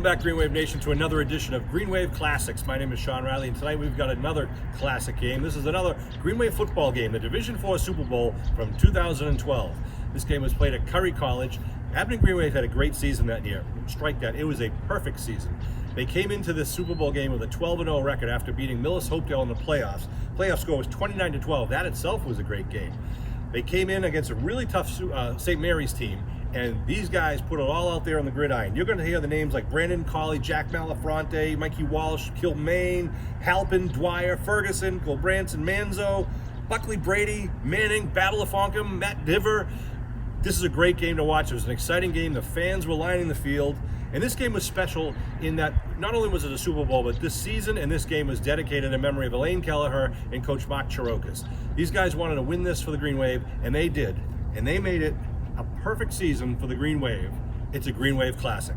Welcome back, Green Wave Nation, to another edition of Green Wave Classics. My name is Sean Riley, and tonight we've got another classic game. This is another Green Wave football game, the Division IV Super Bowl from 2012. This game was played at Curry College. Aberdeen Green Wave had a great season that year. Strike that, it was a perfect season. They came into this Super Bowl game with a 12-0 record after beating Millis Hopedale in the playoffs. Playoff score was 29-12. That itself was a great game. They came in against a really tough St. Mary's team, and these guys put it all out there on the gridiron. You're going to hear the names like Brandon Colley, Jack Malafronte, Mikey Walsh, Kilmaine, Halpin, Dwyer, Ferguson, Gulbranson, Manzo, Buckley Brady, Manning, Battle of Fonkum, Matt Diver. This is a great game to watch. It was an exciting game. The fans were lining the field. And this game was special in that not only was it a Super Bowl, but this season and this game was dedicated in memory of Elaine Kelleher and Coach Mark Chirokis. These guys wanted to win this for the Green Wave, and they did. And they made it a perfect season for the Green Wave. It's a Green Wave classic.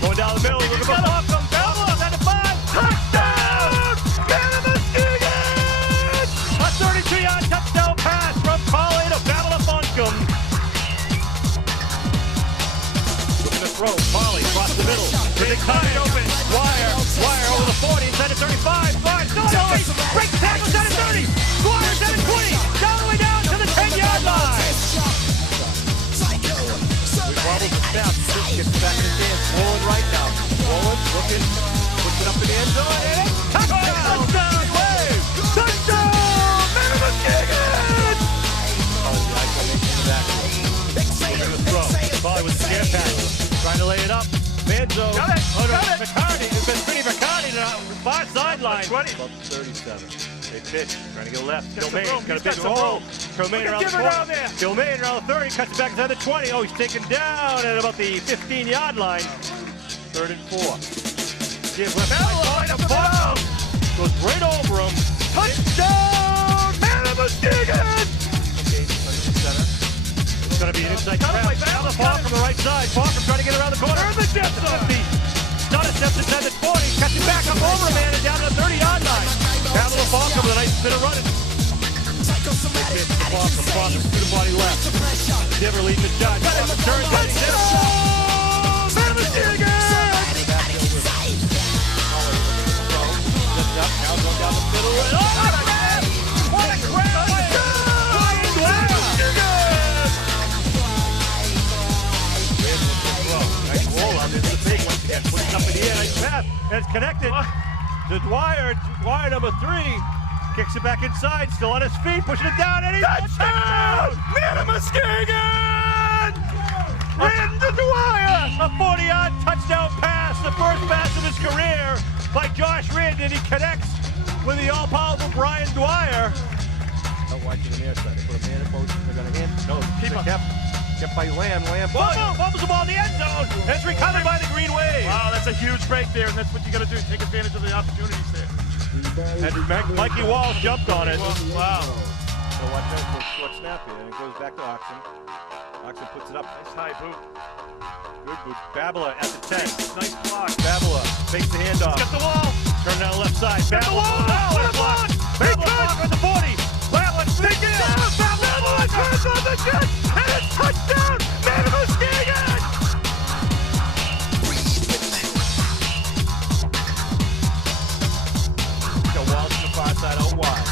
Going down the middle, looking for Fonkum, Babylon at the 5, touchdown! Man of Muskegon! A 32-yard touchdown pass from Colley to Babylon Fonkum. Looking to throw, Colley across the middle, big time open, Dwyer over the 40, inside the 35, Dwyer still going, breaks the tackle, inside the 30, Dwyer's at the 20, down the way down to the 10-yard line. Wobbles the snap, gets back in his hands, rolling right now. Rolling, looking, puts it up in the end zone, and touchdown! Wave! Touchdown! Man of Muskegon! Oh, the isolation in the back. Looking to throw. Colley with the scare pass, trying to lay it up. Manzo. Got it! McCarty. It's been pretty McCarty now. Far sideline. 20. About 37. They pitch, trying to go left. Kilmaine got a big roll. Kilmaine around the corner. Kilmaine around the 30, cuts it back inside the 20. Oh, he's taken down at about the 15-yard line. 3rd and 4. Gives left side to Fonkum. Goes right over him. Touchdown! Man of Muskegon! It's going to be an inside trap. Now the Fonkum from the right side. Fonkum trying to get around the corner. And the depth of the 50. Not a step inside the 40. Cuts it back up over a man and down to the 30-yard line. Battle of Fonkum with a nice bit of running. Fonkum to the body left. Diver leading the charge. Fonkum turns, heading down. Man of Muskegon! Lift up, now going down the middle. Oh, man! What a grab! Nice roll out into the big once again. Puts it up in the air. Nice pass. And it's connected to Dwyer. Dwyer number 3. Kicks it back inside. Still on his feet. Pushing it down. And he's touchdown! Man of Muskegon! Ran to Dwyer. A 40-yard touchdown pass. The first pass of his career by Josh Rind. And he connects with the all-powerful Brian Dwyer. Not watching the near side. They put a man in motion. They got a hand. No, keep up. Kept by Lamb. Bubbles the ball in the end zone. And it's recovered by the Green Wave. Wow, that's a huge break there, and that's what you got to do. Take advantage of the opportunities there. And Mikey Walsh jumped on it. Wow. So watch out for a short snap here, and it goes back to Oxen. Oxen puts it up. Nice high boot. Good boot. Babala at the 10. Nice block. Babala fakes the handoff. Got the wall. Turn down left side. Got the wall. What a block. Babala at the 40. Babala takes it down. Babala turns on the jet. And it's touchdown. Man of Muskegon. Got Walsh on the far side out wide.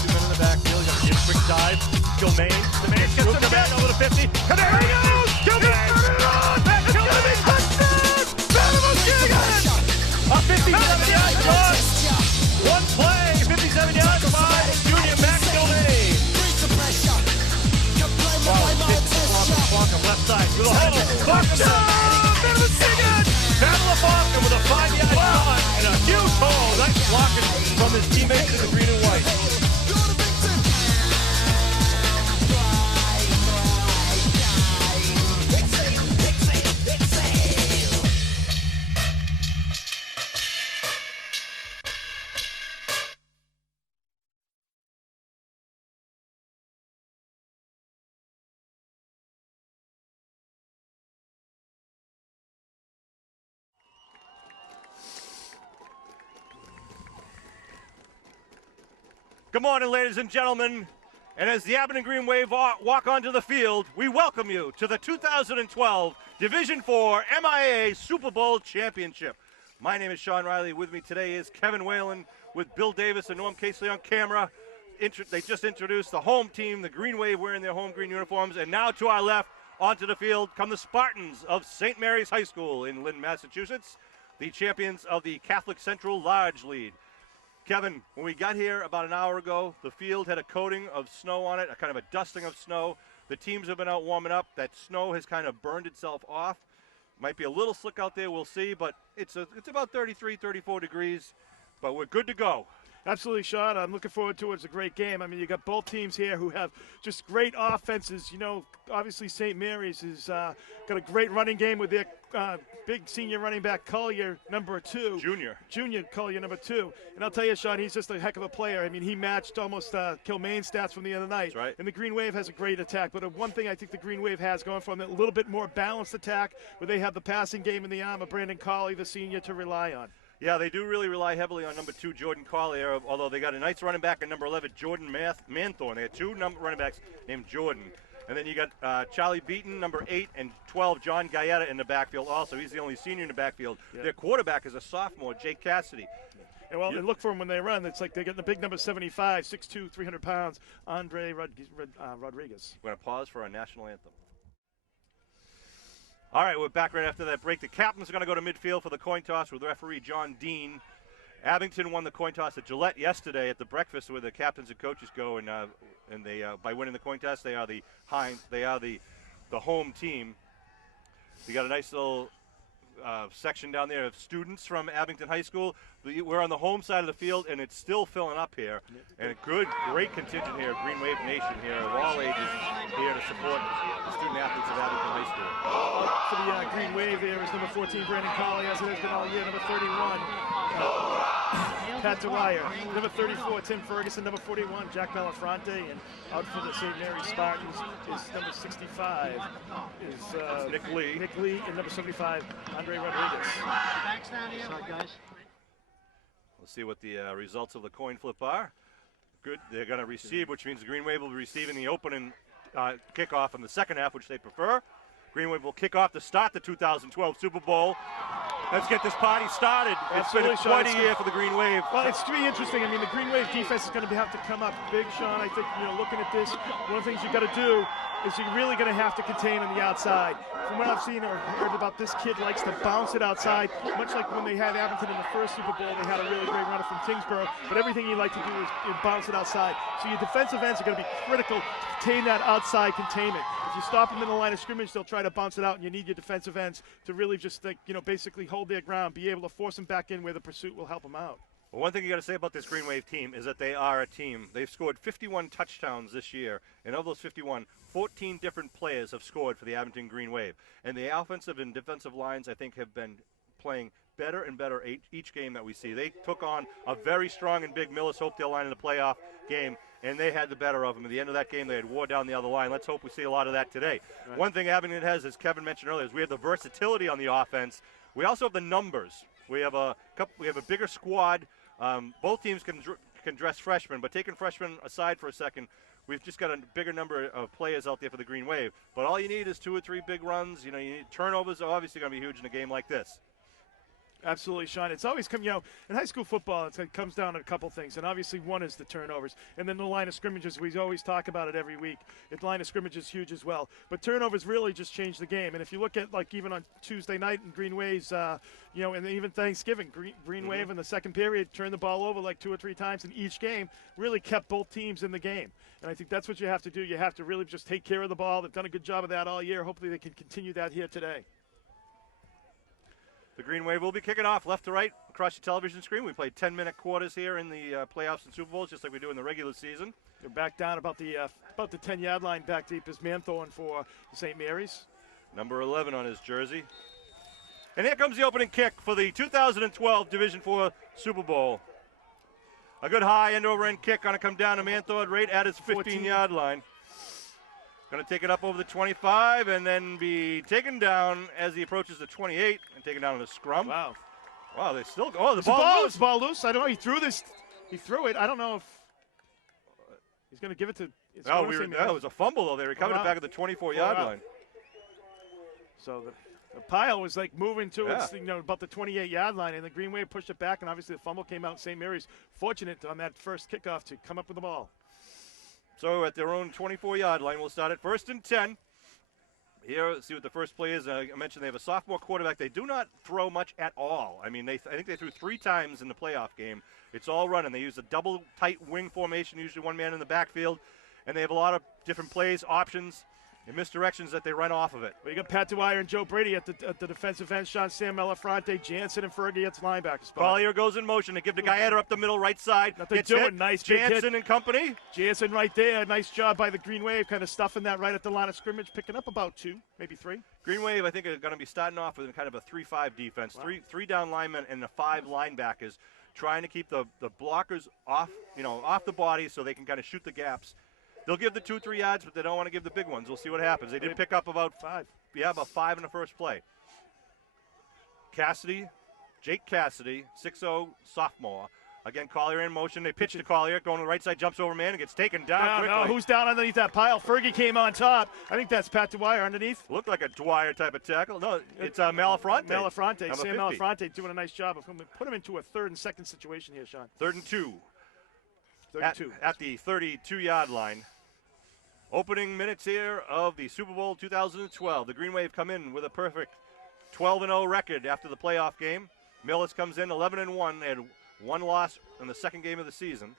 2 men in the backfield. Got a quick dive. Kilmaine. Kilmaine gets the man over the 50. There he goes. Kilmaine turning it on. It's going to be touchdown. Man of Muskegon. A 57-yard run. One play. 57-yard by junior Max Kilmaine. Fonkum left side through the hole. Fonkum! Man of Muskegon! Battle of Fonkum with a 5-yard run and a huge hole. Nice blocking from his teammates in the green and white. Good morning, ladies and gentlemen. And as the Abington Green Wave walk onto the field, we welcome you to the 2012 Division IV MIAA Super Bowl Championship. My name is Sean Riley. With me today is Kevin Whalen with Bill Davis and Norm Casely on camera. They just introduced the home team, the Green Wave, wearing their home green uniforms. And now to our left, onto the field, come the Spartans of St. Mary's High School in Lynn, Massachusetts, the champions of the Catholic Central Large Lead. Kevin, when we got here about an hour ago, the field had a coating of snow on it, a kind of a dusting of snow. The teams have been out warming up. That snow has kind of burned itself off. Might be a little slick out there, we'll see, but it's about 33, 34 degrees, but we're good to go. Absolutely, Sean. I'm looking forward to it. It's a great game. I mean, you got both teams here who have just great offenses. You know, obviously St. Mary's has got a great running game with their big senior running back, Collier, number 2. Junior Collier, number 2. And I'll tell you, Sean, he's just a heck of a player. I mean, he matched almost Kilmaine stats from the other night. That's right. And the Green Wave has a great attack. But one thing I think the Green Wave has going for them, a little bit more balanced attack, where they have the passing game in the arm of Brandon Collier, the senior, to rely on. Yeah, they do really rely heavily on number 2, Jordan Collier, although they got a nice running back at number 11, Jordan Manthorn. They had 2 running backs named Jordan. And then you got Charlie Beaton, number 8, and 12, John Gaeta in the backfield also. He's the only senior in the backfield. Yep. Their quarterback is a sophomore, Jake Cassidy. And well, and look for them when they run. It's like they're getting the big number 75, 6'2", 300 pounds, Andre Rodriguez. We're going to pause for our national anthem. All right, we're back right after that break. The captains are going to go to midfield for the coin toss with referee John Dean. Abington won the coin toss at Gillette yesterday at the breakfast where the captains and coaches go, and they by winning the coin toss, they are the home team. We got a nice little section down there of students from Abington High School. We're on the home side of the field, and it's still filling up here. And a great contingent here, Green Wave Nation here, of all ages, here to support the student athletes of Abington High School. For the Green Wave there is number 14, Brandon Collier, as it has been all year. Number 31, Pat Dwyer. Number 34, Tim Ferguson. Number 41, Jack Melafronte. And out for the St. Mary's Spartans is number 65, is Nick Lee. Nick Lee, and number 75, Andre Rodriguez. Sorry, guys. We'll see what the results of the coin flip are. Good. They're going to receive, which means the Green Wave will be receiving the opening kickoff in the second half, which they prefer. Green Wave will kick off to start the 2012 Super Bowl. Let's get this party started. It's been quite a year for the Green Wave. Well, it's going to be interesting. I mean, the Green Wave defense is going to have to come up big, Sean. I think, looking at this, one of the things you got to do is you're really going to have to contain on the outside. From what I've seen or heard about, this kid likes to bounce it outside, much like when they had Abington in the first Super Bowl. They had a really great runner from Tingsboro, but everything you like to do is bounce it outside. So your defensive ends are going to be critical to contain that outside containment. If you stop them in the line of scrimmage, they'll try to bounce it out, and you need your defensive ends to really just, basically hold their ground, be able to force them back in where the pursuit will help them out. Well, one thing you got to say about this Green Wave team is that they are a team. They've scored 51 touchdowns this year, and of those 51, 14 different players have scored for the Abington Green Wave. And the offensive and defensive lines, I think, have been playing better and better each game that we see. They took on a very strong and big Millis Hopedale line in the playoff game, and they had the better of them. At the end of that game, they had wore down the other line. Let's hope we see a lot of that today. Right. One thing Abington has, as Kevin mentioned earlier, is we have the versatility on the offense. We also have the numbers. We have a bigger squad. Both teams can dress freshmen, but taking freshmen aside for a second, we've just got a bigger number of players out there for the Green Wave. But all you need is 2 or 3 big runs. You need turnovers are obviously going to be huge in a game like this. Absolutely, Sean. It's always come, in high school football, it comes down to a couple things. And obviously one is the turnovers. And then the line of scrimmages, we always talk about it every week. The line of scrimmage is huge as well. But turnovers really just change the game. And if you look at, even on Tuesday night in Green Wave's, and even Thanksgiving, Green Wave in the second period turned the ball over 2 or 3 times in each game, really kept both teams in the game. And I think that's what you have to do. You have to really just take care of the ball. They've done a good job of that all year. Hopefully they can continue that here today. The Green Wave will be kicking off left to right across your television screen. We play 10-minute quarters here in the playoffs and Super Bowls, just like we do in the regular season. They're back down about the 10-yard line. Back deep is Manthorn for St. Mary's. Number 11 on his jersey. And here comes the opening kick for the 2012 Division IV Super Bowl. A good high end-over-end kick going to come down to Manthorn right at his 15-yard line. Going to take it up over the 25 and then be taken down as he approaches the 28 and taken down in the scrum. Wow. Wow, they still go. Oh, the ball loose. Ball loose. I don't know. He threw it. I don't know if He's going to give it to. Oh, it was a fumble though. They recovered it back at the 24-yard line. So the pile was like moving to Yeah. its, about the 28-yard line, and the Green Wave pushed it back, and obviously the fumble came out. St. Mary's fortunate on that first kickoff to come up with the ball. So at their own 24-yard line, we'll start at 1st and 10. Here, see what the first play is. I mentioned they have a sophomore quarterback. They do not throw much at all. I mean, I think they threw 3 times in the playoff game. It's all running. They use a double tight wing formation, usually one man in the backfield, and they have a lot of different plays, options, and misdirections that they run off of it. Well, you got Pat Dwyer and Joe Brady at the defensive end. Sean Sam Melafronte, Jansen, and Fergie at the linebacker spot. Collier goes in motion to give to Gaeta up the middle, right side. Nothing Gets doing. hit. Nice big hit. Jansen and company. Jansen right there. Nice job by the Green Wave, kind of stuffing that right at the line of scrimmage, picking up about 2, maybe 3. Green Wave, I think, are going to be starting off with kind of a 3-5 defense. Wow. Three down linemen and the 5 linebackers, trying to keep the blockers off the body so they can kind of shoot the gaps. They'll give the 2-3 yards, but they don't want to give the big ones. We'll see what happens. They did pick up about 5. Yeah, about 5 in the first play. Jake Cassidy, 6'0", sophomore. Again, Collier in motion. They pitch to Collier, going to the right side, jumps over man, and gets taken down quickly. No, who's down underneath that pile? Fergie came on top. I think that's Pat Dwyer underneath. Looked like a Dwyer type of tackle. No, it's Malafronte. Sam 50. Malafronte doing a nice job of put him into a 3rd and 2nd situation here, Sean. 3rd and 2. 32. At the 32-yard line. Opening minutes here of the Super Bowl 2012. The Green Wave come in with a perfect 12-0 record after the playoff game. Millis comes in 11-1 and 1 loss in the second game of the season.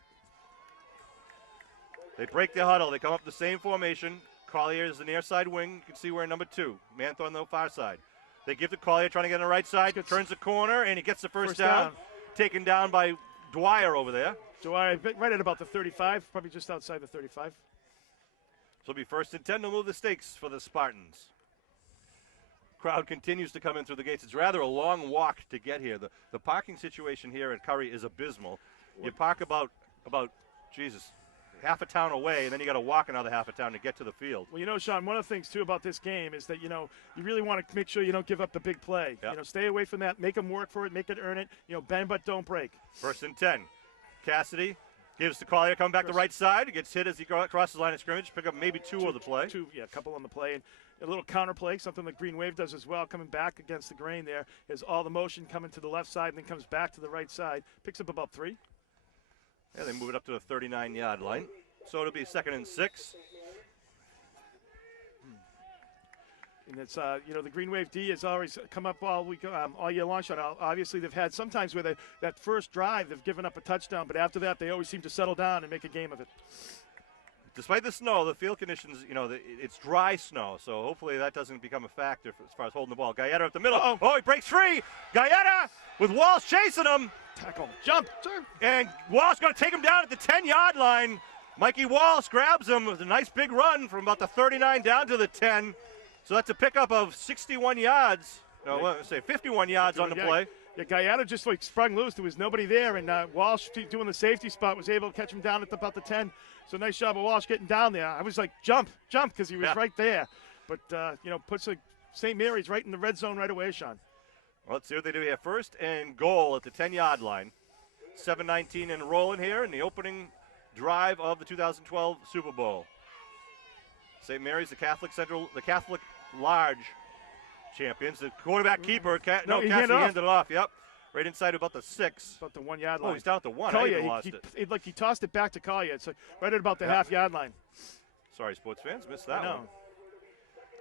They break their huddle. They come up the same formation. Collier is the near side wing. You can see we're in number 2. Mantha on the far side. They give to Collier, trying to get on the right side. Turns the corner, and he gets the first down. Taken down by Dwyer over there. Dwyer right at about the 35, probably just outside the 35. So it'll be 1st and 10 to move the stakes for the Spartans. Crowd continues to come in through the gates. It's rather a long walk to get here. The parking situation here at Curry is abysmal. You park about half a town away, and then you got to walk another half a town to get to the field. Well, Sean, one of the things too about this game is that you really want to make sure you don't give up the big play. Yep. Stay away from that. Make them work for it. Make it earn it. Bend but don't break. 1st and 10. Cassidy gives to Collier, coming back the right side. He gets hit as he crosses the line of scrimmage. Pick up maybe 2 of the play. A couple on the play. And a little counter play, something the Green Wave does as well, coming back against the grain there. Is all the motion coming to the left side and then comes back to the right side. Picks up about 3. Yeah, they move it up to the 39-yard line. So it'll be 2nd and 6. And it's, the Green Wave D has always come up all year long. Sean. Obviously, they've had sometimes where that first drive, they've given up a touchdown, but after that, they always seem to settle down and make a game of it. Despite the snow, the field conditions, it's dry snow, so hopefully that doesn't become a factor as far as holding the ball. Gaeta up the middle. Oh, he breaks free. Gaeta with Walsh chasing him. Tackle. Jump. Turn. And Walsh going to take him down at the 10-yard line. Mikey Walsh grabs him with a nice big run from about the 39 down to the 10. So that's a pickup of 61 yards. No, let's say 51 yards on the play. Yeah, Gaeta just sprung loose. There was nobody there, and Walsh doing the safety spot was able to catch him down at about the 10. So nice job of Walsh getting down there. I was like, jump, because he was right there. But, puts St. Mary's right in the red zone right away, Sean. Well, let's see what they do here. 1st and goal at the 10-yard line. 7:19 and rolling here in the opening drive of the 2012 Super Bowl. St. Mary's, the Catholic Large champions. The quarterback keeper, Cassidy handed it off. Yep, right inside about the 6. About the 1-yard line. Oh, he's down at the 1. Collier, I lost it. He tossed it back to Collier. It's right at about the half-yard line. Sorry, sports fans, missed that one.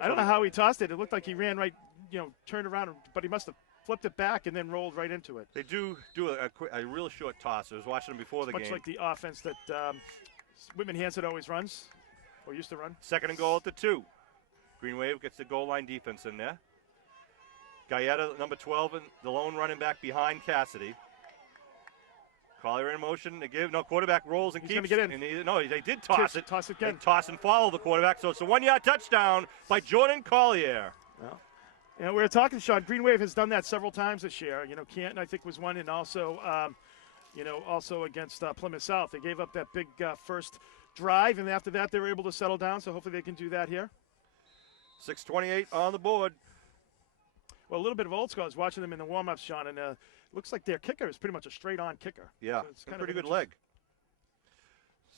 I don't know how he tossed it. It looked like he ran right, turned around, but he must have flipped it back and then rolled right into it. They do a real short toss. I was watching them before the game. Much like the offense that Whitman Hansen always runs, or used to run. 2nd and goal at the 2. Green Wave gets the goal line defense in there. Gaeta, number 12, and the lone running back behind Cassidy. Collier in motion to give. No, quarterback rolls and He's keeps. Gonna get in. They did toss it. Toss it again. They toss and follow the quarterback. So it's a 1-yard touchdown by Jordan Collier. Well, we were talking, Sean. Green Wave has done that several times this year. Canton, I think, was one, and also, also against Plymouth South. They gave up that big first drive, and after that, they were able to settle down. So hopefully, they can do that here. 6:28 on the board. Well, a little bit of old school. I was watching them in the warm-ups, Sean, and it looks like their kicker is pretty much a straight-on kicker. Yeah, so it's pretty good leg.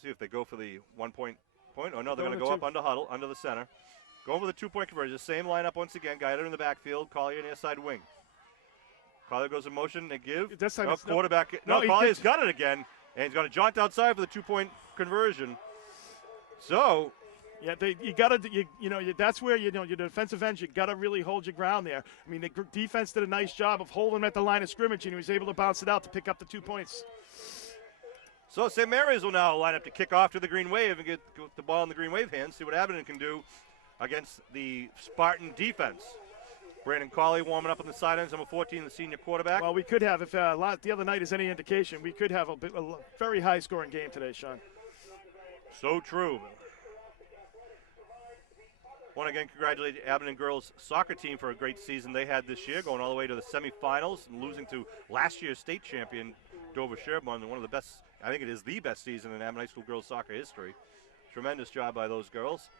See if they go for the 1 point. Oh, no, they're going to go up under huddle, under the center. Go for the 2-point conversion. Same lineup once again. Guided in the backfield. Collier near side wing. Collier goes in motion. They give. This time no, quarterback. No, Collier's got it again. And he's going to jaunt outside for the 2-point conversion. So. Yeah, that's where your defensive end, you got to really hold your ground there. I mean, the defense did a nice job of holding him at the line of scrimmage, and he was able to bounce it out to pick up the 2 points. So St. Mary's will now line up to kick off to the Green Wave and get the ball in the Green Wave hands, see what Abingdon can do against the Spartan defense. Brandon Colley warming up on the sidelines, number 14, the senior quarterback. Well, we could have, if the other night is any indication, we could have a very high-scoring game today, Sean. So true. Want to again congratulate Abingdon girls soccer team for a great season they had this year, going all the way to the semifinals and losing to last year's state champion Dover Sherborne, one of the best, I think it is the best season in Abingdon High School girls soccer history. Tremendous job by those girls.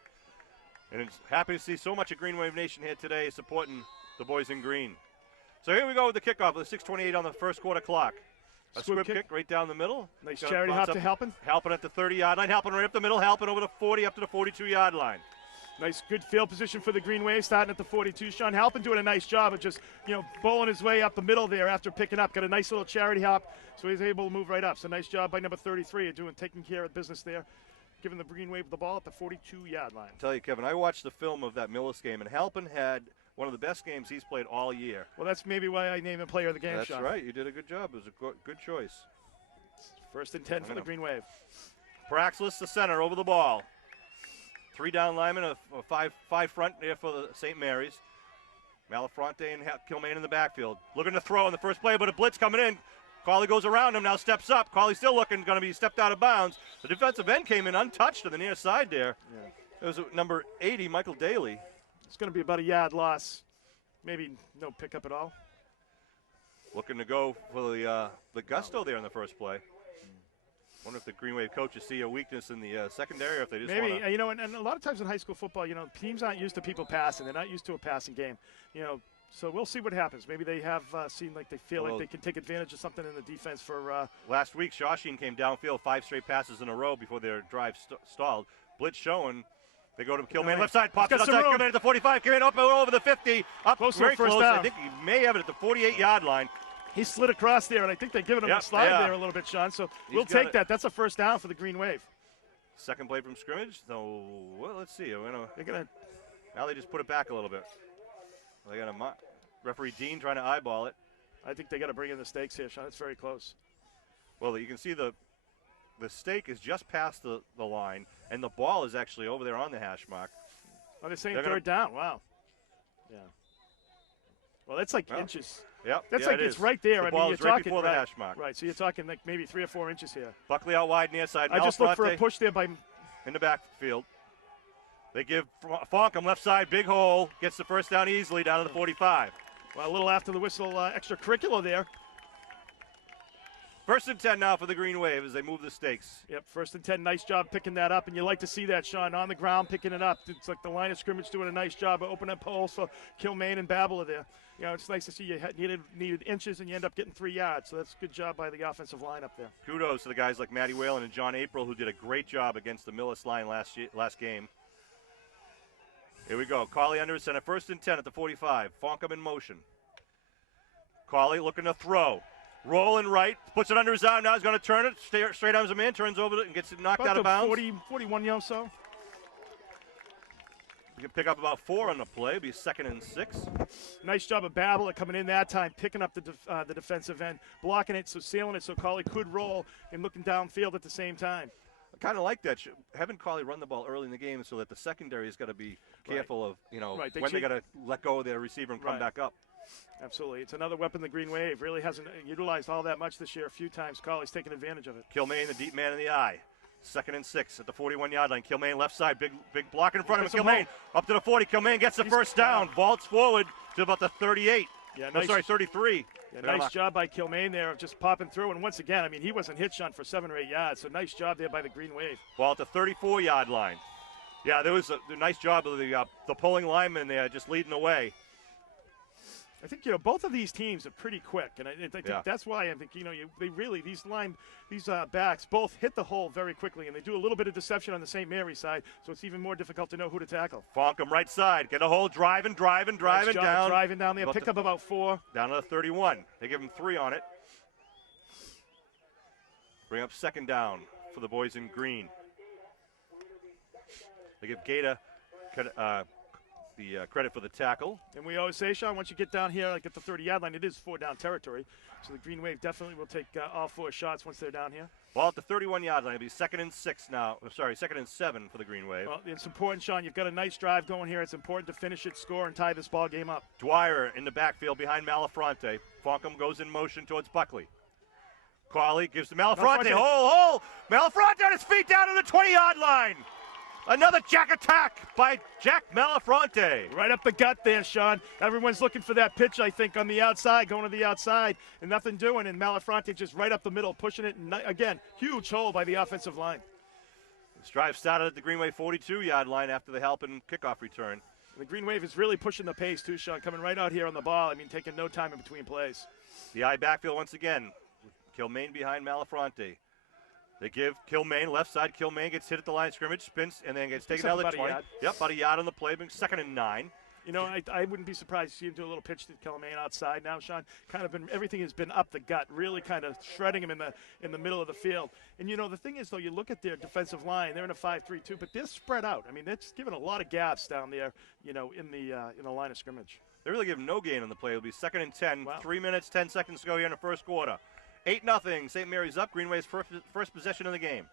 And it's happy to see so much of Green Wave Nation here today supporting the boys in green. So here we go with the kickoff with 6:28 on the first quarter clock. A squib kick right down the middle. Nice charity hop to Halpin. Halpin at the 30-yard line, Halpin right up the middle, Halpin over the 40, up to the 42-yard line. Nice, good field position for the Green Wave, starting at the 42. Sean Halpin doing a nice job of just, bowling his way up the middle there after picking up. Got a nice little charity hop, so he's able to move right up. So nice job by number 33 of taking care of business there, giving the Green Wave the ball at the 42-yard line. I tell you, Kevin, I watched the film of that Millis game, and Halpin had one of the best games he's played all year. Well, that's maybe why I named him player of the game, That's Sean. right. You did a good job. It was a good choice. First and 10 for the Green Wave. Praxlis, the center, over the ball. 3 down linemen, a 5 front there for the St. Mary's. Malafronte and Kilmaine in the backfield. Looking to throw in the first play, but a blitz coming in. Colley goes around him, now steps up. Colley still looking, going to be stepped out of bounds. The defensive end came in untouched to the near side there. Yeah. It was number 80, Michael Daly. It's going to be about a yard loss. Maybe no pickup at all. Looking to go for the gusto there in the first play. Wonder if the Green Wave coaches see a weakness in the secondary, or if they just maybe want to. and a lot of times in high school football, teams aren't used to people passing. They're not used to a passing game. So we'll see what happens. Maybe they have seen like they feel like they can take advantage of something in the defense for. Last week, Shawsheen came downfield 5 straight passes in a row before their drive stalled. Blitz showing. They go to Kilmaine left side, pops it outside. Kilmaine at the 45. Kilmaine up over the 50. Up very close. Down. I think he may have it at the 48-yard line. He slid across there, and I think they're giving him a slide there a little bit, Sean. So we'll take that. That's a first down for the Green Wave. Second play from scrimmage. So, well, let's see. Now they just put it back a little bit. They got referee Dean trying to eyeball it. I think they got to bring in the stakes here, Sean. It's very close. Well, you can see the stake is just past the line, and the ball is actually over there on the hash mark. Oh, they're saying third down. Wow. Yeah. Well, that's like inches. Yep. That's like it's right there. The ball is right before the hash mark. Right, so you're talking like maybe 3 or 4 inches here. Buckley out wide near side. I just looked for a push there by. In the backfield. They give Fonkum left side, big hole, gets the first down easily down to the 45. Well, a little after the whistle, extracurricular there. First and 10 now for the Green Wave as they move the stakes. Yep, first and 10. Nice job picking that up, and you like to see that, Sean, on the ground picking it up. It's like the line of scrimmage doing a nice job of opening up holes for Kilmaine and Babela there. It's nice to see you needed inches and you end up getting 3 yards. So that's a good job by the offensive line up there. Kudos to the guys like Matty Whalen and John April who did a great job against the Millis line last game. Here we go. Colley under center. First and 10 at the 45. Fonkum in motion. Colley looking to throw. Rolling right. Puts it under his arm. Now he's going to turn it. Straight arms a man. Turns over it and gets it knocked out of bounds. 41 or so. We can pick up about 4 on the play. It'll be 2nd and 6. Nice job of Babela coming in that time, picking up the defensive end, blocking it, so sailing it so Colley could roll and looking downfield at the same time. I kind of like that. Having Colley run the ball early in the game so that the secondary has got to be careful of, when they got to let go of their receiver and come back up. Absolutely. It's another weapon the Green Wave really hasn't utilized all that much this year. A few times Colley's taken advantage of it. Kilmaine, the deep man in the eye. 2nd and 6 at the 41-yard line. Kilmaine left side, big block in front of him. Kilmaine up to the 40. Kilmaine gets the first down. Vaults forward to about the 38. Yeah, nice. 33. Yeah, nice job by Kilmaine there of just popping through. And once again, he wasn't hit, Sean, for 7 or 8 yards. So nice job there by the Green Wave. Ball at the 34-yard line. Yeah, there was a nice job of the pulling lineman there just leading the way. I think both of these teams are pretty quick, and I think that's why I think they really these backs both hit the hole very quickly, and they do a little bit of deception on the St. Mary's side, so it's even more difficult to know who to tackle. Fonkum right side, get a hold, driving down. Driving down there, picked up about 4. Down to the 31. They give him 3 on it. Bring up second down for the boys in green. They give Gaeta the credit for the tackle. And we always say, Sean, once you get down here, like at the 30-yard line, it is 4-down territory. So the Green Wave definitely will take all 4 shots once they're down here. Ball at the 31-yard line. It'll be 2nd and 6 now. Sorry, 2nd and 7 for the Green Wave. Well, it's important, Sean. You've got a nice drive going here. It's important to finish it, score, and tie this ball game up. Dwyer in the backfield behind Malafronte. Fonkum goes in motion towards Buckley. Carley gives to Malafronte. Hole! Malafronte on his feet down to the 20-yard line. Another jack attack by Jack Malafronte. Right up the gut there, Sean. Everyone's looking for that pitch, I think, on the outside, going to the outside, and nothing doing. And Malafronte just right up the middle, pushing it. And again, huge hole by the offensive line. This drive started at the Greenway 42-yard line after the help and kickoff return. The Green Wave is really pushing the pace, too, Sean, coming right out here on the ball. I mean, taking no time in between plays. The I backfield once again. Kilmaine behind Malafronte. They give Kilmaine, left side. Kilmaine gets hit at the line of scrimmage, spins, and then gets taken out of the 20. Yep, about a yard on the play, being 2nd and 9. I wouldn't be surprised to see him do a little pitch to Kilmaine outside now, Sean. Everything has been up the gut, really kind of shredding him in the middle of the field. And, the thing is, though, you look at their defensive line, they're in a 5-3-2, but they're spread out. I mean, they're just giving a lot of gaps down there, in the line of scrimmage. They really give no gain on the play. It'll be 2nd and 10, wow. 3 minutes, 10 seconds to go here in the first quarter. 8-0, St. Mary's up. Greenway's first possession of the game.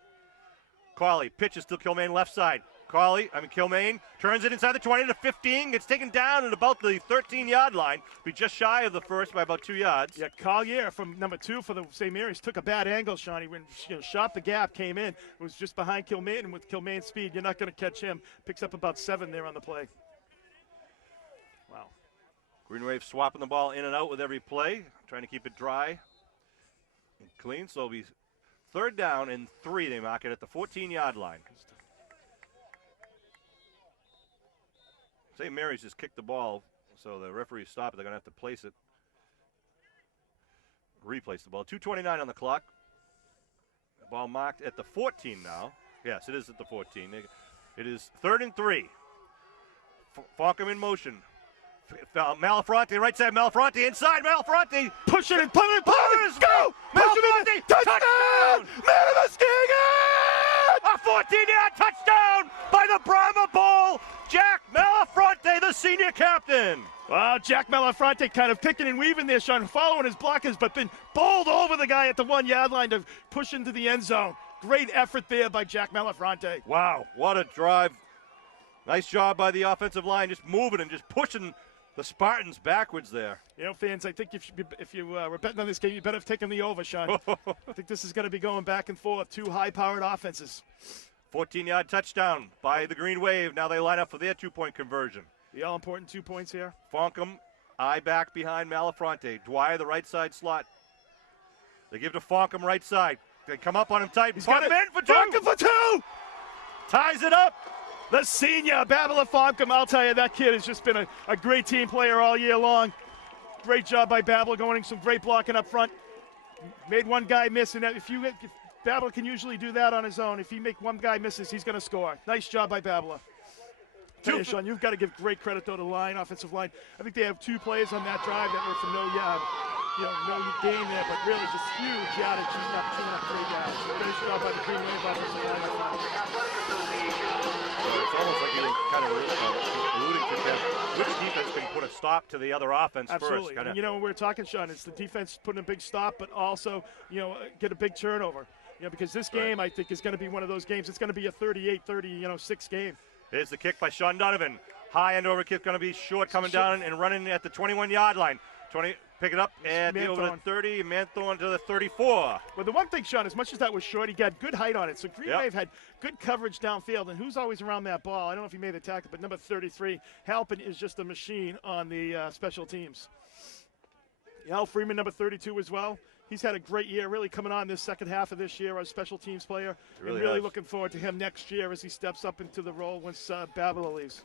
Carley pitches to Kilmaine left side. Kilmaine turns it inside the 20 to 15. Gets taken down at about the 13-yard line. Be just shy of the first by about 2 yards. Yeah, Collier from number 2 for the St. Mary's took a bad angle, Sean. He went, shot the gap, came in. It was just behind Kilmaine, and with Kilmaine's speed, you're not going to catch him. Picks up about 7 there on the play. Wow. Green Wave swapping the ball in and out with every play, trying to keep it dry and clean. So it'll be 3rd down and 3. They mark it at the 14-yard line. St. Mary's just kicked the ball, so the referee stopped it. They're going to have to place it. Replace the ball. 2:29 on the clock. The ball marked at the 14 now. Yes, it is at the 14. It is 3rd and 3. Fonkum in motion. Malafronte, right side, Malafronte, inside, Malafronte. Push it and pull it, go! Malafronte, touchdown! Man of the Sking! A 14-yard touchdown by the Brahma Bowl, Jack Malafronte, the senior captain. Wow, Jack Malafronte kind of picking and weaving there, Sean, following his blockers, but then bowled over the guy at the 1-yard line to push into the end zone. Great effort there by Jack Malafronte. Wow, what a drive. Nice job by the offensive line, just moving and just pushing the Spartans backwards there. Fans, I think if you were betting on this game, you better have taken the over, Sean. I think this is going to be going back and forth. 2 high-powered offenses. 14-yard touchdown by the Green Wave. Now they line up for their 2-point conversion. The all-important 2 points here. Fonkum, eye back behind Malafronte. Dwyer, the right side slot. They give to Fonkum, right side. They come up on him tight. Fonkum in for 2. Fonkum for 2. Ties it up. The senior, Babala Fonkum, I'll tell you, that kid has just been a great team player all year long. Great job by Babala, going some great blocking up front. Made one guy miss, and if Babala can usually do that on his own. If one guy misses, he's going to score. Nice job by Babala. Tell you, Sean, you've got to give great credit, though, to the line, offensive line. I think they have 2 plays on that drive that were for no gain there, but really just huge yardage, eating up 3 yards. Nice job by the Green Wave offensive line. It's almost like you were kind of alluding to that. Which defense can put a stop to the other offense Absolutely. first? And, when we're talking, Sean, it's the defense putting a big stop, but also, get a big turnover. Because this game, I think, is going to be one of those games. It's going to be a 38-36 game. Here's the kick by Sean Donovan. High end over kick going to be short, coming down and running at the 21-yard line. Pick it up and over the 30, Manthorn to the 34. Well, the one thing, Sean, as much as that was short, he got good height on it. So Green Wave had good coverage downfield. And who's always around that ball? I don't know if he made the tackle, but number 33, Halpin, is just a machine on the special teams. Al Freeman, number 32 as well. He's had a great year, really coming on this second half of this year as a special teams player. Really and really has. looking forward to him next year as he steps up into the role once Babila leaves.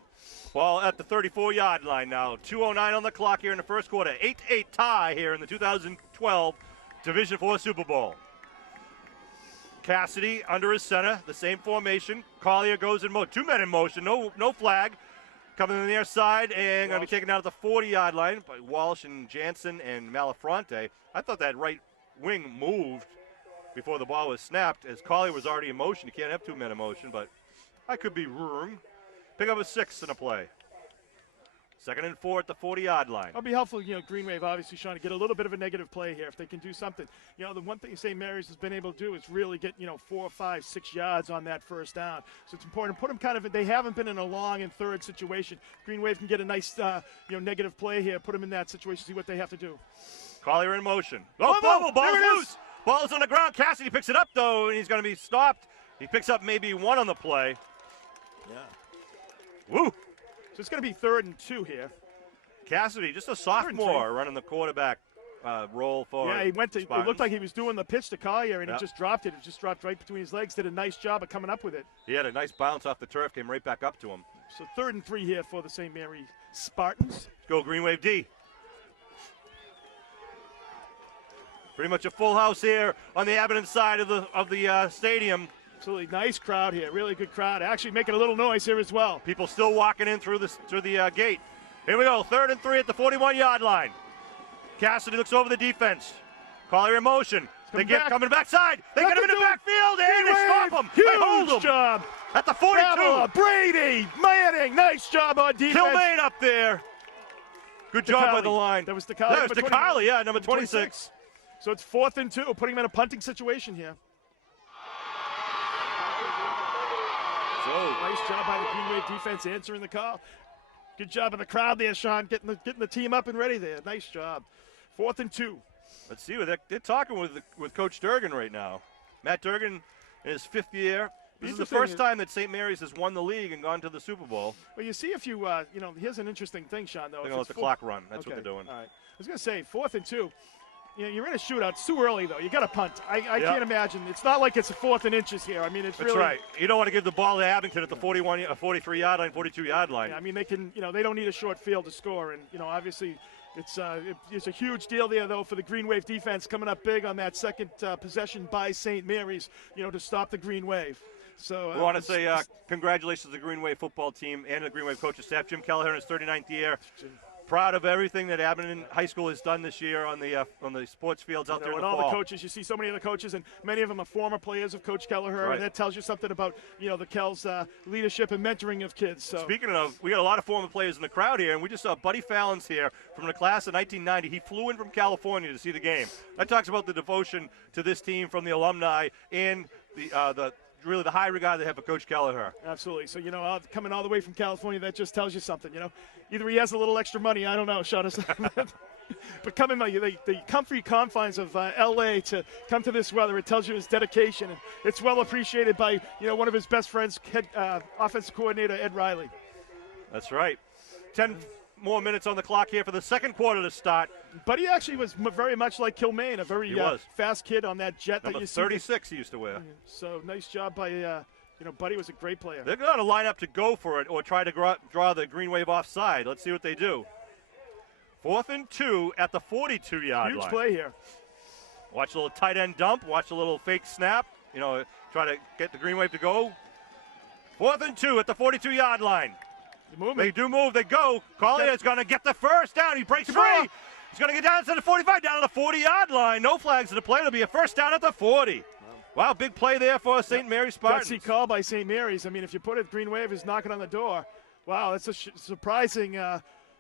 Ball at the 34-yard line now. 2:09 on the clock here in the first quarter. 8-8 tie here in the 2012 Division IV Super Bowl. Cassidy under his center, the same formation. Collier goes in motion. 2 men in motion, no flag. Coming in the near side and going to be taken out at the 40-yard line by Walsh and Jansen and Malafronte. I thought that right wing moved before the ball was snapped as Collier was already in motion. You can't have 2 men in motion, but I could be wrong. Pick up a 6 in a play. 2nd and 4 at the 40-yard line. It'll be helpful, Green Wave obviously trying to get a little bit of a negative play here if they can do something. The one thing St. Mary's has been able to do is really get, 4, 5, 6 yards on that first down. So it's important to put them they haven't been in a long and third situation. Green Wave can get a nice, negative play here, put them in that situation, see what they have to do. Collier in motion. Ball's loose. Ball's on the ground. Cassidy picks it up, though, and he's going to be stopped. He picks up maybe 1 on the play. Yeah. Woo. So it's going to be 3rd and 2 here. Cassidy, just a sophomore, running the quarterback role for. Yeah, he went to. Spartans. It looked like he was doing the pitch to Collier, and Yep. he just dropped it. It just dropped right between his legs. Did a nice job of coming up with it. He had a nice bounce off the turf, came right back up to him. So 3rd and 3 here for the St. Mary Spartans. Let's go Green Wave D. Pretty much a full house here on the Abbott side of the stadium. Absolutely nice crowd here. Really good crowd. Actually making a little noise here as well. People still walking in through the gate. Here we go. 3rd and 3 at the 41-yard line. Cassidy looks over the defense. Collier in motion. They get coming backside. They get him in the backfield and they stop him. They hold him. Huge job. At the 42. Babila, Brady, Manning. Nice job on defense. Kilmaine up there. Good job by the line. That was DeCarly. That was DeCarly, yeah, number 26. So it's 4th and 2, putting him in a punting situation here. So nice job by the Green Wave defense answering the call. Good job of the crowd there, Sean, getting the team up and ready there. Nice job. 4th and 2. Let's see, they're talking with Coach Durgan right now. Matt Durgan in his 5th year. This is the first time that St. Mary's has won the league and gone to the Super Bowl. Well, you see if you, here's an interesting thing, Sean, though. They're going to let the clock run. That's what they're doing. All right. I was going to say, 4th and 2. You're in a shootout. It's too early, though. You got to punt. I can't imagine. It's not like it's a 4th and inches here. I mean, it's really. That's right. You don't want to give the ball to Abington at the 43-yard line, 42-yard line. Yeah, I mean, they can. They don't need a short field to score, and obviously, it's a huge deal there, though, for the Green Wave defense coming up big on that second possession by St. Mary's. To stop the Green Wave. So we want to say congratulations to the Green Wave football team and the Green Wave coaching staff. Jim Kelleher in his 39th year. Proud of everything that Abington High School has done this year on the sports fields out there in the fall. And all the coaches, you see so many of the coaches, and many of them are former players of Coach Kelleher, right. And that tells you something about the Kel's leadership and mentoring of kids. So speaking of, we got a lot of former players in the crowd here, and we just saw Buddy Fallon's here from the class of 1990. He flew in from California to see the game. That talks about the devotion to this team from the alumni and the high regard they have for Coach Kelleher. Absolutely. So, coming all the way from California, that just tells you something, Either he has a little extra money, I don't know, Sean. But coming the comfy confines of L.A. to come to this weather, it tells you his dedication. And it's well appreciated by, one of his best friends, offensive coordinator Ed Riley. That's right. 10 more minutes on the clock here for the second quarter to start. But he actually was very much like Kilmaine, a very fast kid on that jet Number that you see. 36 he used to wear. So nice job by, Buddy was a great player. They're going to line up to go for it or try to draw the Green Wave offside. Let's see what they do. 4th and 2 at the 42-yard line. Huge play here. Watch a little tight end dump. Watch a little fake snap. Try to get the Green Wave to go. 4th and 2 at the 42-yard line. They do move. They go. Collier is going to get the first down. He breaks free. He's going to get down to the 45, down to the 40-yard line. No flags in the play. It'll be a first down at the 40. Wow, big play there for St. Mary's Spartans. Gutsy call by St. Mary's. I mean, if you put it, Green Wave is knocking on the door. Wow, that's a surprising,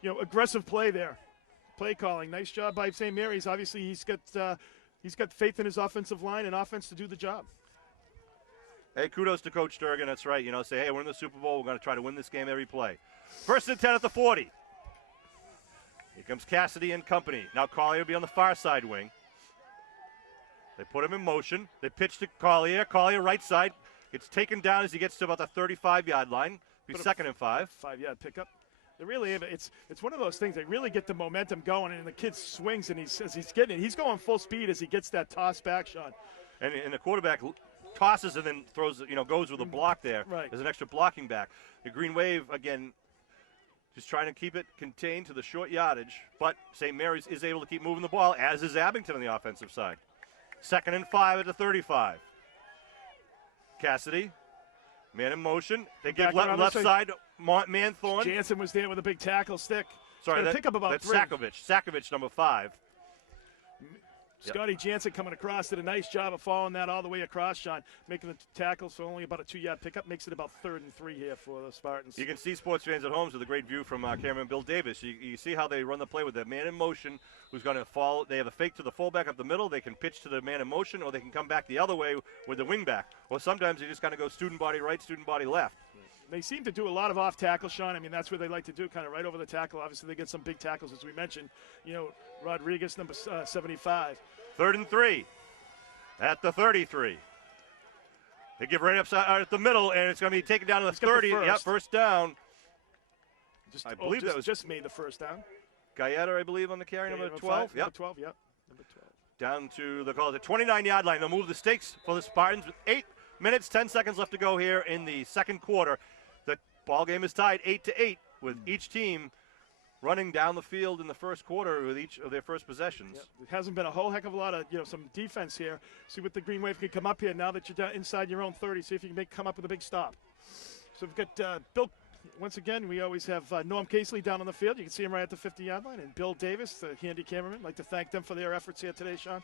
aggressive play there. Play calling. Nice job by St. Mary's. Obviously, he's got faith in his offensive line and offense to do the job. Hey, kudos to Coach Durgan. That's right. Say, hey, we're in the Super Bowl. We're going to try to win this game every play. 1st and 10 at the 40. Here comes Cassidy and company. Now Collier will be on the far side wing. They put him in motion. They pitch to Collier. Collier right side. Gets taken down as he gets to about the 35-yard line. Be 2nd and 5. 5-yard pickup. They really, it's one of those things. They really get the momentum going, and the kid swings, and as he's getting it, he's going full speed as he gets that toss back, Sean. And the quarterback tosses and then throws, goes with a block there. Right. There's an extra blocking back. The Green Wave, again, just trying to keep it contained to the short yardage, but St. Mary's is able to keep moving the ball, as is Abington on the offensive side. 2nd and 5 at the 35. Cassidy, man in motion. They give left side, Manthorn. Jansen was there with a big tackle stick. Sorry, pick up about that's 3. Sakovic, number 5. Scotty Jansen coming across, did a nice job of following that all the way across, Sean, making the tackle, so only about a 2-yard pickup, makes it about 3rd and 3 here for the Spartans. You can see sports fans at home with a great view from cameraman Bill Davis. You see how they run the play with that man in motion who's going to follow. They have a fake to the fullback up the middle. They can pitch to the man in motion, or they can come back the other way with the wingback. Or sometimes they just kind of go student body right, student body left. They seem to do a lot of off tackle, Sean. I mean, that's where they like to do, kind of right over the tackle. Obviously, they get some big tackles, as we mentioned. Rodriguez, number 75. 3rd and 3 at the 33. They give right upside at the middle, and it's going to be taken down to the 30. Yep, first down. I believe that was just made the first down. Gaeta, I believe, on the carry, number 12. Number 12, yep. Number 12. Down to the 29-yard line. They'll move the stakes for the Spartans with 8 minutes, 10 seconds left to go here in the second quarter. The ball game is tied 8-8 with each team running down the field in the first quarter with each of their first possessions. Yep. There hasn't been a whole heck of a lot of, some defense here. See what the Green Wave can come up here now that you're down inside your own 30. See if you can come up with a big stop. So we've got Bill. Once again, we always have Norm Casely down on the field. You can see him right at the 50-yard line. And Bill Davis, the handy cameraman. I'd like to thank them for their efforts here today, Sean.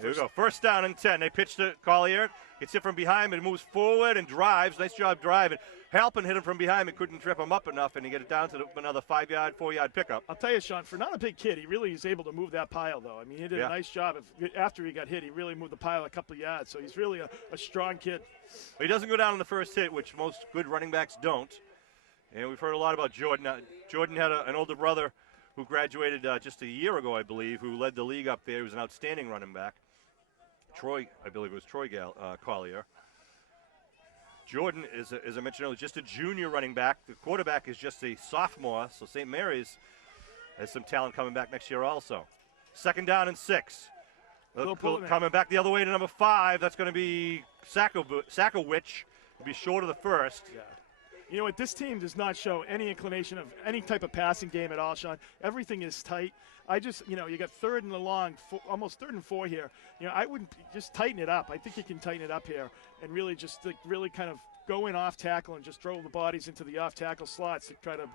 Here we go. First down and 10. They pitch to Collier. Gets it from behind, but moves forward and drives. Nice job driving. Halpin hit him from behind, but couldn't trip him up enough, and he get it down to another 5-yard, 4-yard pickup. I'll tell you, Sean, for not a big kid, he really is able to move that pile, though. I mean, he did a nice job. After he got hit, he really moved the pile a couple of yards, so he's really a strong kid. But he doesn't go down on the first hit, which most good running backs don't. And we've heard a lot about Jordan. Jordan had an older brother who graduated just a year ago, I believe, who led the league up there. He was an outstanding running back. Troy, I believe it was Troy Collier. Jordan, as I mentioned earlier, just a junior running back. The quarterback is just a sophomore, so St. Mary's has some talent coming back next year also. 2nd down and 6. Coming back the other way to number 5. That's going to be Sakowicz. Will be short of the first. Yeah. You know what? This team does not show any inclination of any type of passing game at all, Sean. Everything is tight. I just, you got 3rd and long, almost 3rd and 4 here. I wouldn't just tighten it up. I think you can tighten it up here and really just really kind of go in off tackle and just throw the bodies into the off tackle slots to try to,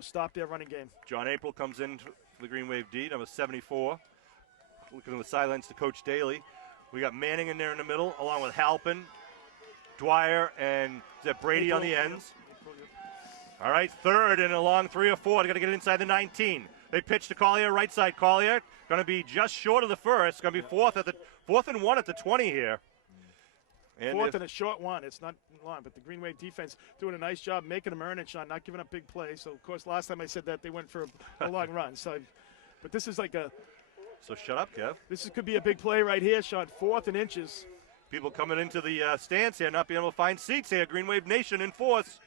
stop their running game. John April comes in for the Green Wave D, number 74. Looking on the sidelines to Coach Daly. We got Manning in there in the middle, along with Halpin, Dwyer, and is that Brady on the ends? All right, 3rd and a long 3 or 4. They're going to get inside the 19. They pitch to Collier, right side. Collier going to be just short of the first. Going to be 4th and 1 at the 20 here. And 4th and a short one. It's not long, but the Green Wave defense doing a nice job making them earn it, Sean, not giving up big plays. So, of course, last time I said that, they went for a long run. So, but this is like So shut up, Kev. This could be a big play right here, Sean. 4th and inches. People coming into the stands here, not being able to find seats here. Green Wave Nation in force.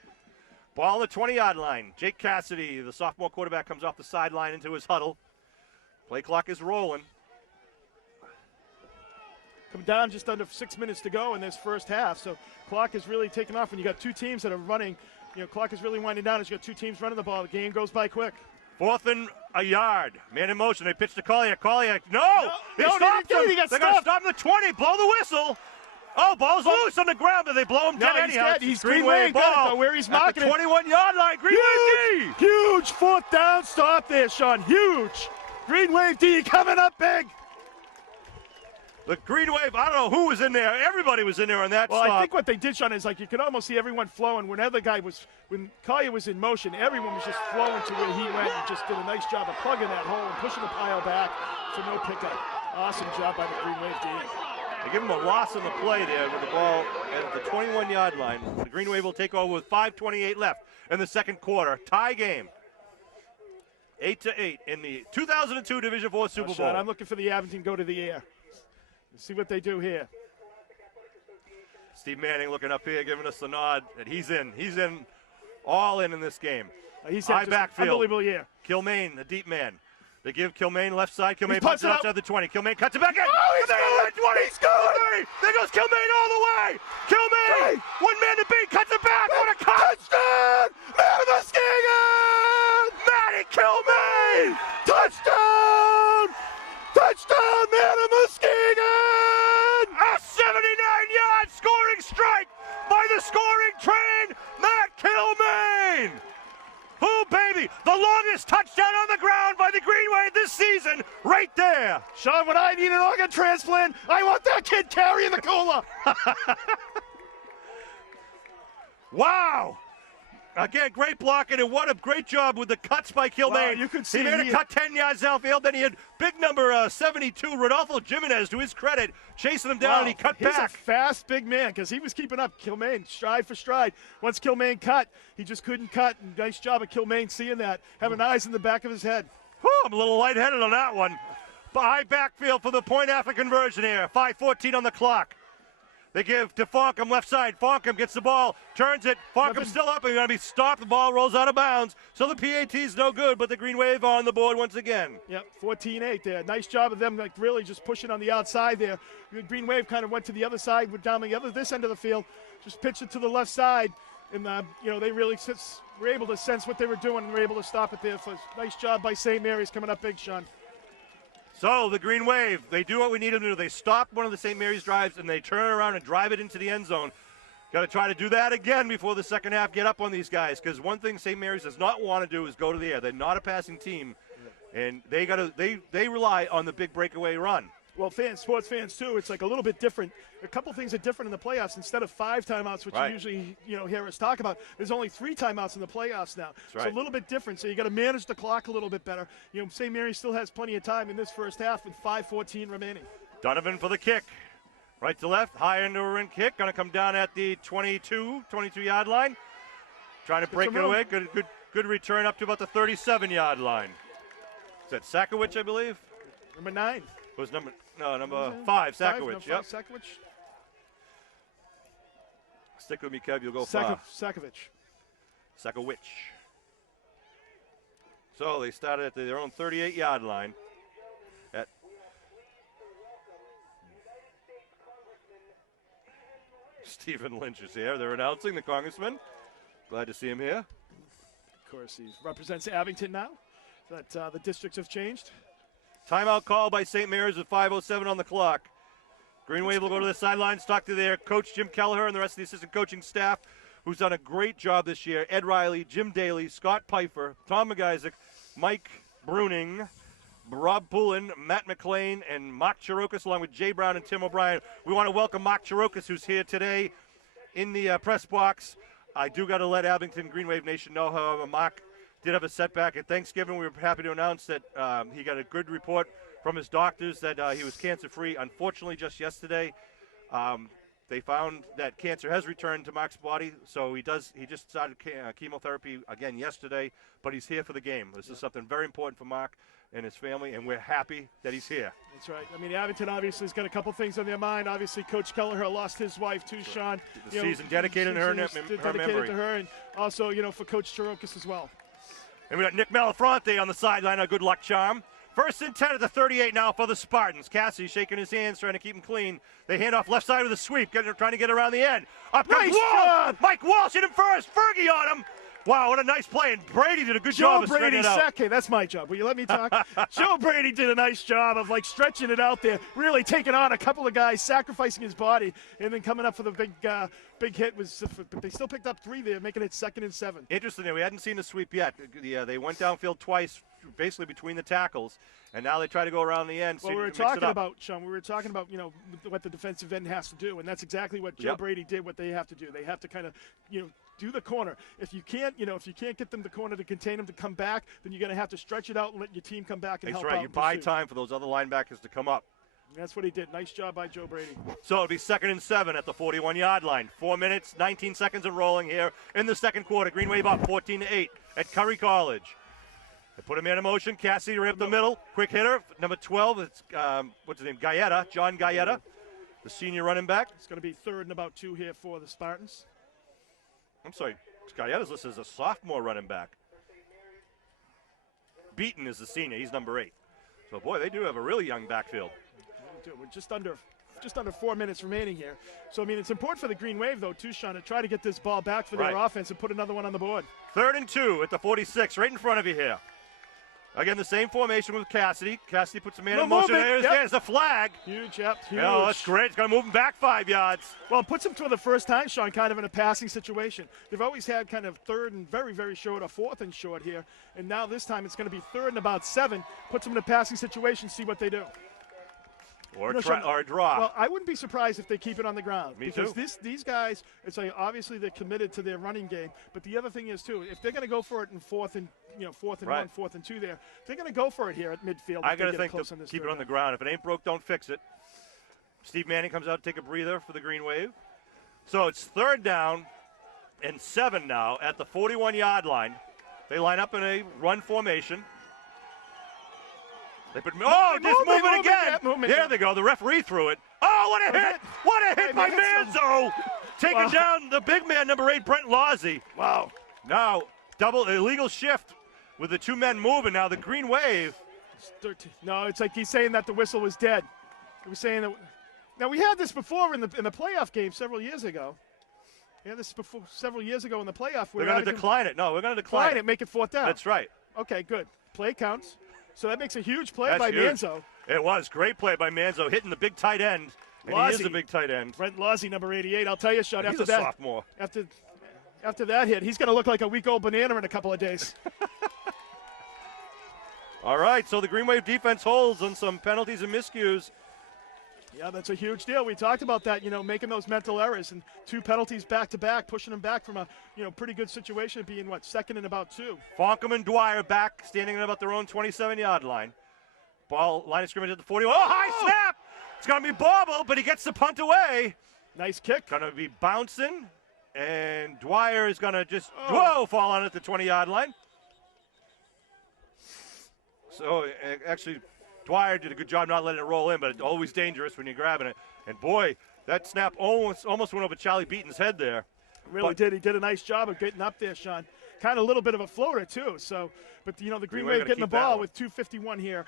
Ball on the 20-yard line. Jake Cassidy, the sophomore quarterback, comes off the sideline into his huddle. Play clock is rolling. Come down just under 6 minutes to go in this first half. So clock is really taking off. When you got two teams that are running, clock is really winding down as you got two teams running the ball. The game goes by quick. 4th and a yard. Man in motion. They pitch to Collier. Collier, no! They stopped him! They're going to stop him at the 20. Blow the whistle. Oh, ball's loose on the ground, but they blow him dead anyhow. He's Green Wave ball where he's marking it. 21-yard line. Green Wave D. Huge 4th down stop there, Sean. Huge. Green Wave D coming up big. The Green Wave, I don't know who was in there. Everybody was in there on that stop. I think what they did, Sean, is you could almost see everyone flowing. When Collier was in motion, everyone was just flowing to where he went and just did a nice job of plugging that hole and pushing the pile back for no pickup. Awesome job by the Green Wave D. They give him a loss on the play there with the ball at the 21-yard line. The Green Wave will take over with 5:28 left in the second quarter. Tie game. 8-8 in the 2002 Division IV Super Bowl. Sean, I'm looking for the Abington go to the air. Let's see what they do here. Steve Manning looking up here, giving us the nod that he's in. He's in all in this game. He's High had just backfield. unbelievable year. Kilmaine, the deep man. They give Kilmaine left side. Kilmaine punts punts it it outside the 20. Kilmaine cuts it back in. Oh, he's Kilmaine going! on the 20. He's going! Kilmaine. There goes Kilmaine all the way. Kilmaine, one man to beat, cuts it back. What a cut! Touchdown! Man of Muskegon! Matty Kilmaine! Touchdown! Touchdown, man of Muskegon! A 79-yard scoring strike by the scoring train, Matt Kilmaine! Who, baby? The longest touchdown on the ground by the Green Wave this season, right there. Sean, when I need an organ transplant, I want that kid carrying the cooler. Wow. Again, great blocking, and what a great job with the cuts by Kilmaine. Wow, you could see he made a cut 10 yards downfield. Then he had big number 72, Rodolfo Jimenez, to his credit, chasing him down, and he cut He's back. a fast, big man because he was keeping up Kilmaine stride for stride. Once Kilmaine cut, he just couldn't cut. And nice job of Kilmaine seeing that, having eyes in the back of his head. Whew, I'm a little lightheaded on that one. High backfield for the point after conversion here. 5:14 on the clock. They give to Fonkham left side. Fonkham gets the ball, turns it. Fonkham's still up and going to be stopped. The ball rolls out of bounds. So the PAT's no good, but the Green Wave on the board once again. Yep, 14-8 there. Nice job of them, like really just pushing on the outside there. The Green Wave kind of went to the other side, went down this end of the field, just pitched it to the left side, and they really were able to sense what they were doing and were able to stop it there. So nice job by St. Mary's coming up big, Sean. So the Green Wave, they do what we need them to do. They stop one of the St. Mary's drives and they turn around and drive it into the end zone. Got to try to do that again before the second half. Get up on these guys, because one thing St. Mary's does not want to do is go to the air. They're not a passing team, and they rely on the big breakaway run. Well, sports fans too, it's like a little bit different. A couple things are different in the playoffs. Instead of 5 timeouts, which Right. you usually hear us talk about, there's only 3 timeouts in the playoffs now. That's So right. a little bit different. So you got to manage the clock a little bit better. St. Mary still has plenty of time in this first half with 5:14 remaining. Donovan for the kick. Right to left, high end over in kick. Going to come down at the 22-yard line. Trying to break some it room. away. Good return up to about the 37-yard line. Is that Sakowicz, I believe? Number 9. Was number 5, Sakowicz. Yep. Sakowicz. Stick with me, Kev. You'll go far. Sakowicz. Sakowicz. So they started at their own 38-yard line. Stephen Lynch is here. They're announcing the congressman. Glad to see him here. Of course, he represents Abington now. That the districts have changed. Timeout call by St. Mary's with 5:07 on the clock. Green Wave will go to the sidelines, talk to their coach, Jim Kelleher, and the rest of the assistant coaching staff, who's done a great job this year. Ed Riley, Jim Daly, Scott Pfeiffer, Tom McIsaac, Mike Bruning, Rob Poulin, Matt McLean, and Mark Chirokas, along with Jay Brown and Tim O'Brien. We want to welcome Mark Chirokas, who's here today in the press box. I do got to let Abington Green Wave Nation know, however, Mark did have a setback at Thanksgiving. We were happy to announce that he got a good report from his doctors that he was cancer-free. Unfortunately, just yesterday, they found that cancer has returned to Mark's body, so he just started chemotherapy again yesterday, but he's here for the game. This is something very important for Mark and his family, and we're happy that he's here. That's right. I mean, Abington obviously has got a couple things on their mind. Obviously, Coach Kelleher lost his wife too, Sean. The season dedicated to her dedicated memory. to her, and also, for Coach Chirokas as well. And we got Nick Malafronte on the sideline, a good luck charm. First and 10 at the 38 now for the Spartans. Cassidy shaking his hands, trying to keep him clean. They hand off left side with a sweep, trying to get around the end. Up comes Nice Walsh! job! Mike Walsh hit him first. Fergie on him. Wow, what a nice play. And Brady did a good job Joe of Brady stretching it out. second. That's my job. Will you let me talk? Joe Brady did a nice job of stretching it out there, really taking on a couple of guys, sacrificing his body, and then coming up for the big hit. But they still picked up 3 there, making it 2nd and 7. Interesting, we hadn't seen the sweep yet. They went downfield twice, basically between the tackles, and now they try to go around the end. Well, we were talking about, Sean, what the defensive end has to do, and that's exactly what Joe Brady did, what they have to do. They have to kind of, do the corner. If you can't get them the corner to contain them to come back, then you're going to have to stretch it out and let your team come back and help out. That's right. You buy time for those other linebackers to come up. And that's what he did. Nice job by Joe Brady. So it'll be 2nd and 7 at the 41-yard line. 4 minutes, 19 seconds of rolling here in the second quarter. Green Wave up 14-8 at Curry College. They put a man in motion. Cassidy right up the middle. Quick hitter. Number 12, it's, what's his name? Galletta, John Galletta, the senior running back. It's going to be 3rd and about 2 here for the Spartans. I'm sorry, Scotty Evans listed as a sophomore running back. Beaton is the senior. He's number 8. So, boy, they do have a really young backfield. We're just under 4 minutes remaining here. So, I mean, it's important for the Green Wave, though, too, Sean, to try to get this ball back for their offense and put another one on the board. 3rd and 2 at the 46, right in front of you here. Again, the same formation with Cassidy. Cassidy puts a man in motion. There's the flag. Huge, huge. Oh, that's great. It's going to move him back 5 yards. Well, it puts him for the first time, Sean, kind of in a passing situation. They've always had kind of 3rd and very, very short or 4th and short here. And now this time it's going to be 3rd and about 7. Puts them in a passing situation, see what they do. Or a draw. Well, I wouldn't be surprised if they keep it on the ground. Me because too. These guys, it's like obviously they're committed to their running game. But the other thing is too, if they're going to go for it in 4th and 1, 4th and 2 there, they're going to go for it here at midfield. I got to think to keep it on the ground. If it ain't broke, don't fix it. Steve Manning comes out to take a breather for the Green Wave. So it's 3rd down and 7 now at the 41-yard line. They line up in a run formation. They put moving again. There they go. The referee threw it. Oh, what a hit! What a hit by Manzo! Taking down the big man, number 8, Brent Lawsey. Wow. Now, double illegal shift with the 2 men moving. Now the Green Wave. No, it's like he's saying that the whistle was dead. He was saying that. Now we had this before in the playoff game several years ago. We had this before several years ago in the playoff. We're going to decline it. No, we're going to decline it. Make it 4th down. That's right. Okay, good. Play counts. So that makes a huge play by Manzo. It was. Great play by Manzo, hitting the big tight end. And he is a big tight end. Brent Lawsey, number 88. I'll tell you, Sean, after that, sophomore. After that hit, he's going to look like a week-old banana in a couple of days. All right, so the Green Wave defense holds on some penalties and miscues. Yeah, that's a huge deal. We talked about that, making those mental errors and 2 penalties back-to-back, pushing them back from a, pretty good situation, being, 2nd and about 2. Fonkum and Dwyer back, standing at about their own 27-yard line. Ball, line of scrimmage at the 40. Oh, high snap! It's going to be Bobble, but he gets the punt away. Nice kick. Going to be bouncing, and Dwyer is going to just, fall on at the 20-yard line. So, actually, Dwyer did a good job not letting it roll in, but it's always dangerous when you're grabbing it. And boy, that snap almost went over Charlie Beaton's head there. Really did. He did a nice job of getting up there, Sean. Kind of a little bit of a floater too. So, but the Green Wave getting the ball with 2:51 here.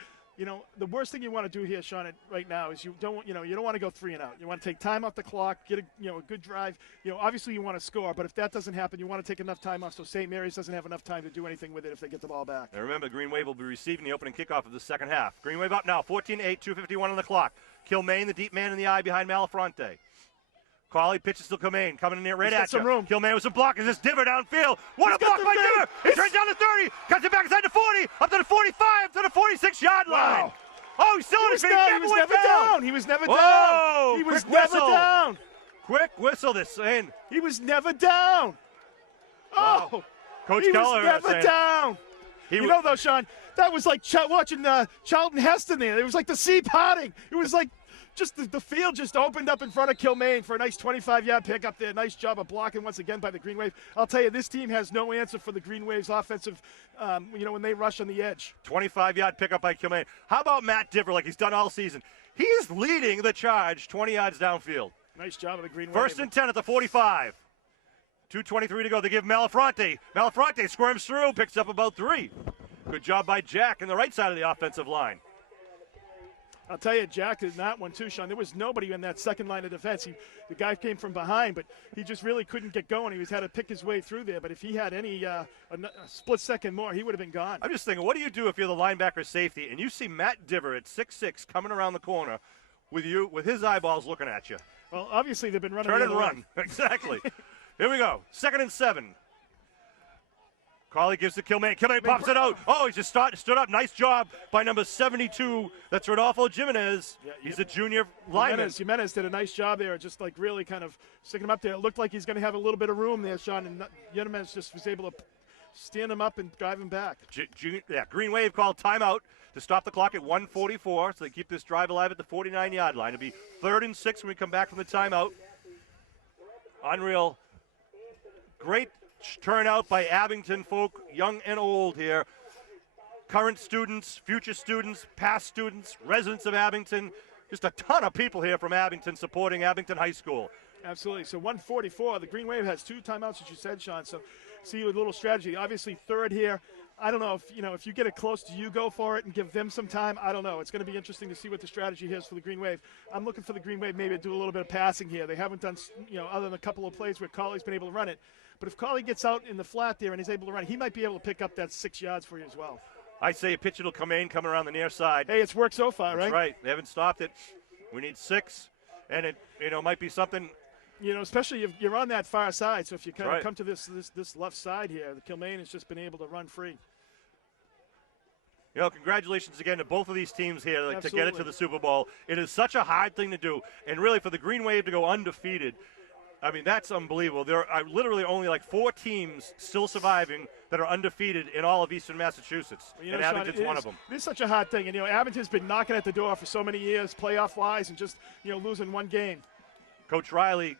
The worst thing you want to do here, Sean, right now is you don't want to go 3 and out. You want to take time off the clock, get a good drive. Obviously you want to score, but if that doesn't happen, you want to take enough time off so St. Mary's doesn't have enough time to do anything with it if they get the ball back. Now remember, Green Wave will be receiving the opening kickoff of the second half. Green Wave up now, 14-8, 2:51 on the clock. Kilmaine, the deep man in the eye behind Malafronte. Cawley pitches to Kilmaine, coming in there right at you. Some room. Kilmaine with some blockers. This Diver downfield. What a block by Diver! He's right down the 30, cuts it back inside the 40, up to the 45, to the 46-yard line. Wow. Oh, he's still on his feet. He was never down. He was never down. He was never down. Quick whistle this in. He was never down. Oh, wow. Coach he Keller was never down. Though, Sean, that was like watching Charlton Heston there. It was like the sea parting. It was like just the field just opened up in front of Kilmaine for a nice 25-yard pick up there. Nice job of blocking once again by the Green Wave. I'll tell you, this team has no answer for the Green Wave's offensive, when they rush on the edge. 25-yard pickup by Kilmaine. How about Matt Diver like he's done all season? He's leading the charge 20 yards downfield. Nice job of the Green Wave. 1st and 10 at the 45. 2:23 to go. They give Malafronte. Malafronte squirms through, picks up about 3. Good job by Jack on the right side of the offensive line. I'll tell you, Jack did that one too, Sean. There was nobody in that second line of defense. The guy came from behind, but he just really couldn't get going. He had to pick his way through there. But if he had any a split second more, he would have been gone. I'm just thinking, what do you do if you're the linebacker safety and you see Matt Diver at 6'6" coming around the corner with his eyeballs looking at you? Well, obviously they've been running. Turn and run. Exactly. Here we go. 2nd and 7. Cawley gives to Kilmaine. Kilmaine pops it out. Oh, he just stood up. Nice job by number 72. That's Rodolfo Jimenez. Yeah, he's a junior lineman. Jimenez did a nice job there, just like really kind of sticking him up there. It looked like he's going to have a little bit of room there, Sean, and Jimenez just was able to stand him up and drive him back. Green Wave called timeout to stop the clock at 1:44, so they keep this drive alive at the 49-yard line. It'll be 3rd and 6 when we come back from the timeout. Unreal. Great turnout by Abington folk, young and old here. Current students, future students, past students, residents of Abington. Just a ton of people here from Abington supporting Abington High School. Absolutely. So 144. The Green Wave has 2 timeouts, as you said, Sean. So see a little strategy. Obviously, third here. I don't know if you get it close, do you go for it and give them some time? I don't know. It's going to be interesting to see what the strategy is for the Green Wave. I'm looking for the Green Wave maybe to do a little bit of passing here. They haven't done, other than a couple of plays where Colley's been able to run it. But if Colley gets out in the flat there and he's able to run it, he might be able to pick up that 6 yards for you as well. I say a pitch will come around the near side. Hey, it's worked so far, right? That's right. They haven't stopped it. We need 6, and it might be something. Especially if you're on that far side. So if you kind of Right. come to this left side here, the Kilmaine has just been able to run free. Congratulations again to both of these teams here to get it to Absolutely. the Super Bowl. It is such a hard thing to do, and really for the Green Wave to go undefeated, I mean, that's unbelievable. There are literally only like 4 teams still surviving that are undefeated in all of Eastern Massachusetts, and Sean, Abington's one of them. It is such a hard thing. And, Abington's been knocking at the door for so many years, playoff-wise, and just, losing one game. Coach Riley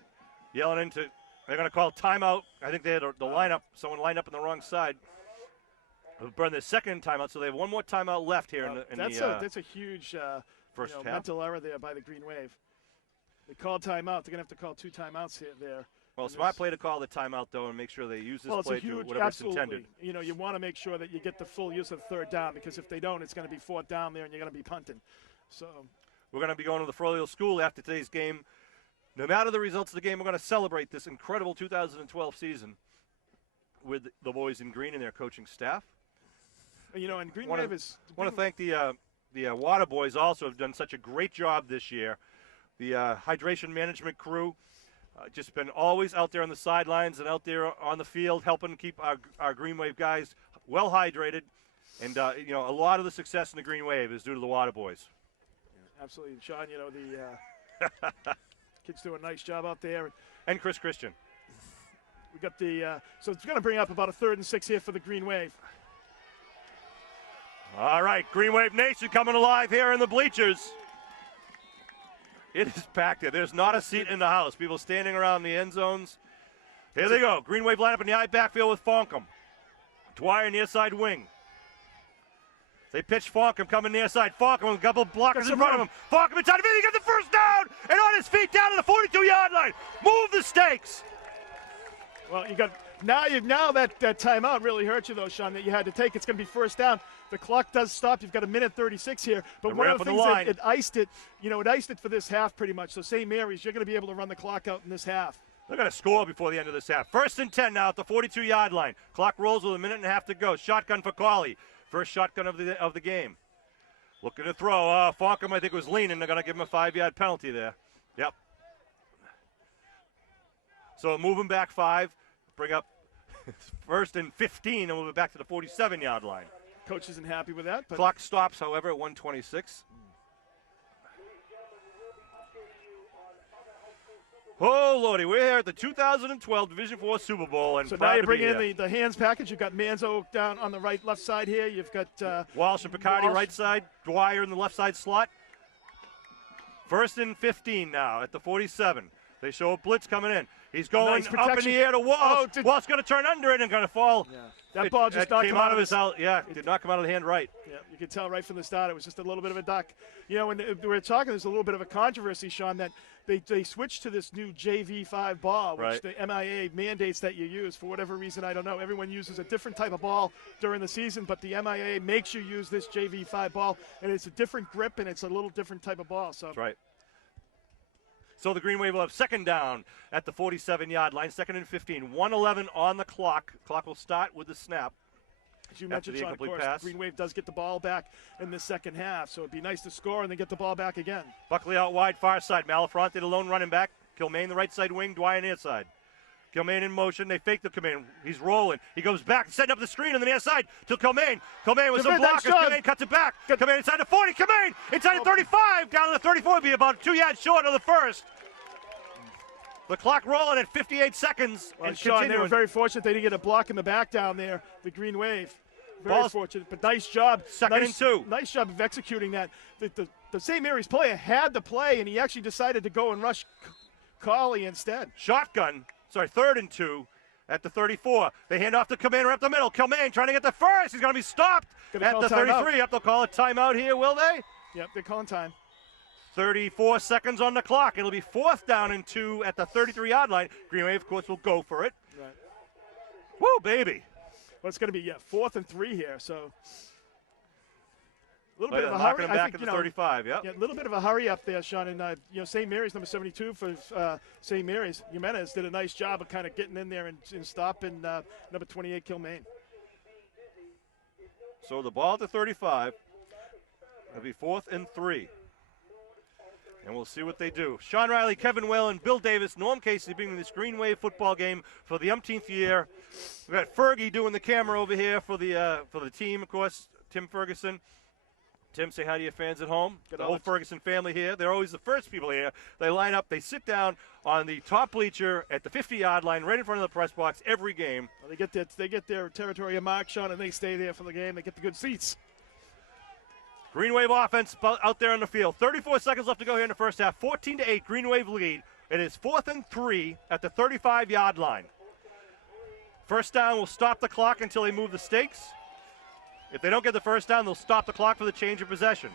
yelling they're going to call timeout. I think they had the lineup, someone lined up on the wrong side. They'll burn their second timeout, so they have one more timeout left here That's a huge first half. mental error there by the Green Wave. They called timeout. They're going to have to call 2 timeouts there. Well, smart play to call the timeout, though, and make sure they use this play to whatever it's intended. You want to make sure that you get the full use of third down, because if they don't, it's going to be 4th down there and you're going to be punting. So we're going to be going to the Froyo School after today's game. No matter the results of the game, we're going to celebrate this incredible 2012 season with the boys in green and their coaching staff. And Green Wave is. I want to thank the Water Boys also have done such a great job this year. The hydration management crew just been always out there on the sidelines and out there on the field helping keep our Green Wave guys well hydrated. And, a lot of the success in the Green Wave is due to the Water Boys. Absolutely. Sean, the kids do a nice job out there. And Chris Christian. We got so it's going to bring up about a 3rd and 6 here for the Green Wave. All right, Green Wave Nation coming alive here in the bleachers. It is packed here. There's not a seat in the house. People standing around the end zones. Here they go. Green Wave line up in the I backfield with Fonkum. Dwyer near side wing. They pitch Fonkum coming near side. Fonkum with a couple blockers in front of him. Fonkum inside of it. He got the first down and on his feet down to the 42-yard line. Move the stakes. Well, you got now that timeout really hurt you though, Sean, that you had to take. It's going to be 1st down. The clock does stop. You've got 1:36 here. But one of the things that it iced it, it iced it for this half pretty much. So St. Mary's, you're going to be able to run the clock out in this half. They're going to score before the end of this half. 1st and 10 now at the 42-yard line. Clock rolls with 1.5 minutes to go. Shotgun for Colley. First shotgun of the game. Looking to throw. Fonkum, I think, was leaning. They're going to give him a 5-yard penalty there. Yep. So move him back 5. Bring up 1st and 15, and we'll be back to the 47-yard line. Coach isn't happy with that. But clock stops, however, at 1:26. Oh, Lordy, we're here at the 2012 Division IV Super Bowl. And so now you bring in the hands package. You've got Manzo down on the left side here. You've got Walsh and Picardi right side. Dwyer in the left side slot. 1st and 15 now at the 47. They show a blitz coming in. He's going up in the air to Walsh. Walsh going to turn under it and going to fall. Yeah. That ball just came out of his out. Yeah, did not come out of the hand right. Yeah, you could tell right from the start it was just a little bit of a duck. When we were talking, there's a little bit of a controversy, Sean, that they switched to this new JV5 ball, which the MIA mandates that you use for whatever reason. I don't know. Everyone uses a different type of ball during the season, but the MIA makes you use this JV5 ball, and it's a different grip and it's a little different type of ball. So that's right. So the Green Wave will have 2nd down at the 47-yard line, 2nd and 15. 1:11 on the clock. Clock will start with the snap. As you mentioned, Sean, of course, Green Wave does get the ball back in the second half, so it'd be nice to score and then get the ball back again. Buckley out wide, far side. Malafronte, the lone running back. Kilmaine, the right side wing. Dwyer near side. Kilmaine in motion. They fake the Kilmaine. He's rolling. He goes back, setting up the screen on the near side to Kilmaine. Kilmaine with some blockers. Kilmaine cuts it back. Kilmaine inside the 40. Kilmaine inside the 35. Down to the 34. Would be about 2 yards short of the first. The clock rolling at 58 seconds. Well, and Sean, they were very fortunate they didn't get a block in the back down there, the Green Wave. Very fortunate, but nice job. 2nd and 2. Nice job of executing that. The St. Mary's player had the play, and he actually decided to go and rush Colley instead. Shotgun, 3rd and 2 at the 34. They hand off to Kilmaine right up the middle. Kilmaine trying to get the first. He's going to be stopped at the 33. They'll call a timeout here, will they? Yep, they're calling time. 34 seconds on the clock. It'll be 4th down and 2 at the 33-yard line. Green Wave, of course, will go for it. Right. Woo, baby. Well, it's going to be 4th and 3 here, so a little bit of a knocking hurry. him back at the 35, yep. Yeah, a little bit of a hurry up there, Sean. And, St. Mary's, number 72 for St. Mary's, Jimenez, did a nice job of kind of getting in there and stopping number 28, Kilmaine. So the ball at the 35. It'll be 4th and 3. And we'll see what they do. Sean Riley, Kevin Whalen, Bill Davis, Norm Casey bringing this Green Wave football game for the umpteenth year. We've got Fergie doing the camera over here for the team, of course, Tim Ferguson. Tim, say hi to your fans at home. The whole Ferguson family here. They're always the first people here. They line up. They sit down on the top bleacher at the 50-yard line right in front of the press box every game. Well, they get their territory marked, Sean, and they stay there for the game. They get the good seats. Green Wave offense out there on the field. 34 seconds left to go here in the first half. 14-8, Green Wave lead. It is 4th and 3 at the 35-yard line. First down will stop the clock until they move the stakes. If they don't get the first down, they'll stop the clock for the change of possession.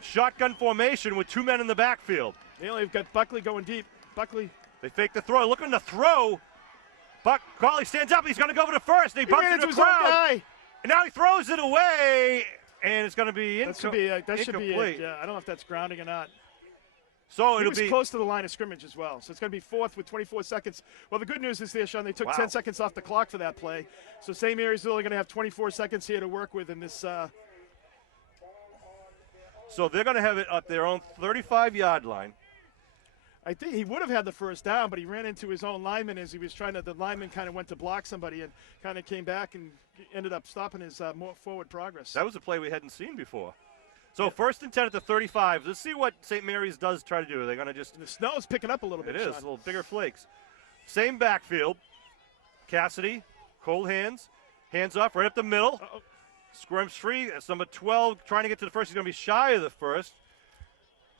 Shotgun formation with 2 men in the backfield. They've got Buckley going deep. Buckley. They fake the throw. Looking to throw. Cawley stands up. He's going to go for the first. And he bumps into the crowd. And now he throws it away. And it's going to be incomplete. That should be it. Yeah, I don't know if that's grounding or not. So it'll be close to the line of scrimmage as well. So it's going to be 4th with 24 seconds. Well, the good news is there, Sean, they took 10 seconds off the clock for that play. So St. Mary's is only going to have 24 seconds here to work with in this. So they're going to have it at their own 35-yard line. I think he would have had the first down, but he ran into his own lineman as he was trying to. The lineman kind of went to block somebody and kind of came back and ended up stopping his more forward progress. That was a play we hadn't seen before. So 1st and 10 at the 35. Let's see what St. Mary's does try to do. Are they going to just... The snow's picking up a little bit, It is, Sean. a little bigger flakes. Same backfield. Cassidy, cold hands. Hands off right up the middle. Squirms free. That's number 12 trying to get to the first. He's going to be shy of the first.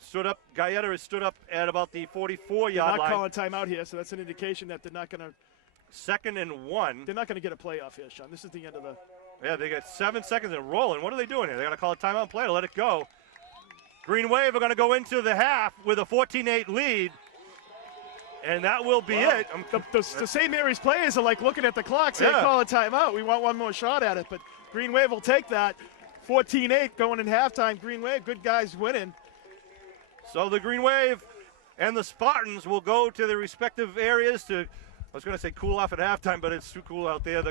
Stood up. Gaeta has stood up at about the 44-yard line. Not calling timeout here, so that's an indication that they're not going to... 2nd and 1. They're not going to get a playoff here, Sean. This is the end of the... Yeah, they got 7 seconds and rolling. What are they doing here? They're going to call a timeout play to let it go. Green Wave are going to go into the half with a 14-8 lead. And that will be it. The St. Mary's players are like looking at the clock saying, call a timeout. We want one more shot at it. But Green Wave will take that. 14-8 going in halftime. Green Wave, good guys winning. So the Green Wave and the Spartans will go to their respective areas to, I was going to say cool off at halftime, but it's too cool out there.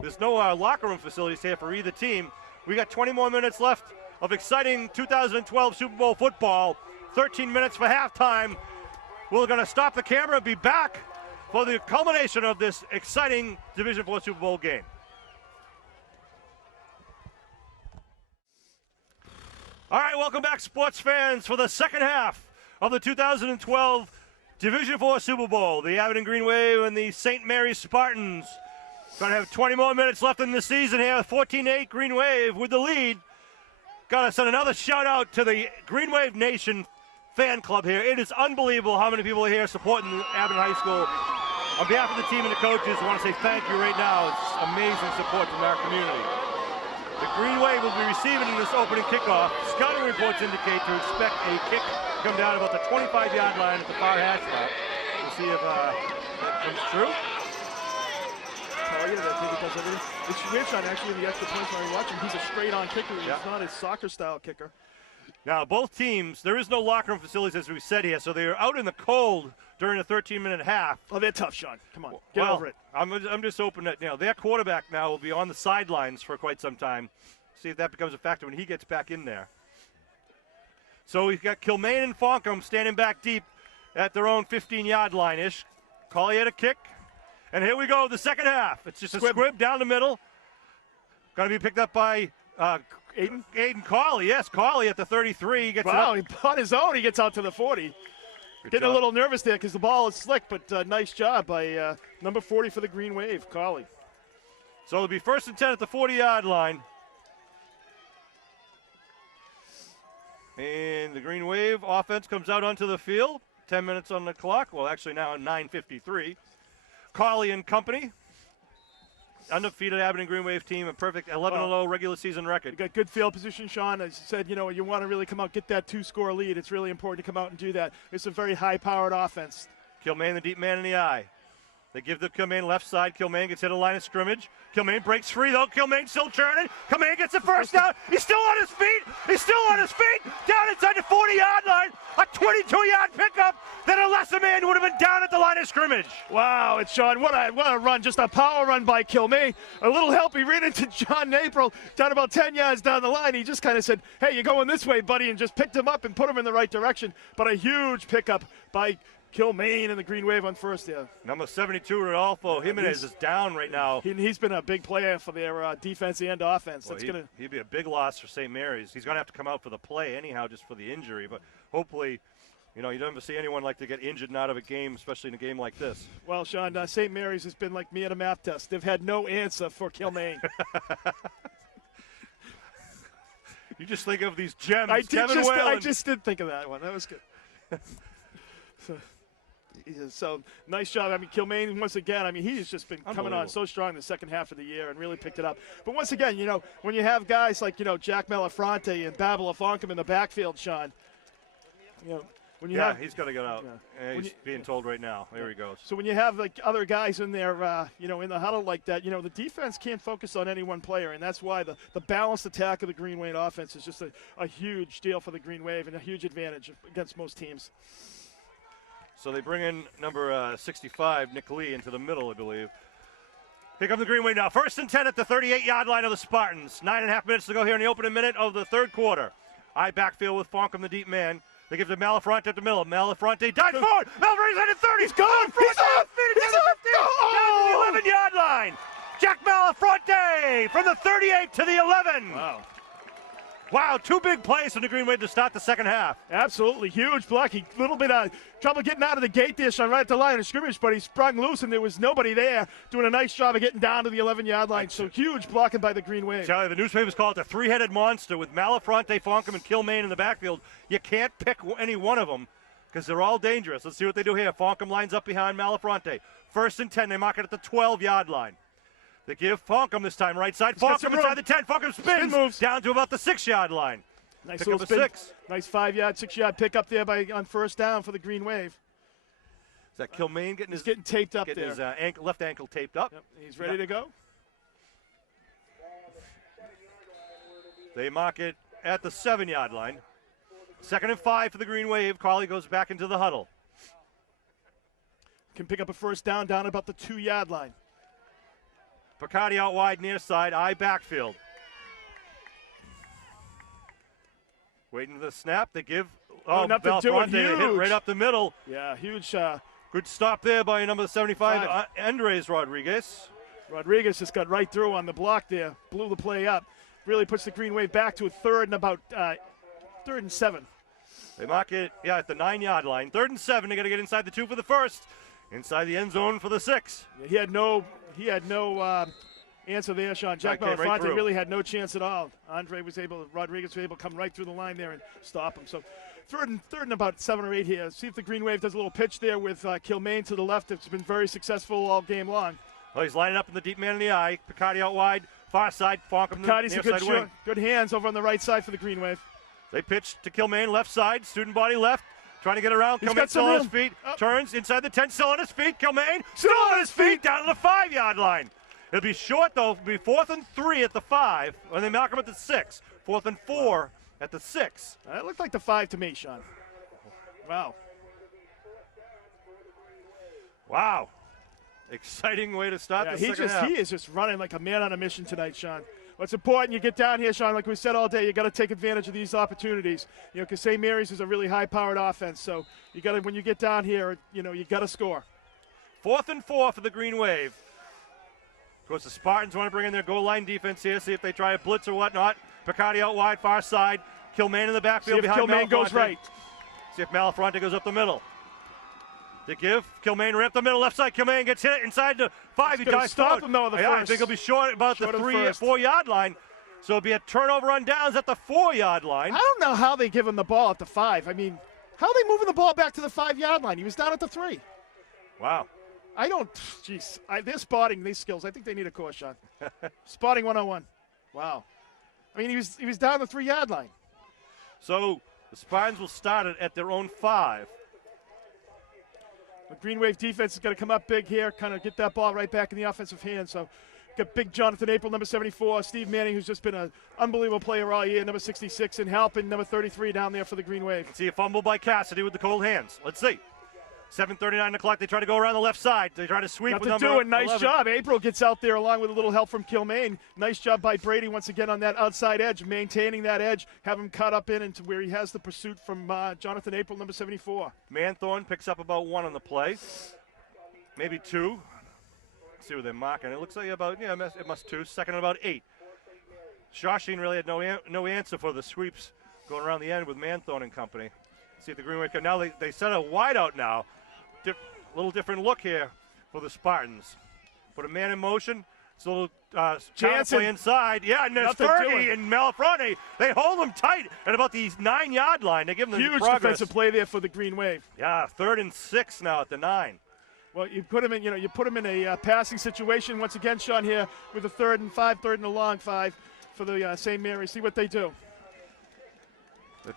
There's no locker room facilities here for either team. We got 20 more minutes left of exciting 2012 Super Bowl football. 13 minutes for halftime. We're going to stop the camera and be back for the culmination of this exciting Division IV Super Bowl game. All right, welcome back, sports fans, for the second half of the 2012 Division IV Super Bowl. The Abingdon Green Wave and the St. Mary's Spartans. Going to have 20 more minutes left in the season here. 14-8 Green Wave with the lead. Got to send another shout out to the Green Wave Nation fan club here. It is unbelievable how many people are here supporting Abingdon High School. On behalf of the team and the coaches, I want to say thank you right now. It's amazing support from our community. The Green Wave will be receiving in this opening kickoff. Scouting reports indicate to expect a kick to come down about the 25-yard line at the far hash mark. We'll see if that comes true. Oh, yeah, I think it does everything. It's weird, Sean, actually, in the extra points when I watch him, he's a straight-on kicker. He's not a soccer-style kicker. Now, both teams, there is no locker room facilities, as we said here, so they're out in the cold during a 13-minute half. Oh, they're tough, Sean. Come on, get over it. I'm just hoping that their quarterback now will be on the sidelines for quite some time. See if that becomes a factor when he gets back in there. So we've got Kilmaine and Fonkum standing back deep at their own 15-yard line-ish. Collier to kick. And here we go, the second half. It's just a squib down the middle. Going to be picked up by Aiden Cawley. Yes, Cawley at the 33. He gets he on his own. He gets out to the 40. Getting a little nervous there because the ball is slick, but nice job by number 40 for the Green Wave, Cawley. So it'll be 1st and 10 at the 40-yard line. And the Green Wave offense comes out onto the field. 10 minutes on the clock. Well, actually now 9:53. Cawley and company undefeated Aberdeen Green Wave team, a perfect 11-0 regular season record. You got good field position, Sean. As you said, you want to really come out, get that 2-score lead. It's really important to come out and do that. It's a very high-powered offense. Kilmaine, the deep man in the eye. They give the Kilmaine left side. Kilmaine gets hit a line of scrimmage. Kilmaine breaks free, though. Kilmaine still churning. Kilmaine gets the first down. He's still on his feet. He's still on his feet. Down inside the 40-yard line. A 22-yard pickup. Then a lesser man would have been down at the line of scrimmage. Wow, it's Sean. What a run. Just a power run by Kilmaine. A little help. He ran into John Napril down about 10 yards down the line. He just kind of said, hey, you're going this way, buddy, and just picked him up and put him in the right direction. But a huge pickup by Kilmaine and the Green Wave on first there. Number 72, Rodolfo Jimenez, is down right now. He's been a big player for their defense and offense. Well, he'd be a big loss for St. Mary's. He's going to have to come out for the play anyhow, just for the injury. But hopefully, you never see anyone like to get injured and out of a game, especially in a game like this. Well, Sean, St. Mary's has been like me at a math test. They've had no answer for Kilmaine. You just think of these gems. I Whalen. just did think of that one. That was good. So nice job. I mean, Kilmaine, once again, he has just been coming on so strong the second half of the year and really picked it up. But once again, when you have guys like, Jack Malafronte and Babel Afonkum in the backfield, Sean, when you have, he's got to get out. Yeah. He's being told right now. There he goes. So when you have like other guys in there, in the huddle like that, the defense can't focus on any one player, and that's why the balanced attack of the Green Wave offense is just a huge deal for the Green Wave and a huge advantage against most teams. So they bring in number 65, Nick Lee, into the middle, I believe. Here comes the Green Wave now. 1st and 10 at the 38-yard line of the Spartans. 9.5 minutes to go here in the opening minute of the third quarter. I backfield with Fonkum, the deep man. They give to Malafronte at the middle. Malafronte dives forward. Malafronte's at the 30. He's gone. He's off. He's down to the 11-yard line. Jack Malafronte from the 38 to the 11. Wow, 2 big plays from the Green Wave to start the second half. Absolutely huge block. A little bit of trouble getting out of the gate there, Sean, right at the line of scrimmage, but he sprung loose and there was nobody there, doing a nice job of getting down to the 11-yard line. So huge blocking by the Green Wave. Charlie, the newspapers call it the 3-headed monster with Malafronte, Fonkum, and Kilmaine in the backfield. You can't pick any one of them because they're all dangerous. Let's see what they do here. Fonkum lines up behind Malafronte. 1st and 10. They mark it at the 12-yard line. They give Fonkum this time right side. Fonkum inside the 10. Fonkum spins moves down to about the 6-yard line. Nice Pick little up spin. 6. Nice 5-yard, 6-yard pick up there on first down for the Green Wave. Is that Kilmaine getting getting taped up getting there? His left ankle taped up. Yep, he's ready to go. They mark it at the 7-yard line. 2nd and 5 for the Green Wave. Carly goes back into the huddle. Can pick up a first down about the 2-yard line. Picardi out wide near side. I backfield. Waiting for the snap. They give. Nothing to it. They hit right up the middle. Yeah, huge. Good stop there by number 75, Andres Rodriguez. Rodriguez just got right through on the block there. Blew the play up. Really puts the Green Wave back to a 3rd and 7. They mark it, at the 9-yard line. 3rd and 7. They got to get inside the 2 for the first. Inside the end zone for the 6. Yeah, he had no answer there, Sean. Jack Malafronte really had no chance at all. Rodriguez was able to come right through the line there and stop him. So third and about 7 or 8 here. See if the Green Wave does a little pitch there with Kilmaine to the left. It's been very successful all game long. Well, he's lining up in the deep man in the eye. Picardi out wide, far side. Fonkum Picardi's near side wing. Good hands over on the right side for the Green Wave. They pitch to Kilmaine, left side, student body left. Trying to get around. Kilmaine still on his feet. Turns inside the 10, still on his feet. Kilmaine still on his feet down to the 5-yard line. It'll be short, though. It'll be 4th and 3 at the 5, and they mark him at the 6. 4th and 4 at the 6. That looked like the 5 to me, Sean. Wow. Wow. Exciting way to start the second half. He is just running like a man on a mission tonight, Sean. What's important, you get down here, Sean, like we said all day, you got to take advantage of these opportunities. Because St. Mary's is a really high-powered offense, so you got to, when you get down here, you got to score. 4th and 4 for the Green Wave. Of course, the Spartans want to bring in their goal line defense here, see if they try a blitz or whatnot. Picardi out wide, far side. Kilmaine in the backfield behind Malafronte. Kilmaine goes right. See if Malafronte goes up the middle. They give Kilmaine right up the middle, left side. Kilmaine gets hit inside the 5. He dives stop him though. I think he'll be short about the 4-yard line. So it'll be a turnover on downs at the 4-yard line. I don't know how they give him the ball at the 5. I mean, how are they moving the ball back to the 5-yard line? He was down at the 3. Wow. I don't, jeez, they're spotting these skills. I think they need a course, Sean. Spotting 101. Wow. I mean, he was down the 3-yard line. So the Spartans will start it at their own 5. The Green Wave defense is going to come up big here, kind of get that ball right back in the offensive hand. So got big Jonathan April, number 74, Steve Manning, who's just been an unbelievable player all year, number 66, and Halpin, number 33, down there for the Green Wave. See a fumble by Cassidy with the cold hands. Let's see. 7:39 o'clock. They try to go around the left side. They try to sweep with number 11. Nice job. April gets out there along with a little help from Kilmaine. Nice job by Brady once again on that outside edge, maintaining that edge, have him cut up into where he has the pursuit from Jonathan April, number 74. Manthorn picks up about 1 on the play, maybe 2. Let's see what they're marking. It looks like about, it must 2. Second and about 8. Shawsheen really had no answer for the sweeps going around the end with Manthorn and company. See if the Green Wave come. Now they set a wide out now. Little different look here for the Spartans. Put a man in motion. It's a little chance play inside. Yeah, and there's Fergie and Malafronte. They hold them tight at about the 9-yard line. They give them huge progress. Defensive play there for the Green Wave. Yeah, 3rd and 6 now at the 9. Well, you put him in, a passing situation once again, Sean, here with a 3rd and 5, 3rd and a long 5 for the St. Mary. See what they do. They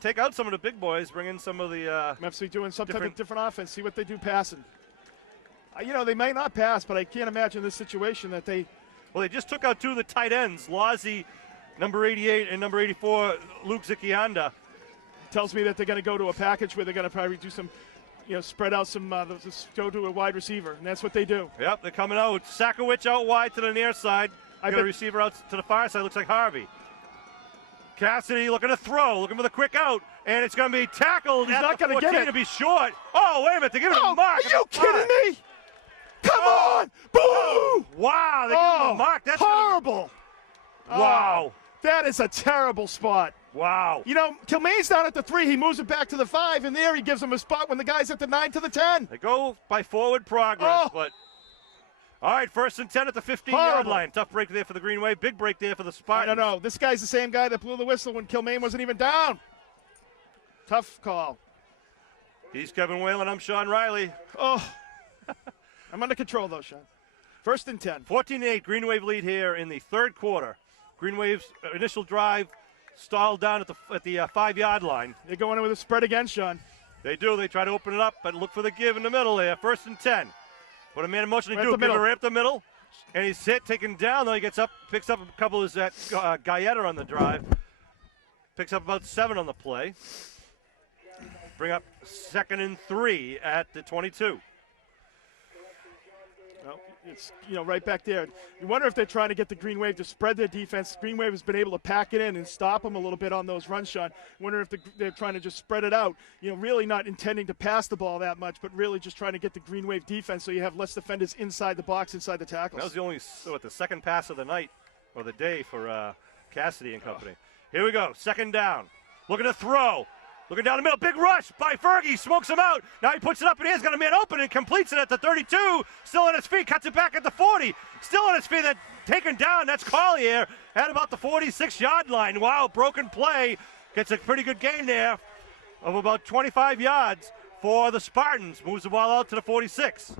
take out some of the big boys, bring in some of the MFC doing some type of different offense. See what they do passing. They might not pass, but I can't imagine this situation that they. Well, they just took out 2 of the tight ends, Lozzie, number 88, and number 84, Luke Zikianda. Tells me that they're going to go to a package where they're going to probably do some, spread out some, go to a wide receiver, and that's what they do. Yep, they're coming out. Sakowicz out wide to the near side. Got a receiver out to the far side. Looks like Harvey. Cassidy looking to throw, looking for the quick out, and it's going to be tackled. He's not going to get it. To be short. Oh, wait a minute, they're giving him a mark. Are you kidding me? Come on! Boo! Wow, they give him a mark. That's horrible. Wow. That is a terrible spot. Wow. Kilmaine's down at the 3. He moves it back to the 5, and there he gives him a spot when the guy's at the 9 to the 10. They go by forward progress, but. All right, 1st and 10 at the 15-yard line. Tough break there for the Green Wave. Big break there for the Spartans. I don't know. This guy's the same guy that blew the whistle when Kilmaine wasn't even down. Tough call. He's Kevin Whalen. I'm Sean Riley. Oh, I'm under control, though, Sean. 1st and 10. 14-8, Green Wave lead here in the 3rd quarter. Green Wave's initial drive stalled down at the 5-yard line. They're going in with a spread again, Sean. They do. They try to open it up, but look for the give in the middle there. 1st and 10. Put a man in motion. They do. Give him right up the middle. And he's taken down, though. He gets up, picks up a couple of Gaeta on the drive. Picks up about 7 on the play. Bring up 2nd and 3 at the 22. Well, it's right back there. You wonder if they're trying to get the Green Wave to spread their defense. Green Wave has been able to pack it in and stop them a little bit on those runs, Sean. Wonder if they're trying to just spread it out. Really not intending to pass the ball that much, but really just trying to get the Green Wave defense so you have less defenders inside the box, inside the tackles. That was the only the second pass of the night or the day for Cassidy and company. Here we go. 2nd down. Looking to throw. Looking down the middle, big rush by Fergie, smokes him out. Now he puts it up in the air, got a man open and completes it at the 32. Still on his feet, cuts it back at the 40. Still on his feet, taken down. That's Collier at about the 46-yard line. Wow, broken play. Gets a pretty good gain there of about 25 yards for the Spartans. Moves the ball out to the 46.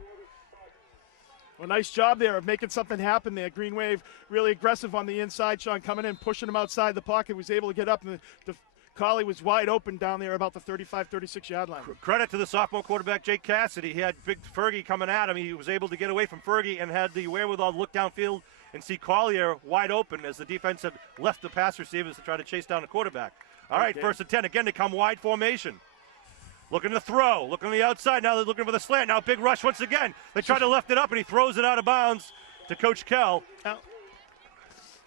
Well, nice job there of making something happen there. Green Wave really aggressive on the inside, Sean, coming in, pushing him outside the pocket. Was able to get up, and the Collie was wide open down there about the 35, 36-yard line. Credit to the sophomore quarterback, Jake Cassidy. He had big Fergie coming at him. He was able to get away from Fergie and had the wherewithal to look downfield and see Collier wide open as the defense had left the pass receivers to try to chase down the quarterback. All right, 1st and 10. Again, they come wide formation. Looking to throw. Looking on the outside. Now they're looking for the slant. Now big rush once again. They try to lift it up, and he throws it out of bounds to Coach Kell.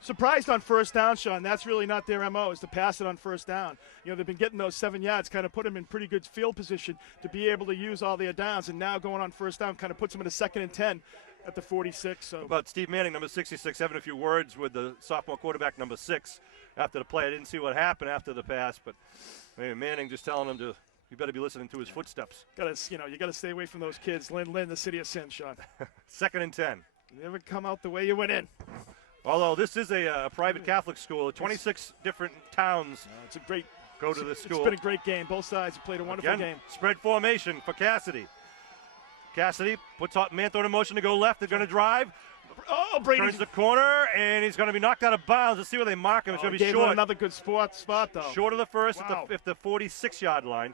Surprised on 1st down, Sean. That's really not their MO, is to pass it on 1st down. They've been getting those 7 yards, kind of put them in pretty good field position to be able to use all their downs, and now going on 1st down kind of puts them in a 2nd and 10 at the 46. So about Steve Manning, number 66, having a few words with the sophomore quarterback, number 6, after the play. I didn't see what happened after the pass, but maybe Manning just telling him you better be listening to his footsteps. You got to stay away from those kids. Lynn, the city of sin, Sean. 2nd and 10. You never come out the way you went in. Although this is a private Catholic school, 26 different towns it's a great go to this school. It's been a great game. Both sides have played a wonderful game. Spread formation for Cassidy. Cassidy puts Manthorne in motion to go left. They're going to drive. Oh, Brady Turns the corner, and he's going to be knocked out of bounds. Let's see where they mark him. It's going to be gave short. him another good spot though. Short of the first Wow. at the 46-yard line.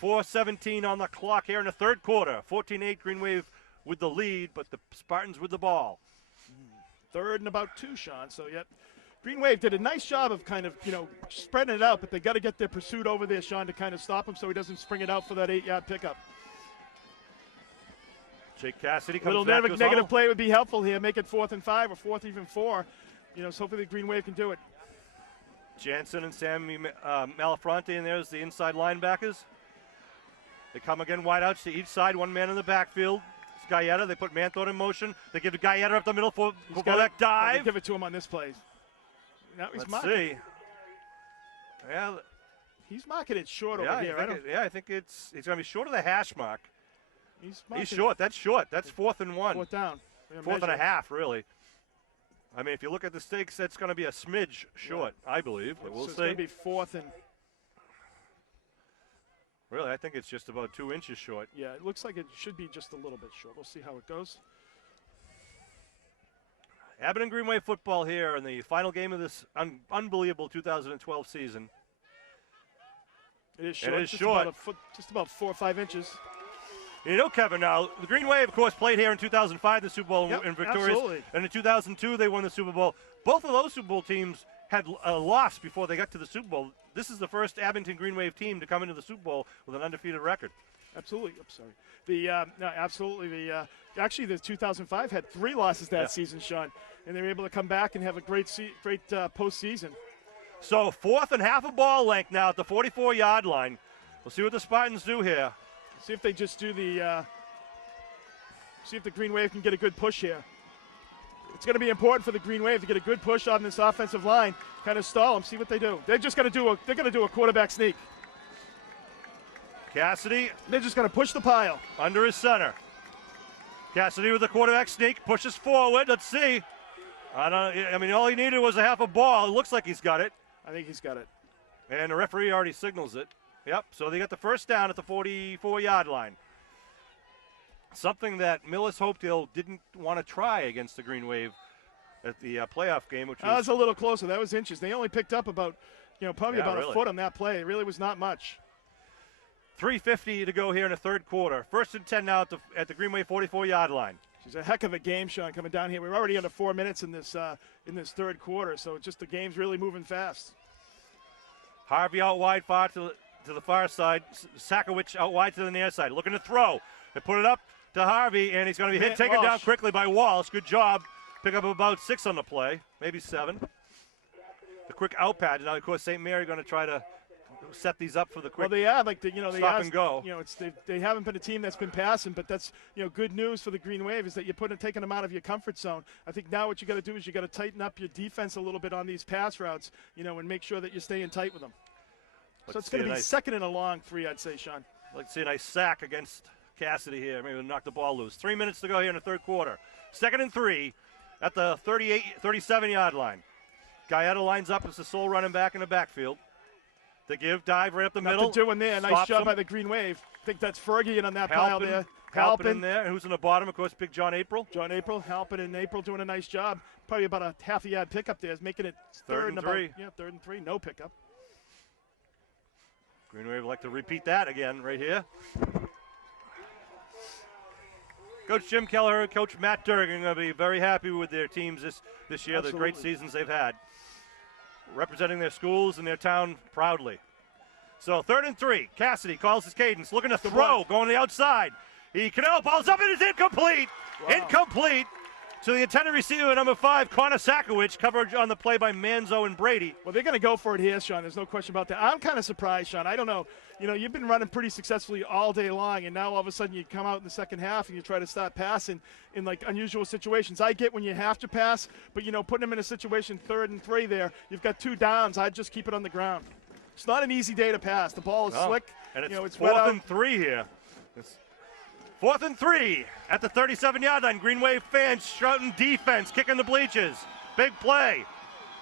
4:17 on the clock here in the third quarter. 14-8 Green Wave with the lead, but the Spartans with the ball. Third and about 2, Sean. So, yep. Green Wave did a nice job of kind of, spreading it out, but they got to get their pursuit over there, Sean, to kind of stop him so he doesn't spring it out for that 8-yard pickup. Jake Cassidy comes Little back to his negative huddle. play would be helpful here. Make it 4th and 5 or 4th even 4. So hopefully the Green Wave can do it. Jansen and Sammy Malafronte, and there's the inside linebackers. They come again wide outs to each side, one man in the backfield. It's Gaeta. They put Manthorne in motion. They give Gaeta up the middle for that dive. Give it to him on this play. Now he's Let's marking. see. Yeah, He's marking it short yeah, over here. I think it's going to be short of the hash mark. He's He's short. That's short. That's 4th and 1. 4th down. 4th and a half, really. I mean, if you look at the stakes, that's going to be a smidge short, I believe. But we'll It's see. going to be 4th and. Really, I think it's just about 2 inches short. Yeah, it looks like it should be just a little bit short. We'll see how it goes. Abington Green Wave football here in the final game of this unbelievable 2012 season. It is short. It is just short. About a foot, just about 4 or 5 inches. You know, Kevin, now, the Green Wave, of course, played here in 2005, the Super Bowl Yep, in victorious. absolutely. And in 2002, they won the Super Bowl. Both of those Super Bowl teams had a loss before they got to the Super Bowl. This is the first Abington Green Wave team to come into the Super Bowl with an undefeated record. Absolutely. I'm sorry. No, absolutely. Actually, the 2005 had 3 losses that season, Sean, and they were able to come back and have a great postseason. So 4th and half a ball length now at the 44-yard line. We'll see what the Spartans do here. See if they just do see if the Green Wave can get a good push here. It's going to be important for the Green Wave to get a good push on this offensive line, kind of stall them, see what they do. They're just going to do a quarterback sneak. Cassidy They're just going to push the pile. under his center. Cassidy with the quarterback sneak, pushes forward. Let's see. I mean, all he needed was a half a ball. It looks like he's got it. I think he's got it. And the referee already signals it. Yep, so they got the first down at the 44-yard line. Something that Millis Hopedale didn't want to try against the Green Wave at the playoff game, which That was a little closer. That was inches. They only picked up about, probably Yeah, about really. a foot on that play. It really was not much. 3:50 to go here in the third quarter. 1st and 10 now at the Green Wave 44-yard line. It's a heck of a game, Sean, coming down here. We're already under 4 minutes in this third quarter, so just the game's really moving fast. Harvey out wide far to the far side. Sakowicz out wide to the near side. Looking to throw. They put it up to Harvey, and he's going to be taken down Walsh. quickly by Walsh. Good job. Pick up about 6 on the play, maybe 7. The quick out pad. Now, of course, St. Mary going to try to set these up for the quick. Well, they are stop and go. They haven't been a team that's been passing, but that's good news for the Green Wave is that you're taking them out of your comfort zone. I think now what you got to do is you got to tighten up your defense a little bit on these pass routes, and make sure that you're staying tight with them. So it's going to be second and a long 3, I'd say, Sean. Let's see a nice sack against Cassidy here. Maybe we'll knock the ball loose. 3 minutes to go here in the third quarter. 2nd and 3 at the 37-yard line. Gaeta lines up as the sole running back in the backfield. They dive right up the middle. Nothing doing there. Nice Stops job him. by the Green Wave. I think that's Fergie on that pile there. Halpin in there. Who's in the bottom? Of course, big John April. John April, Halpin and April doing a nice job. Probably about a half a yard pickup there is making it Third and 3. Third and 3. No pickup. Green Wave would like to repeat that again right here. Coach Jim Kelleher, Coach Matt Durgan are going to be very happy with their teams this year, the great Absolutely. seasons they've had. Representing their schools and their town proudly. So 3rd and 3, Cassidy calls his cadence, looking to throw, going to the outside. Canelo balls up and it's incomplete. Wow. Incomplete to the intended receiver, number 5, Connor Sakowicz. Coverage on the play by Manzo and Brady. Well, they're going to go for it here, Sean. There's no question about that. I'm kind of surprised, Sean. I don't know. You've been running pretty successfully all day long, and now all of a sudden you come out in the second half and you try to start passing in unusual situations. I get when you have to pass, but putting them in a situation 3rd and 3 there, you've got 2 downs. I'd just keep it on the ground. It's not an easy day to pass. The ball is slick. And it's it's wet 4th out. and 3 here. It's 4th and 3 at the 37-yard line. Green Wave fans shouting defense, kicking the bleachers. Big play.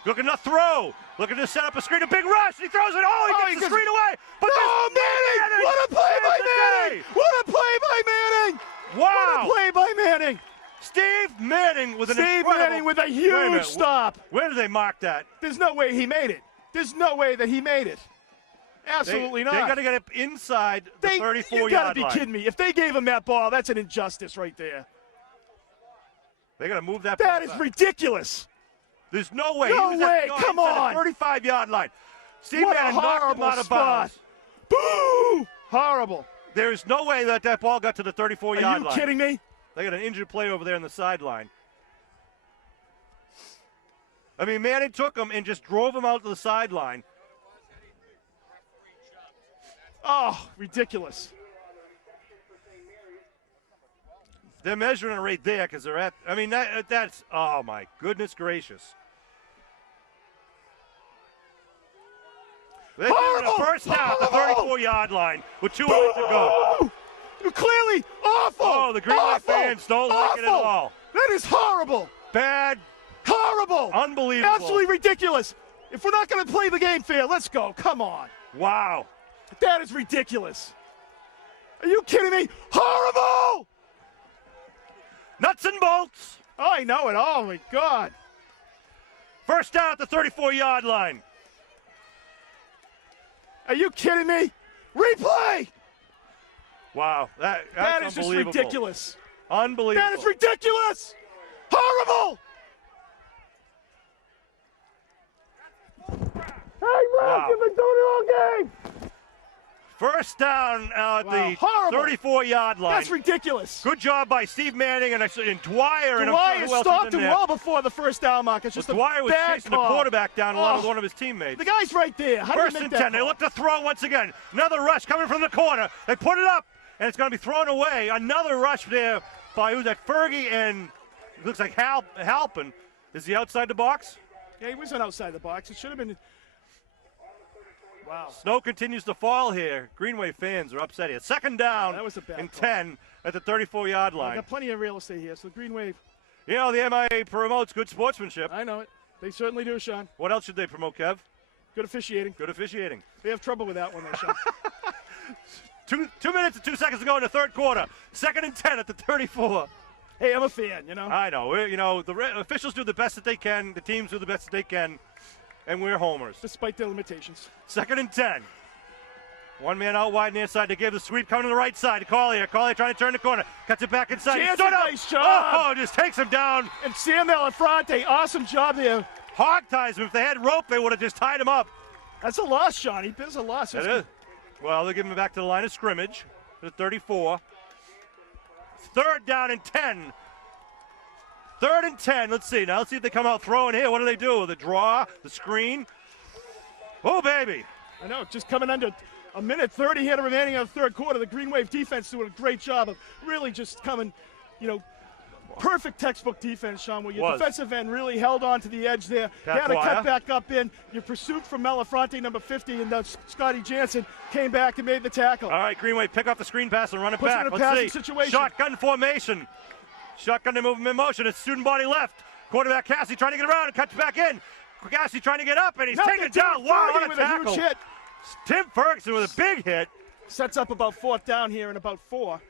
Looking to throw. Looking to set up a screen. A big rush. He throws it. Oh, he gets the screen away. But no, Manning! What a play by Manning! What a play by Manning! Wow! What a play by Manning! Steve Manning with an Steve Manning with a huge stop. Where did they mark that? There's no way he made it. There's no way that he made it. Absolutely not. They got to get it inside the 34-yard line. You got to be kidding me. If they gave him that ball, that's an injustice right there. They got to move that. That is ridiculous. There's no way. No way. Come on. 35-yard line. Steve What Manning a knocked him horrible out of spot. bounds. Boo! Horrible. There's no way that ball got to the 34-yard line. Are you kidding me? They got an injured player over there on the sideline. I mean, Manning took him and just drove him out to the sideline. Oh, ridiculous. They're measuring it right there because they're at, I mean, that's, oh my goodness gracious. They're getting a first down at the 34-yard line with 2 minutes to go. Clearly awful. Oh, the Green Bay fans don't like it at all. That is horrible. Bad. Horrible. Unbelievable. Absolutely ridiculous. If we're not going to play the game fair, let's go. Come on. Wow. That is ridiculous. Are you kidding me? Horrible. Nuts and bolts. Oh, I know it. Oh, my God. First down at the 34-yard line. Are you kidding me? Replay. Wow. That is just ridiculous. Unbelievable. That is ridiculous. Horrible. Hey, Ralph, you've been doing it all game. First down at the 34-yard line. That's ridiculous. Good job by Steve Manning and Dwyer. Dwyer stopped him well before the first down mark. It's just a Dwyer was bad chasing call. the quarterback down along with one of his teammates. The guy's right there. How First do you and make that 10. They call? look to throw once again. Another rush coming from the corner. They put it up, and it's going to be thrown away. Another rush there by who's that? Fergie and it looks like Halpin. Is he outside the box? Yeah, he wasn't outside the box. It should have been. Wow. Snow continues to fall here. Greenway fans are upset here. Second down that was a bad and call. 10 at the 34-yard line. I got plenty of real estate here, so the Green Wave. You know, the MIA promotes good sportsmanship. I know it. They certainly do, Sean. What else should they promote, Kev? Good officiating. Good officiating. They have trouble with that one, though, Sean. 2 minutes and 2 seconds to go in the third quarter. Second and 10 at the 34. Hey, I'm a fan, you know. I know. The officials do the best that they can. The teams do the best that they can. And we're homers. Despite their limitations. Second and 10. One man out wide near side. They give the sweep coming to the right side to Collier. Collier trying to turn the corner. Cuts it back inside. Nice job. Oh, just takes him down. And Sam Elefante, awesome job there. Hog ties him. If they had rope, they would have just tied him up. That's a loss, Sean. There's a loss. It is. Well, they're giving him back to the line of scrimmage. The 34. Third down and 10. Third and 10. Let's see. Now let's see if they come out throwing here. What do they do? The draw, the screen. Oh, baby. I know. Just coming under a minute 30 here remaining in the third quarter. The Green Wave defense doing a great job of really just coming, perfect textbook defense, Sean, where your defensive end really held on to the edge there. They had to cut back up in. Your pursuit from Elefante, number 50, and Scotty Jansen came back and made the tackle. All right, Green Wave, pick up the screen pass and run it Puts back. him in a Let's passing see. situation. Shotgun formation. Shotgun to move him in motion. It's student body left. Quarterback Cassie trying to get around and cuts back in. Cassie trying to get up, and he's taken down. Wow, what a tackle. Huge hit. Tim Ferguson with a big hit. Sets up about fourth down here in about 4.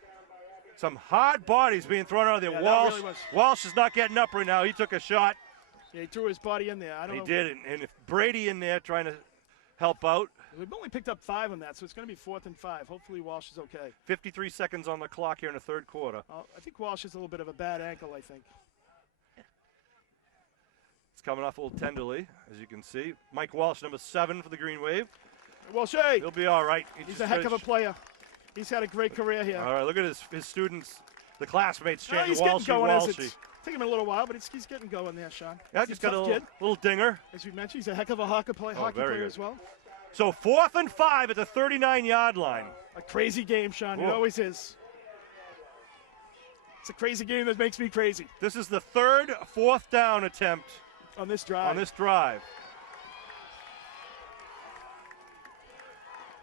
Some hard bodies being thrown out of there. Yeah, Walsh is not getting up right now. He took a shot. Yeah, he threw his body in there. He did, and if Brady in there trying to help out. We've only picked up 5 on that, so it's going to be 4th and 5. Hopefully Walsh is okay. 53 seconds on the clock here in the third quarter. I think Walsh has a little bit of a bad ankle, I think. It's coming off a little tenderly, as you can see. Mike Walsh, number 7 for the Green Wave. Walsh, he'll be all right. He's a heck of a player. He's had a great career here. All right, look at his students, the classmates chanting he's Walshy, getting going. Walshy. Taking him a little while, but he's getting going there, Sean. Yeah, just got a little dinger. As we mentioned, he's a heck of a hockey player as well. So 4th and 5 at the 39-yard line. A crazy game, Sean. Whoa. It always is. It's a crazy game that makes me crazy. This is the third 4th down attempt on this drive.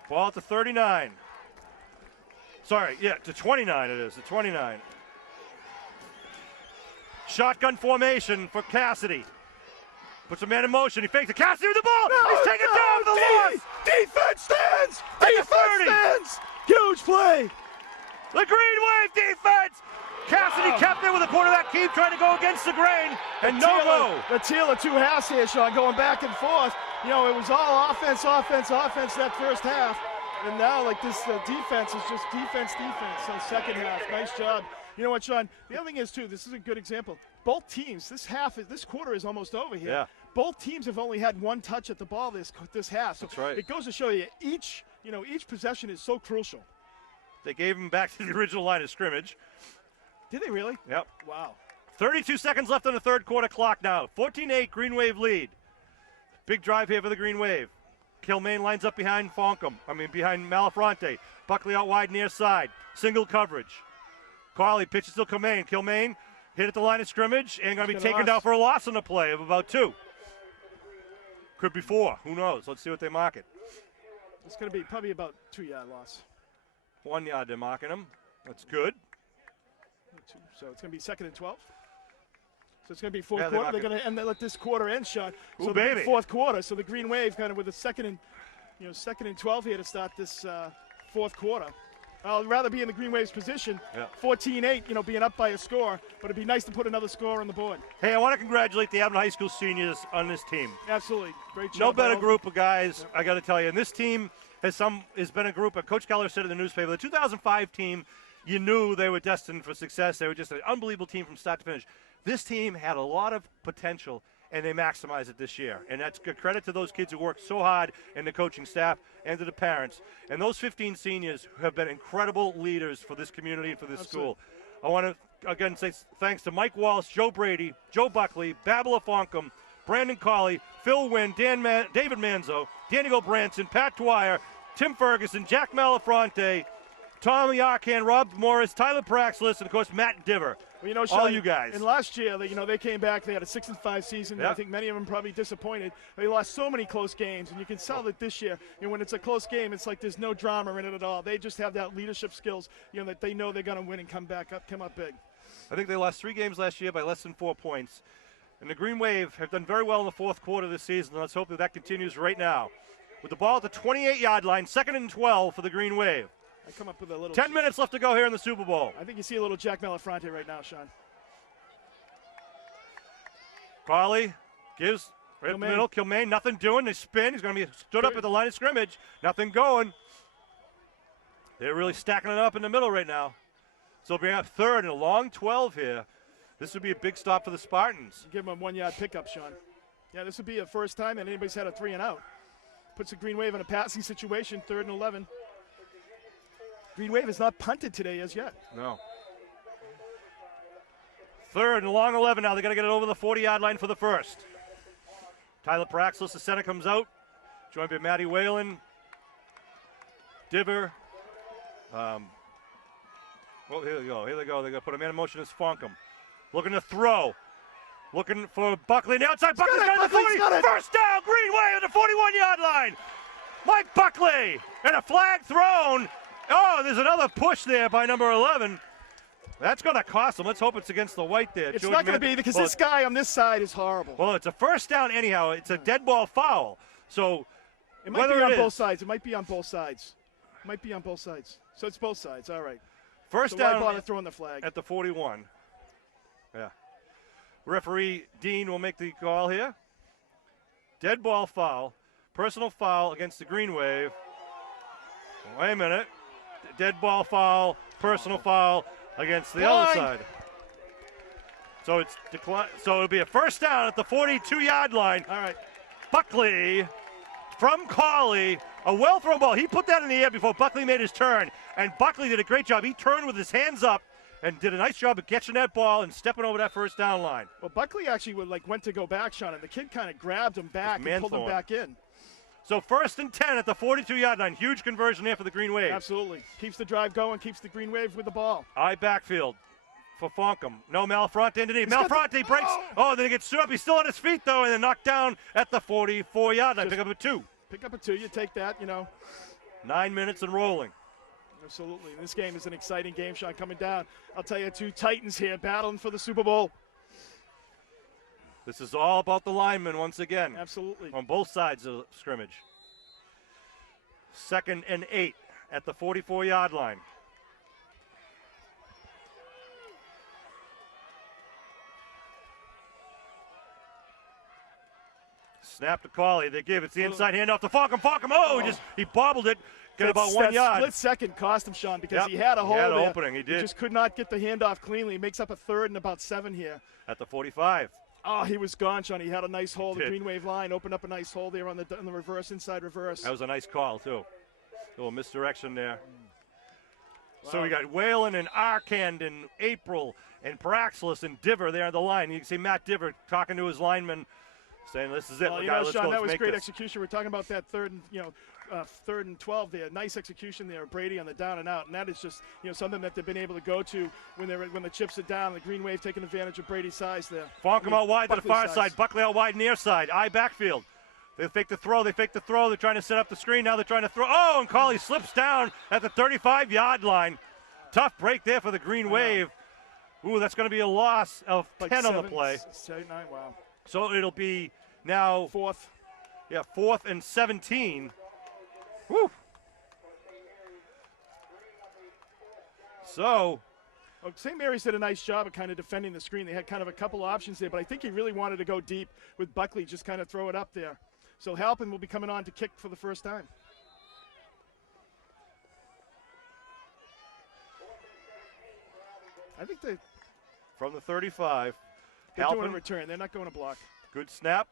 Ball at the 39. Sorry, yeah, to 29 it is, to 29. Shotgun formation for Cassidy. Puts a man in motion. He fakes it. Cassidy with the ball. No, He's taken down for the loss. Defense stands! At the Defense 30. stands! Huge play! The Green Wave defense. Cassidy kept it with a quarterback keep trying to go against the grain, and no go. The tale of two halves here, Sean, going back and forth. You know, it was all offense that first half. And now, like, this defense is just defense. So second half, nice job. You know what, Sean? The other thing is, too, this is a good example. Both teams, this quarter is almost over here. Yeah. Both teams have only had one touch at the ball this half. So That's right. It goes to show you each possession is so crucial. They gave him back to the original line of scrimmage. Did they really? Yep. Wow. 32 seconds left on the third quarter clock now. 14-8, Green Wave lead. Big drive here for the Green Wave. Kilmaine lines up behind behind Malafronte. Buckley out wide near side. Single coverage. Carly pitches to Kilmaine. Kilmaine hit at the line of scrimmage and going to be taken down for a loss on the play of about 2. Could be 4. Who knows? Let's see what they mark it. It's going to be probably about 2-yard loss. 1 yard they're marking him. That's good. So it's going to be 2nd and 12. So it's going to be fourth Yeah, quarter. They're going to let this quarter end, Sean. So Ooh, baby. fourth quarter. So the Green Wave kind of with a second and 12 here to start this fourth quarter. I'd rather be in the Green Wave's position. Yeah. 14-8, being up by a score. But it'd be nice to put another score on the board. Hey, I want to congratulate the Abington High School seniors on this team. Absolutely. Great job. No better Al. group of guys, I got to tell you. And this team has been a group, Coach Keller said in the newspaper, the 2005 team, you knew they were destined for success. They were just an unbelievable team from start to finish. This team had a lot of potential, and they maximized it this year. And that's a credit to those kids who worked so hard, and the coaching staff and to the parents. And those 15 seniors have been incredible leaders for this community and for this school. I want to, again, say thanks to Mike Walsh, Joe Brady, Joe Buckley, Babila Fonkum, Brandon Colley, Phil Wynn, David Manzo, Daniel Branson, Pat Dwyer, Tim Ferguson, Jack Malafronte, Tommy Arcan, Rob Morris, Tyler Praxlis, and, of course, Matt Diver. Well, Sean, all you guys. And last year, they came back. They had a 6-5 season. Yep. I think many of them probably disappointed. They lost so many close games, and you can tell that this year, when it's a close game, it's like there's no drama in it at all. They just have that leadership skills, that they know they're going to win and come up big. I think they lost 3 games last year by less than 4 points. And the Green Wave have done very well in the fourth quarter this season. Let's hope that continues right now. With the ball at the 28-yard line, 2nd and 12 for the Green Wave. I come up with a little. 10 minutes left to go here in the Super Bowl. I think you see a little Jack Malafronte right now, Sean. Carly gives right up the Kilmaine. middle. Kilmaine, nothing doing. They spin. He's going to be stood up at the line of scrimmage. Nothing going. They're really stacking it up in the middle right now. So they'll bring up 3rd and a long 12 here. This would be a big stop for the Spartans. Give them a 1-yard pickup, Sean. Yeah, this would be a first time that anybody's had a 3 and out. Puts the Green Wave in a passing situation, 3rd and 11. Green Wave has not punted today as yet. No. 3rd and a long 11 now. They got to get it over the 40-yard line for the first. Tyler Praxlis, the center, comes out, joined by Matty Whalen, Diver. Well, here they go. They're going to put a man in motion as Fonkum. Looking to throw. Looking for Buckley on the outside. Buckley's got it. First down, Green Wave at the 41-yard line. Mike Buckley. And a flag thrown. Oh, there's another push there by number 11. That's going to cost them. Let's hope it's against the white there. It's not going to be because this guy on this side is horrible. Well, it's a first down anyhow. It's a dead ball foul. So it might be on both sides. It might be on both sides. So it's both sides. All right. First so down why bother throwing the flag at the 41. Yeah. Referee Dean will make the call here. Dead ball foul. Personal foul against the Green Wave. Wait a minute. Dead ball foul. Personal foul against the other side. So it's so it'll be a first down at the 42-yard line. All right. Buckley from Colley. A well-thrown ball. He put that in the air before Buckley made his turn. And Buckley did a great job. He turned with his hands up and did a nice job of catching that ball and stepping over that first down line. Well, Buckley actually went to go back, Sean, and the kid kind of grabbed him back and pulled him back in. So 1st and 10 at the 42-yard line. Huge conversion there for the Green Wave. Absolutely. Keeps the drive going, keeps the Green Wave with the ball. Eye backfield for Fonkum. No, Malafronte underneath. Malafronte breaks. Oh, then he gets stood up. He's still on his feet, though, and then knocked down at the 44-yard line. Pick up a 2. Pick up a 2. You take that, 9 minutes and rolling. Absolutely. This game is an exciting game, Sean, coming down. I'll tell you, 2 Titans here battling for the Super Bowl. This is all about the linemen once again. Absolutely. On both sides of the scrimmage. 2nd and 8 at the 44-yard line. Snap to Cawley. They give. It's the inside handoff to Farkham. Farkham. Oh, he bobbled it. Get about 1 yard. Split second cost him, Sean, because Yep. he had a hole He had an there. opening. He did. He just could not get the handoff cleanly. He makes up a 3rd and about 7 here. At the 45. Oh, he was gone, Sean. He had a nice hole. The did. Green Wave line opened up a nice hole there on the reverse, inside reverse. That was a nice call, too. A little misdirection there. So we got Whalen and Arkand and April and Paraxelis and Diver there on the line. You can see Matt Diver talking to his lineman, saying, "This is it, Well, guys. Let's Sean, go. that Let's was make great this." execution. We're talking about that 3rd and 12 there. Nice execution there, Brady on the down and out, and that is just something that they've been able to go to when the chips are down. The Green Wave taking advantage of Brady's size there. Farkham out wide to the Buckley's far size. side. Buckley out wide near side. I backfield. They fake the throw. They're trying to set up the screen. Now they're trying to throw. Oh, and Cawley slips down at the 35-yard line. Tough break there for the Green Wave. Ooh, that's going to be a loss of 10 on the play. 7, 9, wow. So it'll be now 4th. Yeah, 4th and 17. Woo. So, St. Mary's did a nice job of kind of defending the screen. They had kind of a couple options there, but I think he really wanted to go deep with Buckley, just kind of throw it up there. So Halpin will be coming on to kick for the first time. I think they're from the 35, doing a Halpin, return. They're not going to block. good snap.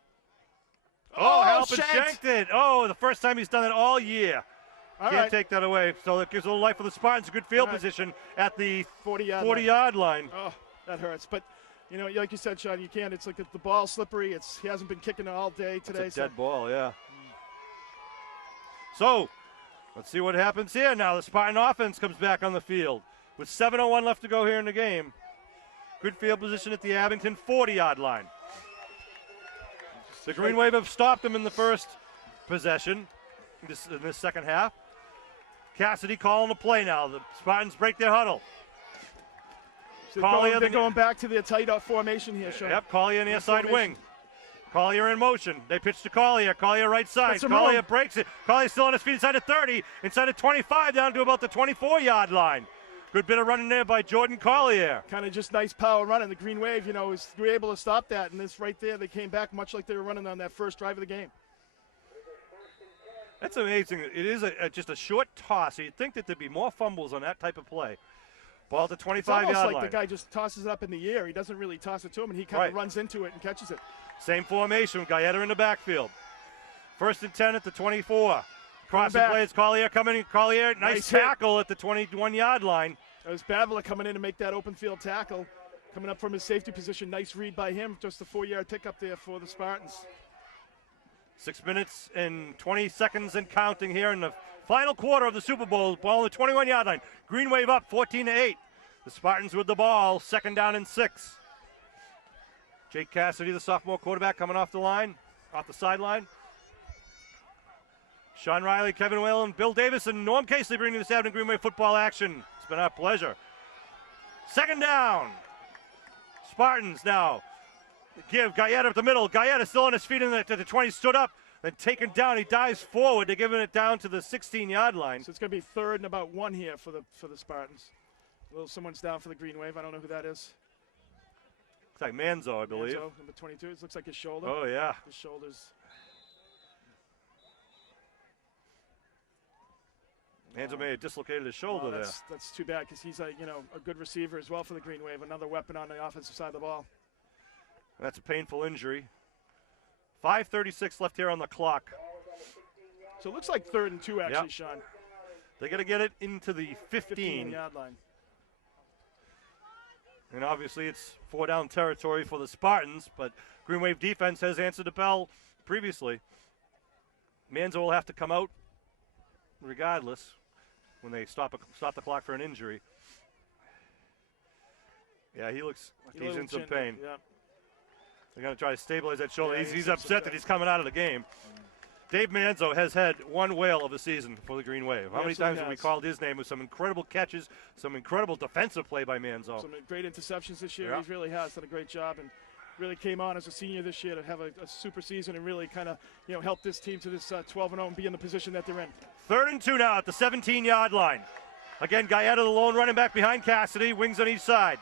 Oh, Halpin shanked. shanked it. Oh, the first time he's done it all year. All Can't right. take that away. So it gives a little life for the Spartans. A good field All right. position at the 40-yard 40-yard line. Oh, that hurts. But, like you said, Sean, you can't. It's like the ball's slippery. He hasn't been kicking it all day today. It's a dead ball, yeah. So, let's see what happens here now. The Spartan offense comes back on the field with 7:01 left to go here in the game. Good field position at the Abington 40-yard line. The Green Wave have stopped them in the first possession in this second half. Cassidy calling the play now. The Spartans break their huddle. So Collier, they're going back to their tight formation here, Sean. Yep, Collier near side formation. wing. Collier in motion. They pitch to Collier. Collier right side. Got some Collier room. breaks it. Collier's still on his feet inside of 30, inside of 25, down to about the 24-yard line. Good bit of running there by Jordan Collier. Kind of just nice power running. The Green Wave, was able to stop that. And this right there, they came back much like they were running on that first drive of the game. That's amazing. It is just a short toss. You'd think that there'd be more fumbles on that type of play. Ball at the It's almost 25-yard like line. the guy just tosses it up in the air. He doesn't really toss it to him, and he kind Right. of runs into it and catches it. Same formation. Gaeta in the backfield. 1st and 10 at the 24. Crossing back. plays. Collier coming in. Collier, nice Nice hit. tackle at the 21-yard line. That was Bavila coming in to make that open field tackle. Coming up from his safety position. Nice read by him. Just a 4-yard pickup there for the Spartans. 6 minutes and 20 seconds and counting here in the final quarter of the Super Bowl. Ball on the 21-yard line. Green Wave up 14-8. The Spartans with the ball. 2nd down and 6. Jake Cassidy, the sophomore quarterback, coming off the sideline. Sean Riley, Kevin Whalen, Bill Davis, and Norm Casely bringing this Abington Green Wave football action. It's been our pleasure. 2nd down. Spartans now. Give Gaeta up the middle. Gaeta still on his feet in the 20, stood up, then taken down. He dives forward. They're giving it down to the 16-yard line. So it's going to be 3rd and about 1 here for the Spartans. Someone's down for the Green Wave. I don't know who that is. Looks like Manzo, I believe. Manzo, number 22. It looks like his shoulder. Oh, yeah. His shoulders. Manzo may have dislocated his shoulder there. That's too bad because he's a good receiver as well for the Green Wave. Another weapon on the offensive side of the ball. That's a painful injury. 5:36 left here on the clock. So it looks like 3rd and 2 actually, Yep. Sean. They got to get it into the 15. 15-yard line. And obviously it's 4-down territory for the Spartans, but Green Wave defense has answered the bell previously. Manzo will have to come out regardless when they stop the clock for an injury. Yeah, he looks like he's in some pain. Yeah. They're going to try to stabilize that shoulder. Yeah, he's he's upset that he's coming out of the game. Dave Manzo has had one whale of a season for the Green Wave. How many Absolutely times have we has. called his name with some incredible catches, some incredible defensive play by Manzo? Some great interceptions this year. Yeah. He really has done a great job. And really came on as a senior this year to have a super season and really kind of, help this team to this 12-0 and be in the position that they're in. 3rd and 2 now at the 17-yard line. Again, Gallardo, the lone running back behind Cassidy, wings on each side.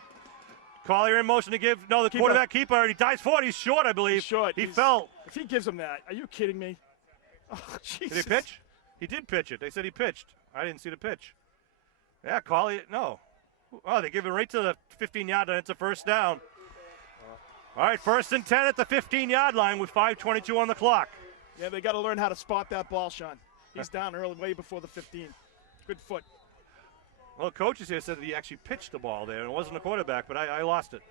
Collier in motion to give, the quarterback keeper, he dives forward, he's short, I believe. He's short. He fell. If he gives him that, are you kidding me? Oh, Jesus. Did he pitch? He did pitch it. They said he pitched. I didn't see the pitch. Yeah, Collier, no. Oh, they give it right to the 15-yard line. It's a first down. All right, 1st and 10 at the 15-yard line with 5:22 on the clock. Yeah, they got to learn how to spot that ball, Sean. He's down early, way before the 15. Good foot. Well, coaches here said that he actually pitched the ball there, and it wasn't a quarterback, but I lost it.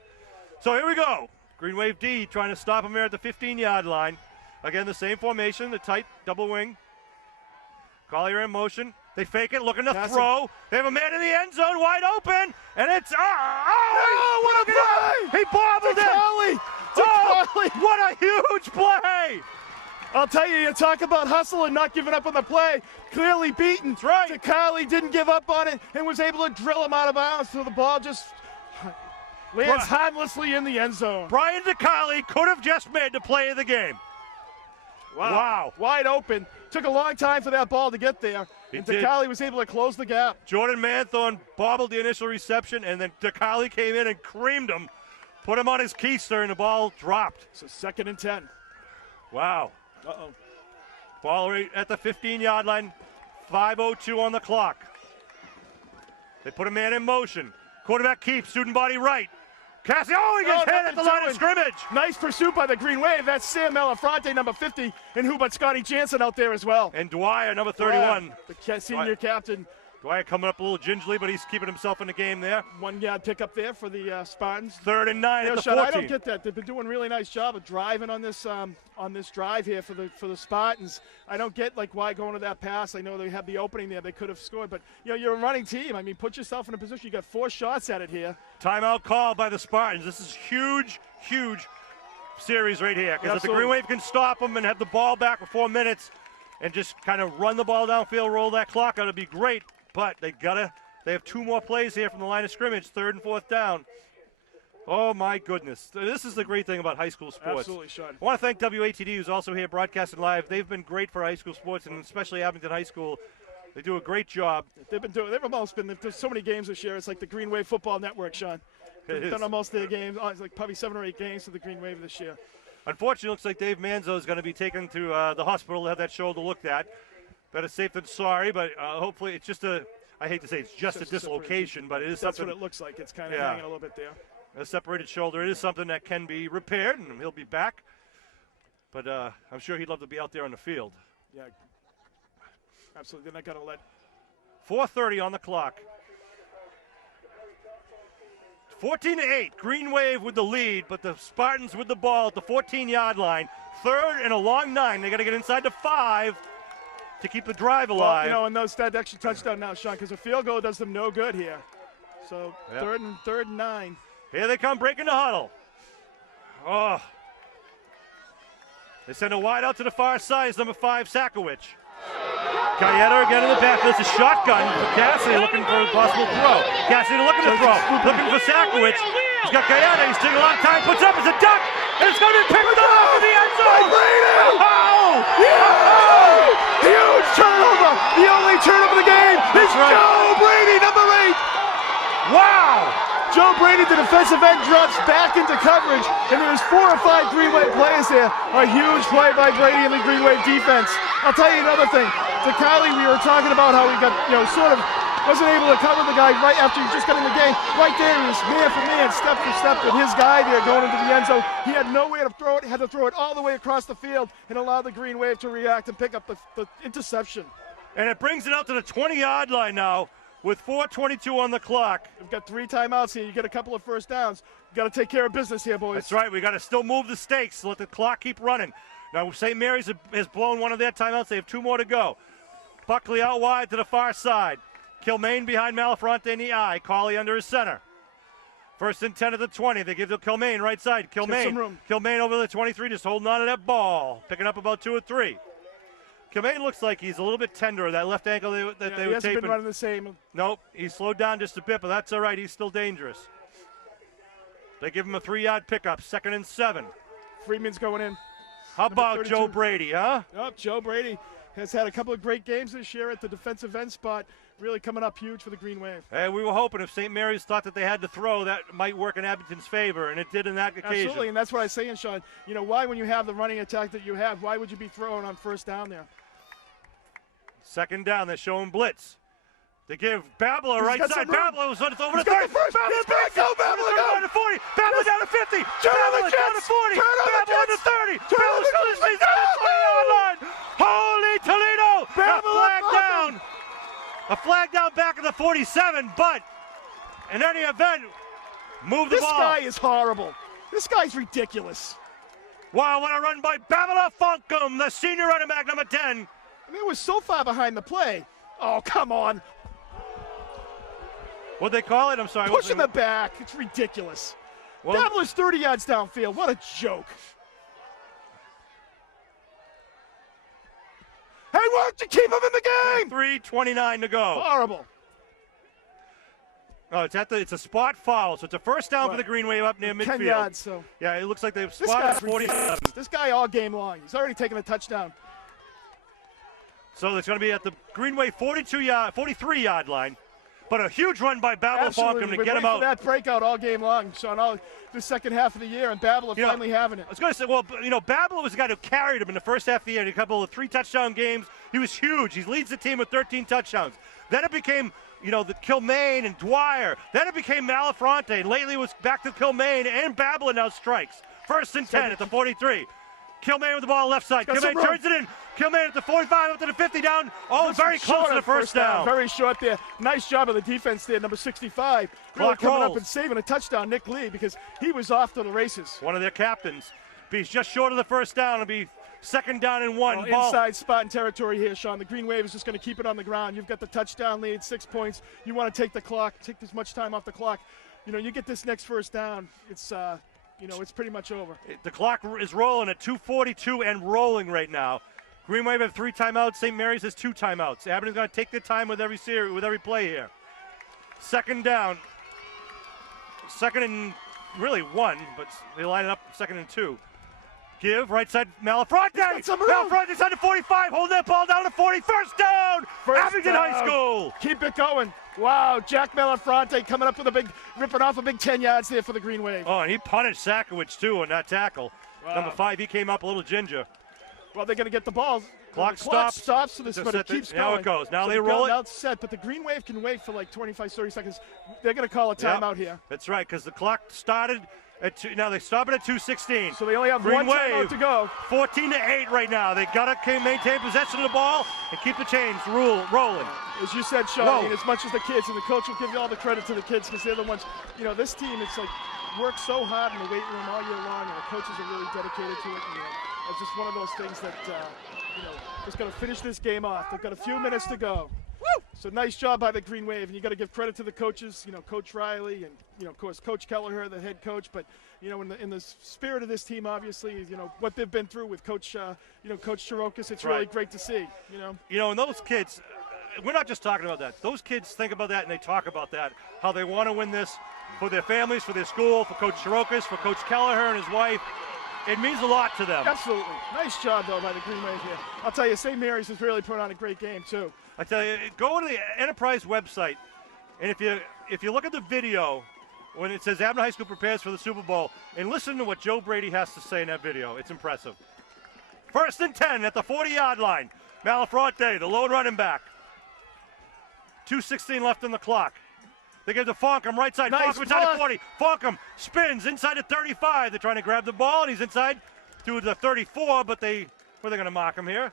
So here we go. Green Wave D trying to stop him here at the 15-yard line. Again, the same formation, the tight double wing. Collier in motion. They fake it, looking to throw. They have a man in the end zone, wide open, and it's what a play! He bobbled it. Oh, what a huge play! I'll tell you, you talk about hustle and not giving up on the play. Clearly beaten. That's right. DeCarly didn't give up on it and was able to drill him out of bounds, so the ball just lands harmlessly in the end zone. Brian DeCarly could have just made the play of the game. Wow. Wide open. Took a long time for that ball to get there. And DeCarly was able to close the gap. Jordan Manthorn bobbled the initial reception, and then DeCarly came in and creamed him. Put him on his keister, and the ball dropped. So 2nd and 10. Wow. Uh-oh. Ball right at the 15-yard line. 5:02 on the clock. They put a man in motion. Quarterback keeps, student body right. Cassidy, he gets hit at the line of scrimmage. Nice pursuit by the Green Wave. That's Sam Elefronte, number 50, and who but Scotty Jansen out there as well. And Dwyer, number 31. The senior captain. Dwyer coming up a little gingerly, but he's keeping himself in the game there. 1 yard pickup there for the Spartans. 3rd and 9 at the 14. I don't get that. They've been doing a really nice job of driving on this drive here for the Spartans. I don't get why going to that pass. I know they have the opening there. They could have scored, but you're a running team. I mean, put yourself in a position. You got 4 shots at it here. Timeout call by the Spartans. This is huge series right here, because if the Green Wave can stop them and have the ball back for 4 minutes and just kind of run the ball downfield, roll that clock out, it'd be great. But they have 2 more plays here from the line of scrimmage, 3rd and 4th down. Oh my goodness. This is the great thing about high school sports. Absolutely, Sean. I want to thank WATD, who's also here broadcasting live. They've been great for high school sports, and especially Abington High School. They do a great job. They've almost been, there's so many games this year. It's like the Green Wave Football Network, Sean. They've done almost their games. It's like probably 7 or 8 games for the Green Wave this year. Unfortunately, it looks like Dave Manzo is going to be taken to the hospital to have that shoulder looked at. Better safe than sorry, but hopefully it's just I hate to say it's just a dislocation, but it is that's something. That's what it looks like. It's kind of hanging a little bit there. A separated shoulder. It is something that can be repaired, and he'll be back. But I'm sure he'd love to be out there on the field. Yeah, absolutely. They're not going to let. 4:30 on the clock. 14-8. Green Wave with the lead, but the Spartans with the ball at the 14-yard line. 3rd and a long 9. They got to get inside the 5 to keep the drive alive. Well, and that extra touchdown now, Sean, because a field goal does them no good here. So 3rd and 9. Here they come, breaking the huddle. Oh. They send a wide out to the far side. It's number 5, Sakowicz. Gallardo again in the back. There's a shotgun for Cassidy looking for a possible throw. Cassidy looking to throw. Looking for Sakowicz. He's got Gallardo. He's taking a long time. Puts up. It's a duck. And it's going to be picked up in the end zone. Huge turnover. The only turnover of the game is Joe Brady, number 8. Wow. Joe Brady, the defensive end, drops back into coverage, and there's 4 or 5 Green Wave players there. A huge play by Brady and the Green Wave defense. I'll tell you another thing. DeCarly, we were talking about how he got, sort of wasn't able to cover the guy right after he just got in the game. Right there, he was man for man, step for step with his guy there going into the end zone. He had nowhere to throw it. He had to throw it all the way across the field and allow the Green Wave to react and pick up the interception. And it brings it out to the 20-yard line now with 4:22 on the clock. We've got 3 timeouts here. You get a couple of first downs. You got to take care of business here, boys. That's right. We got to still move the stakes. Let the clock keep running. Now, St. Mary's has blown one of their timeouts. They have 2 more to go. Buckley out wide to the far side. Kilmaine behind Malafronte in the eye. Colley under his center. 1st and 10 at the 20. They give to Kilmaine right side. Kilmaine over the 23, just holding on to that ball. Picking up about 2 or 3. Kilmaine looks like he's a little bit tender. That left ankle they were taping. He hasn't been running the same. Nope, he slowed down just a bit, but that's all right. He's still dangerous. They give him a 3-yard pickup, 2nd and 7. Freeman's going in. How about 32. Joe Brady, huh? Oh, Joe Brady has had a couple of great games this year at the defensive end spot, really coming up huge for the Green Wave. Hey, we were hoping if St. Mary's thought that they had to throw, that might work in Abington's favor, and it did in that occasion. Absolutely, and that's what I was saying, Sean. You know, why when you have the running attack that you have, why would you be throwing on first down there? 2nd down, they're showing blitz. They give Babler He's right got side. some room. Babler was on its over He's the got 30. the first. He's back. Go, Babler, go. Down to 40. Babler down to 50. Turn on the Babler down to Jets. 40. Turn on the Babler on to Jets. 30. Turn on Babler the still his Jets. feet on the 20-yard line. Holy Toledo. Babler, A flag fuck down. him. A flag down back at the 47, but in any event, move the This ball. guy is horrible. This guy's ridiculous. Wow, what a run by Babler Funkum, the senior running back, number 10. I mean, it was so far behind the play. Oh, come on. What'd they call it? I'm sorry. Pushing the back. It's ridiculous. Well, Babler's 30 yards downfield. What a joke. Hey, why don't you keep him in the game? 3:29 to go. Horrible. Oh, it's a spot foul, so it's a first down for Right. the Green Wave up near 10 midfield. yards, so. Yeah, it looks like they've This spotted guy's 47. ridiculous. This guy all game long. He's already taken a touchdown. So it's going to be at the Green Wave 43-yard line. But a huge run by Babler Absolutely. Funkum to We've get been him waiting out. for that breakout all game long, Sean, all the second half of the year, and Babler You know, finally having it. I was going to say, well, you know, Babler was the guy who carried him in the first half of the year in a couple of 3-touchdown games. He was huge. He leads the team with 13 touchdowns. Then it became, you know, the Kilmaine and Dwyer. Then it became Malafronte. Lately it was back to Kilmaine, and Babler now strikes. 1st and 10 at the 43. Kilmaine with the ball left side. Got some Kilmaine room. turns it in. Kilmaine at the 45 up to the 50 down. Oh, very close Short to the at first down. Very short there. Nice job of the defense there, number 65. Really Clock coming up rolls. and saving a touchdown, Nick Lee, because he was off to the races. One of their captains. He's just short of the first down. It'll be 2nd down and 1. Well, Ball. inside spot and territory here, Sean. The Green Wave is just going to keep it on the ground. You've got the touchdown lead, 6 points. You want to take the clock, take as much time off the clock. You know, you get this next first down, it's you know, it's pretty much over. The clock is rolling at 2:42 and rolling right now. Green Wave have 3 timeouts. St. Mary's has 2 timeouts. Abington's going to take their time with every series, with every play here. 2nd down. 2nd and really 1, but they line it up 2nd and 2. Give right side Malafronte. got some room. Malafronte side to 45. Hold that ball down to 40. First down. Abington High down. School. Keep it going. Wow, Jack Malafronte coming up with ripping off a big 10 yards there for the Green Wave. Oh, and he punished Sakowicz too on that tackle. Wow. Number 5, he came up a little ginger. Well, they're going to get the ball. Clock The clock stops. stops, so this, Just but it set the- keeps now going. it goes. Now So they the roll go- it. Now it's set, but the Green Wave can wait for like 25, 30 seconds. They're going to call a Yep. timeout here. That's right, because the clock started at 2. Now they stop it at 2:16. So they only have Green one timeout Wave, to go. 14-8 right now. They got to maintain possession of the ball and keep the chains rolling. As you said, Sean, Whoa. I mean, as much as the kids, and the coach will give you all the credit to the kids because they're the ones, you know, this team, it's like worked so hard in the weight room all year long, and the coaches are really dedicated to it. And, it's just one of those things that, you know, just got to finish this game off. They've got a few minutes to go. Woo! So nice job by the Green Wave, and you got to give credit to the coaches, you know, Coach Riley and, you know, of course, Coach Kelleher, the head coach. But, you know, in the spirit of this team, obviously, you know, what they've been through with Coach, you know, Coach Chirokis, it's really Right. great to see, you know. You know, and those kids, we're not just talking about that. Those kids think about that and they talk about that, how they want to win this for their families, for their school, for Coach Chirokis, for Coach Kelleher and his wife. It means a lot to them. Absolutely. Nice job, though, by the Green Wave here. I'll tell you, St. Mary's has really put on a great game, too. I tell you, go to the Enterprise website, and if you look at the video when it says Abington High School prepares for the Super Bowl, and listen to what Joe Brady has to say in that video, it's impressive. 1st and 10 at the 40-yard line. Malafronte, the lone running back. 2:16 left on the clock. They give to Funkum, right side. Nice Funkum inside the block. 40. Funkum spins inside the 35. They're trying to grab the ball, and he's inside to the 34, but where are they going to mark him here?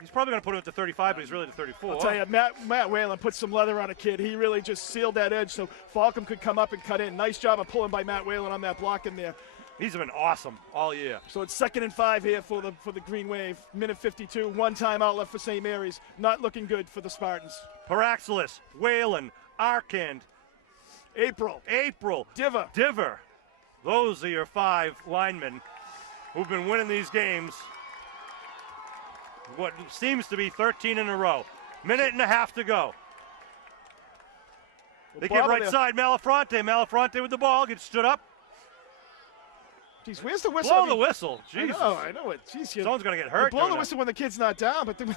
He's probably going to put him at the 35, but he's really the 34. I'll tell you, Matt Whalen put some leather on a kid. He really just sealed that edge so Falcom could come up and cut in. Nice job of pulling by Matt Whalen on that block in there. He's been awesome all year. So it's 2nd and 5 here for the Green Wave. Minute 52, one timeout left for St. Mary's. Not looking good for the Spartans. Paraxelis, Whalen, Arkand, April, Diver. Those are your 5 linemen who've been winning these games. What seems to be 13 in a row. Minute and a half to go. They get right side, Malafronte. Malafronte with the ball, gets stood up. Geez, where's the whistle? Blow the whistle. Jesus. I know it. Jeez, Someone's going to get hurt. blow the whistle when the kid's not down, but then,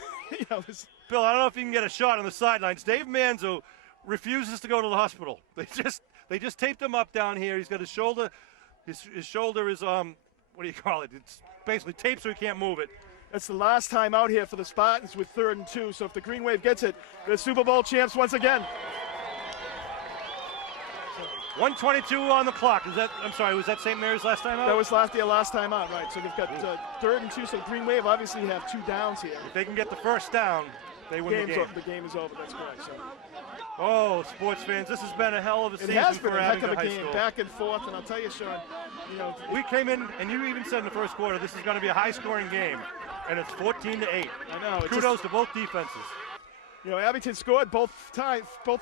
Bill, I don't know if you can get a shot on the sidelines. Dave Manzo refuses to go to the hospital. They just taped him up down here. He's got his shoulder. His shoulder is what do you call it? It's basically taped so he can't move it. That's the last time out here for the Spartans with 3rd and 2. So if the Green Wave gets it, the Super Bowl champs once again. 1:22 on the clock. I'm sorry, was that St. Mary's last time out? That was their last time out, right. So they've got 3rd and 2. So Green Wave obviously have 2 downs here. If they can get the first down, they win the game. The game is over, that's correct. So. Oh, sports fans, this has been a hell of a season. It has been for a heck of a Abingdon High game, School. back and forth. And I'll tell you, Sean, we came in, and you even said in the first quarter, this is going to be a high-scoring game, and it's 14-8. I know. Kudos to both defenses. Abington scored both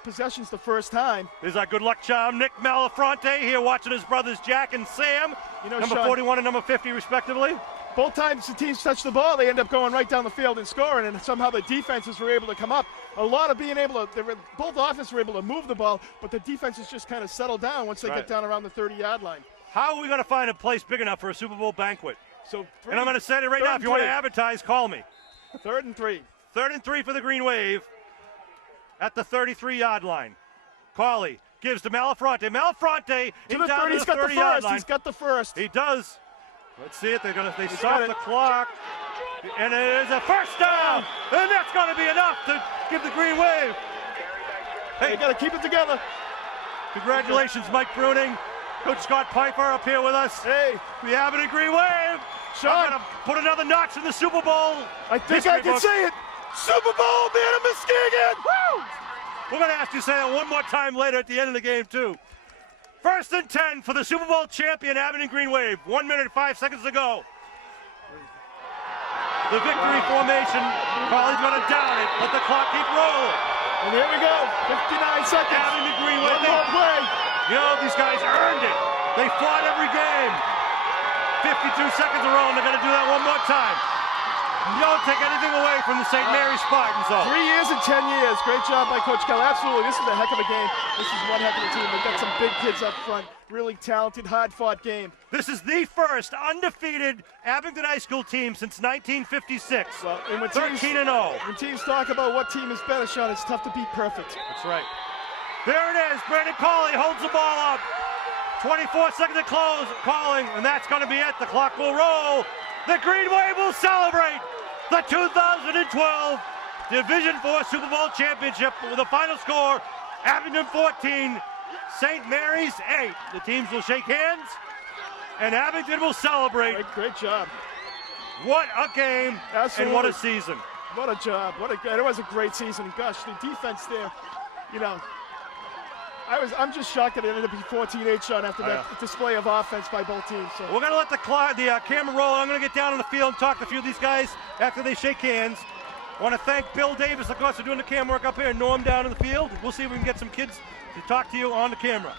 possessions the first time. There's our good luck charm, Nick Malafronte, here watching his brothers Jack and Sam, number Sean, 41 and number 50 respectively. Both times the teams touch the ball, they end up going right down the field and scoring, and somehow the defenses were able to come up. A lot of being able to, both offenses were able to move the ball, but the defenses just kind of settled down once they get down around the 30-yard line. How are we going to find a place big enough for a Super Bowl banquet? So and I'm going to say it right now, if you want to advertise, call me. 3rd and 3. 3rd and 3 for the Green Wave at the 33-yard line. Carley gives to Malafronte. Malafronte in down to the 30-yard line. He's got the first. He does. Let's see it. They stop the clock. And it is a first down. And that's going to be enough to give the Green Wave. Hey, you got to keep it together. Congratulations, Mike Bruning. Coach Scott Piper up here with us. Hey. The Abingdon Green Wave. Sean. Going to put another notch in the Super Bowl. I think I can say it. Super Bowl, man of Muskegon. Woo! We're going to ask you to say that one more time later at the end of the game, too. 1st and 10 for the Super Bowl champion, Abingdon Green Wave. 1 minute and 5 seconds to go. The victory formation. Carley's going to down it. Let the clock keep rolling. And here we go. 59 seconds. Abingdon Green Wave. One more play. These guys earned it. They fought every game. 52 seconds to roll, and they're going to do that one more time. You don't take anything away from the St. Mary's Spartans, though. 3 years and 10 years. Great job by Coach Kell. Absolutely. This is a heck of a game. This is one heck of a team. They've got some big kids up front. Really talented, hard-fought game. This is the first undefeated Abingdon High School team since 1956. Well, and 13-0. When teams talk about what team is better, Sean, it's tough to beat perfect. That's right. There it is. Brandon Carley holds the ball up. 24 seconds to close. Calling, and that's going to be it. The clock will roll. The Green Wave will celebrate the 2012 Division IV Super Bowl Championship with a final score, Abingdon 14, St. Mary's 8. The teams will shake hands, and Abingdon will celebrate. Great job. What a game, Absolutely. and what a season. What a job. It was a great season. Gosh, the defense there, I'm just shocked that it ended up being 14-8, Sean, after that display of offense by both teams. So. We're going to let the camera roll. I'm going to get down on the field and talk to a few of these guys after they shake hands. I want to thank Bill Davis, of course, for doing the camera work up here, and Norm down in the field. We'll see if we can get some kids to talk to you on the camera.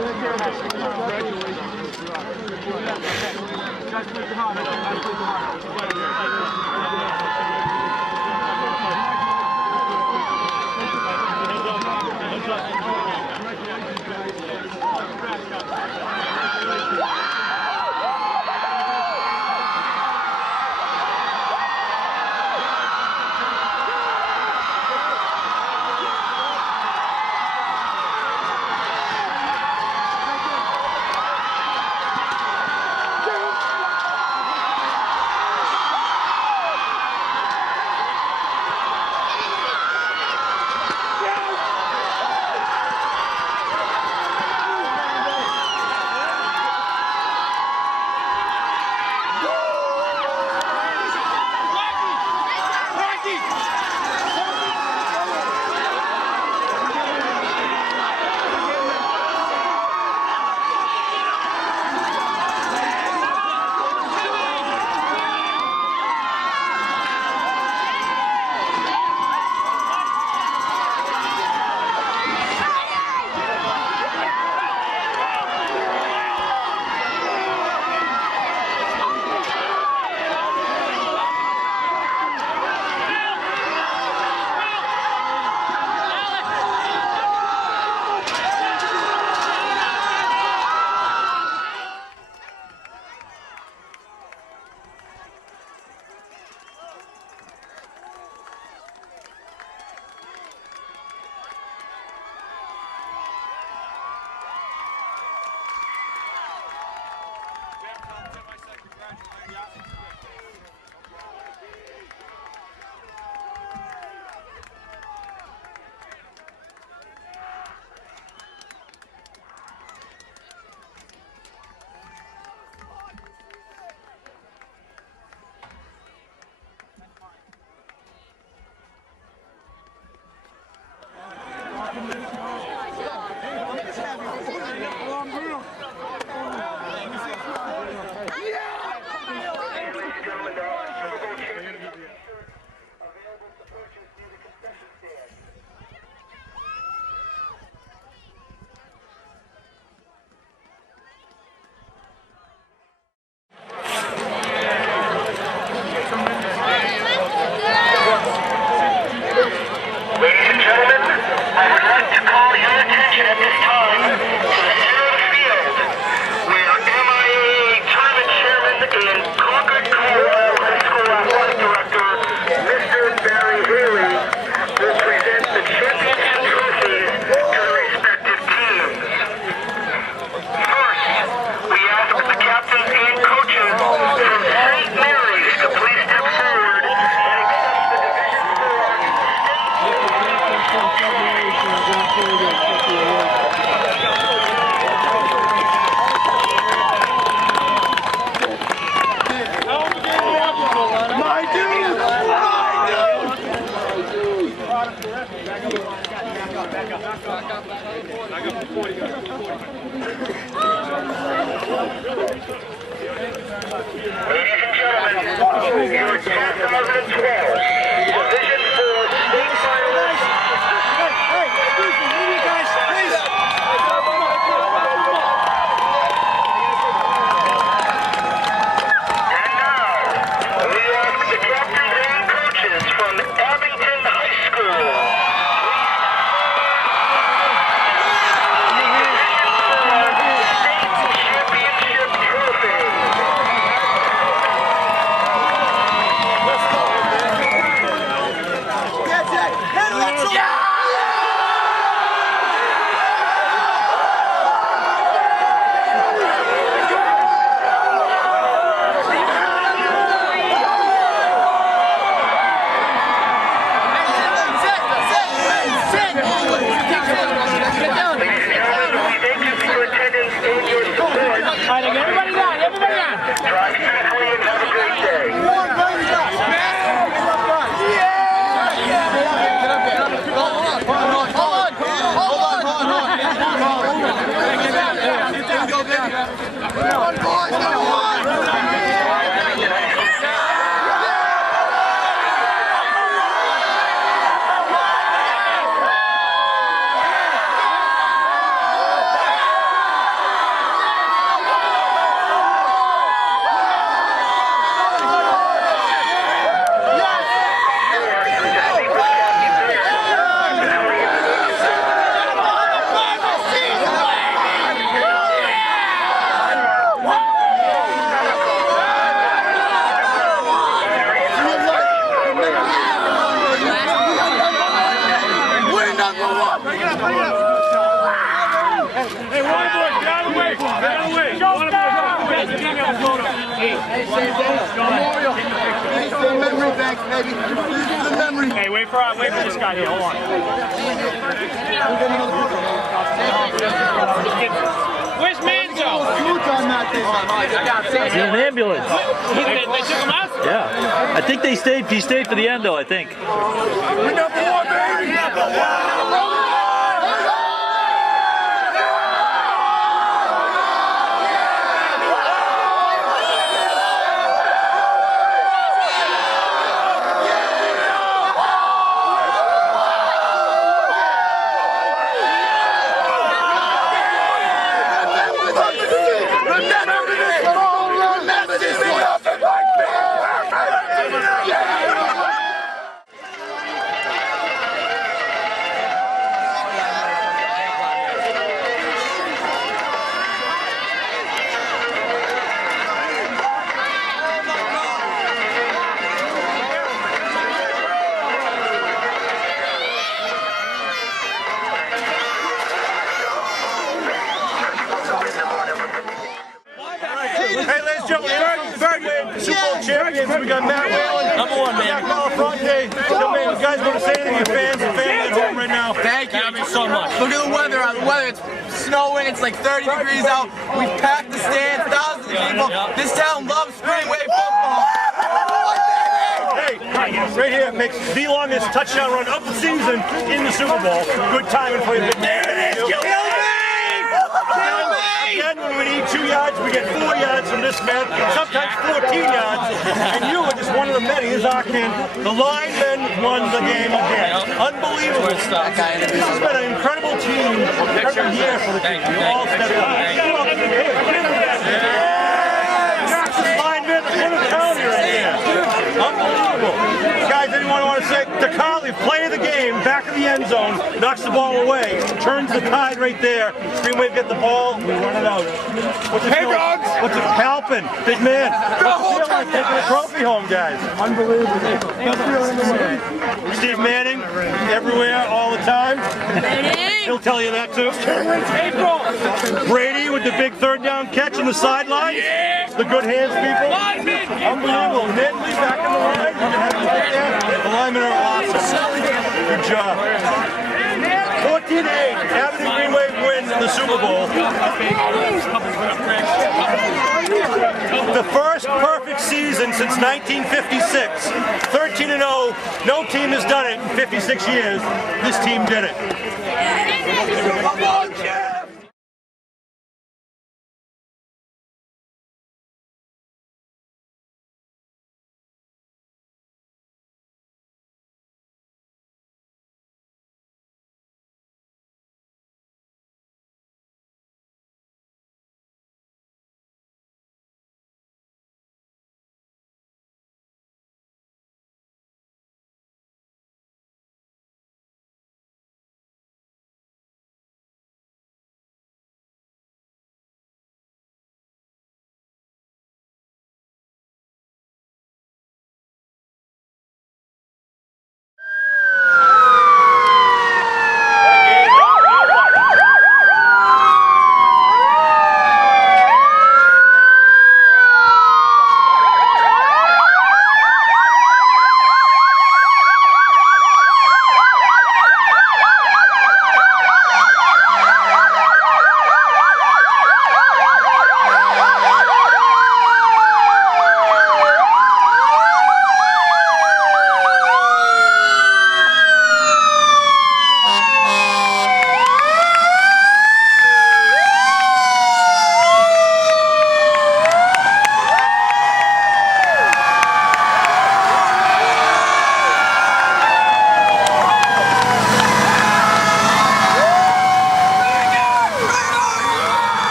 Congratulations. your 2012 Division 4 state finalists. Hey, excuse me, move you guys, please. And now, we have the captains and coaches from Abington High School. Everybody down, everybody down. Drive safely and have a great day. Hey, one boy, get out of the way. Get out of the way. Memorial. The memory bank, baby. The memory. Hey, wait for this guy here. Hold on. Where's Manzo? He's in an ambulance. They took him out? Yeah. I think he stayed for the end though, I think. We're number one, baby. Number one. Hey, ladies and gentlemen, third Super Bowl champions. We got Matt Whalen. Number one, man. Jack Malafronte. You guys want to say anything to your fans and family at home right now? Thank you. Thank you so much. Look at the weather. It's snowing. It's like 30 degrees out. We've packed the stands. Thousands of people. This town loves Greenway football. Hey, right here makes the longest touchdown run of the season in the Super Bowl. Good timing for you. There it is. Again, when we need 2 yards, we get 4 yards from this man, sometimes 14 yards. And you are just one of the many. Here's our kid. The linemen won the game again. Unbelievable stuff. This has been an incredible team every year for the team. You all stepped up. Fastest lineman in the county right here. Unbelievable. Guys, anyone want to say, DeCarly, play of the game, back of the end zone, knocks the ball away, turns the tide right there. Green Wave get the ball, we run it out. What's it feeling? What's it helping? Big man. What's it feel like taking a trophy home, guys? Unbelievable. Steve Manning, everywhere, all the time. He'll tell you that too. Brady with the big third down catch on the sideline. The good hands people. Unbelievable. Nedley back in the line. The linemen are awesome. Good job. 14-8. Abington Green Wave win the Super Bowl. The first perfect season since 1956. 13-0. No team has done it in 56 years. This team did it. Come on, Jeff!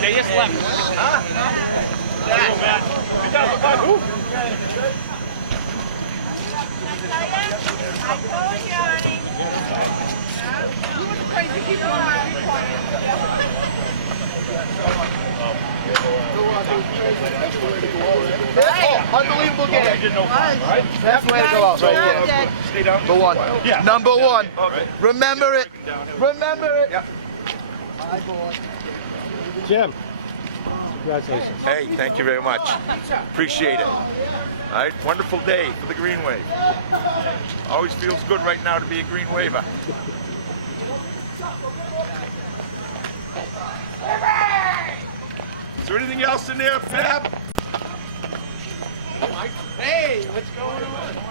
They just left. Huh? Oh, man. 2005. Ooh. I told you, honey. You were the crazy people on my report. Unbelievable game. Right? Best way to go out right here. Stay down. Number one. Yeah. Number one. Okay. Remember it. Remember it. Yeah. Hi, boy. Jim. Congratulations. Hey, thank you very much. Appreciate it. All right, wonderful day for the Green Wave. Always feels good right now to be a Green Waver. Is there anything else in there, Fab? Hey, what's going on?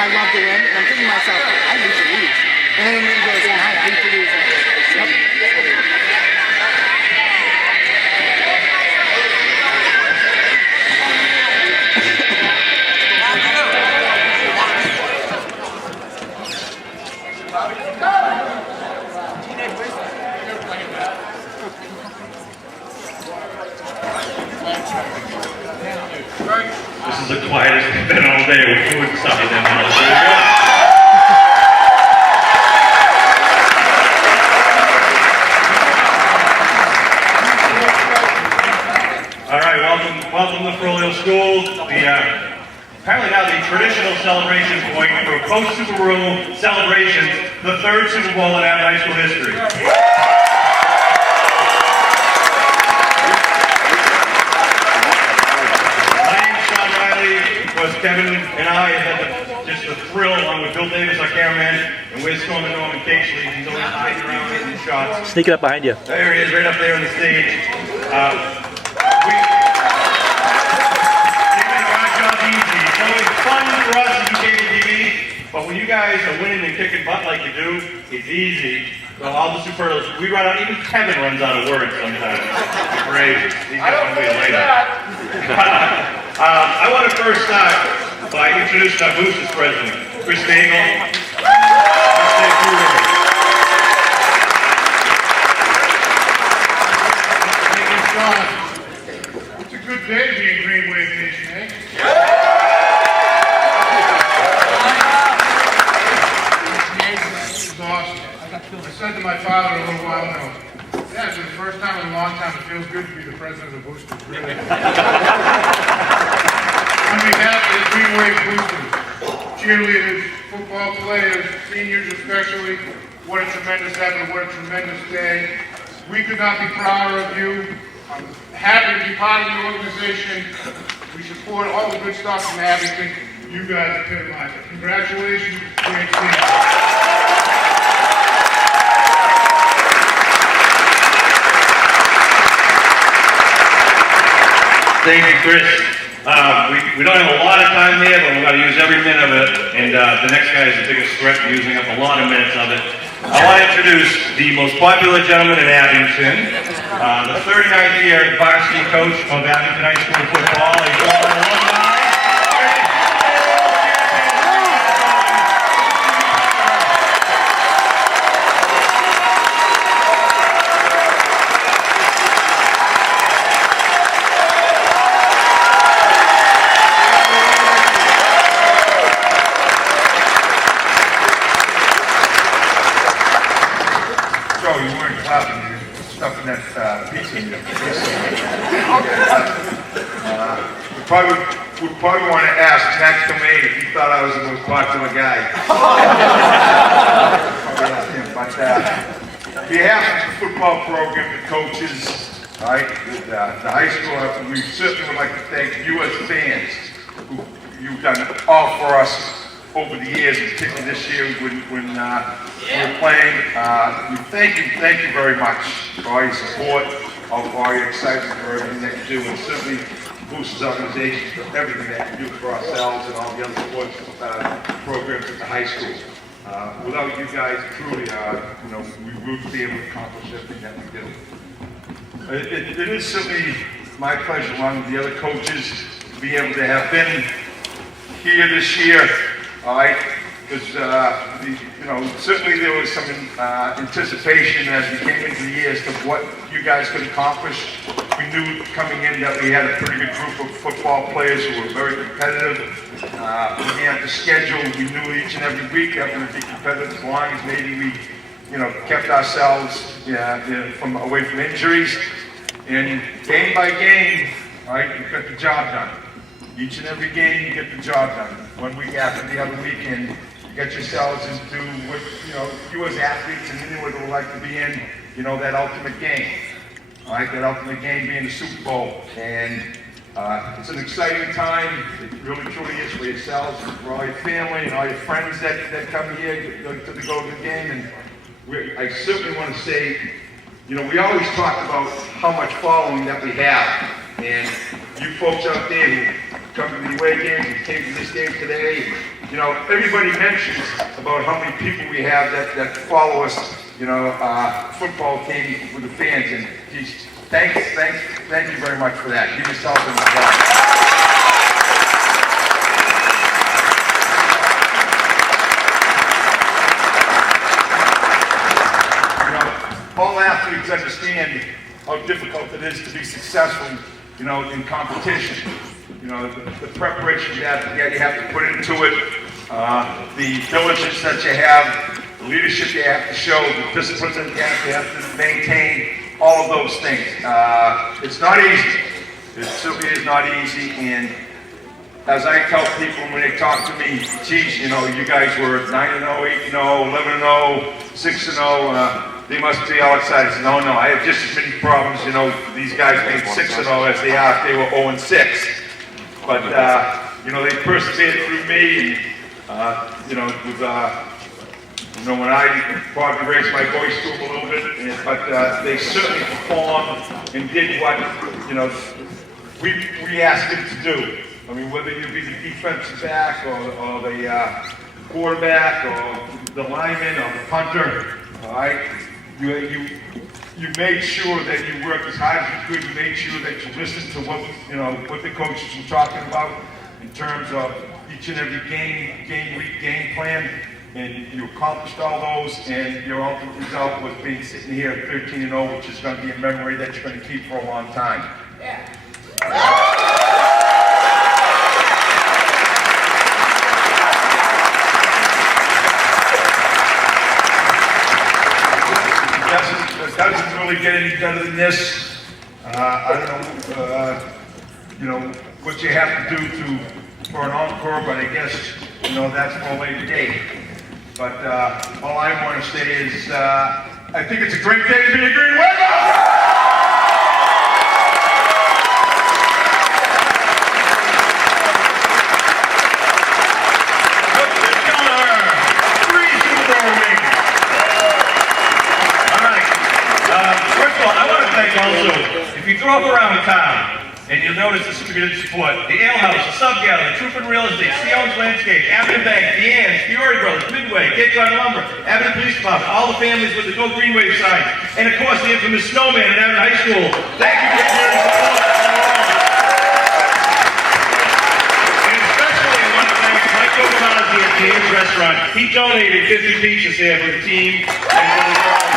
I love to win, and I'm thinking to myself, I hate to lose. And then he goes, I hate to lose. Yep. This is the quietest it's been all day with food and stuff in them. All right, welcome to Frollo School. Apparently now the traditional celebration point for post-Super Bowl celebrations, the third Super Bowl in Abbott High School history. Kevin and I had just a thrill along with Bill Davis, our cameraman, and we're storming Norman Casely. He's always hiding around getting shots. Sneaking up behind you. There he is, right up there on the stage. You make our job easy. It's always fun for us to do cable TV, but when you guys are winning and kicking butt like you do, it's easy. Well, all the superlatives, we run out, even Kevin runs out of words sometimes. Crazy. He's got one way later. I want to first start by introducing our Boosters president, Chris Nagel. It's a good day to be in Green Wave Nation, eh? This is awesome. I said to my father a little while ago, yeah, for the first time in a long time, it feels good to be the president of the Boosters, really. On behalf of the Green Wave Boosters, cheerleaders, football players, seniors especially, what a tremendous effort, what a tremendous day. We could not be prouder of you. I'm happy to be part of the organization. We support all the good stuff from Abington. You guys epitomize it. Congratulations, great team. Thank you, Chris. We don't have a lot of time here, but we're going to use every minute of it. And the next guy is the biggest threat, using up a lot of minutes of it. I want to introduce the most popular gentleman in Abington, the 39th year varsity coach of Abington High School football. He's an alumni. Would probably want to ask Max Domain if he thought I was the most popular guy. But on behalf of the football program, the coaches, all right, the high school, we certainly would like to thank you as fans. You've done all for us over the years, particularly this year when we were playing. We thank you very much for all your support, all your excitement for everything that you do, and certainly Boosters organization for everything that you do for ourselves and all the other sports programs at the high school. Without you guys, truly, we would be able to accomplish everything that we do. It is certainly my pleasure, along with the other coaches, to be able to have been here this year. All right, because certainly there was some anticipation as we came into the year as to what you guys could accomplish. We knew coming in that we had a pretty good group of football players who were very competitive. Looking at the schedule, we knew each and every week that we would be competitive as long as maybe we, kept ourselves from away from injuries. And game by game, all right, you got the job done. Each and every game, you get the job done. One week after the other weekend, you get yourselves into what, you as athletes and anyone would like to be in, that ultimate game. All right, that ultimate game being the Super Bowl. And it's an exciting time. It really, truly is for yourselves, and for all your family and all your friends that come here to go to the game. And I certainly want to say, we always talk about how much following that we have. And you folks out there who come to the away games, you came to this game today. You know, everybody mentions about how many people we have that follow us, you know, football team with the fans, and geez, thank you very much for that. Give yourself an applause. All athletes understand how difficult it is to be successful, you know, in competition. You know, the preparation that you have to put into it, the diligence that you have, the leadership you have to show, the discipline that you have to maintain, all of those things. It's not easy. It simply is not easy. And as I tell people when they talk to me, geez, you know, you guys were 9-0, 8-0, 11-0, 6-0. They must be all excited. No, I have just as many problems. You know, these guys made 6-0 as they are if they were 0-6. But you know, they persevered through me. And, you know, with you know, when I probably raised my voice to them a little bit, but they certainly performed and did what, you know, we asked them to do. I mean, whether you be the defensive back or the quarterback or the lineman or the punter, all right. You made sure that you worked as hard as you could. You made sure that you listened to what the coaches were talking about in terms of each and every game week, game plan, and you accomplished all those. And your ultimate result was being sitting here at 13-0, which is going to be a memory that you're going to keep for a long time. Yeah. It doesn't really get any better than this. I don't know, you know, what you have to do for an encore, but I guess, you know, that's for a later date. But all I want to say is, I think it's a great day to be a Green Wave. Also, if you drove around town and you'll notice this community support, the Ale House, the Sub Gallery, Truth and Real Estate, Sion's Landscape, Abington Bank, the Ann's, Fiore Brothers, Midway, Cape Cod Lumber, Abington Police Department, all the families with the Go Green Wave sign, and of course the infamous Snowman at Abington High School. Thank you for your support. And especially I want to thank Mike O'Connell at the Ann's Restaurant. He donated 50 pizzas here for the team and for the girls.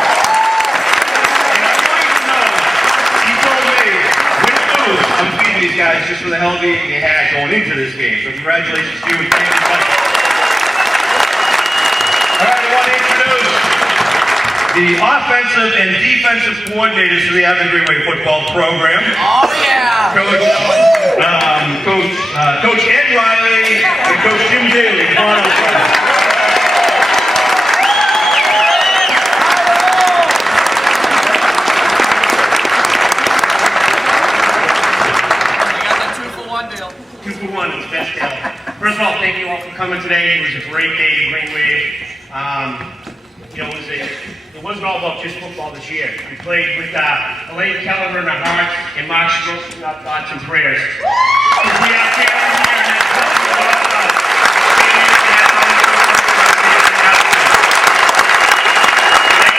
I'm feeding these guys just for the hell of it they had going into this game. So congratulations to you and thank you. All right, I want to introduce the offensive and defensive coordinators for the Abington Green Wave football program. Oh yeah! Coach Ed Riley and Coach Jim Daly. Come on up. First of all, thank you all for coming today. It was a great day to Green Wave. You know, it wasn't all about just football this year. We played with Elaine Kelleher in our hearts and Mark Strokes in our thoughts and prayers. We out there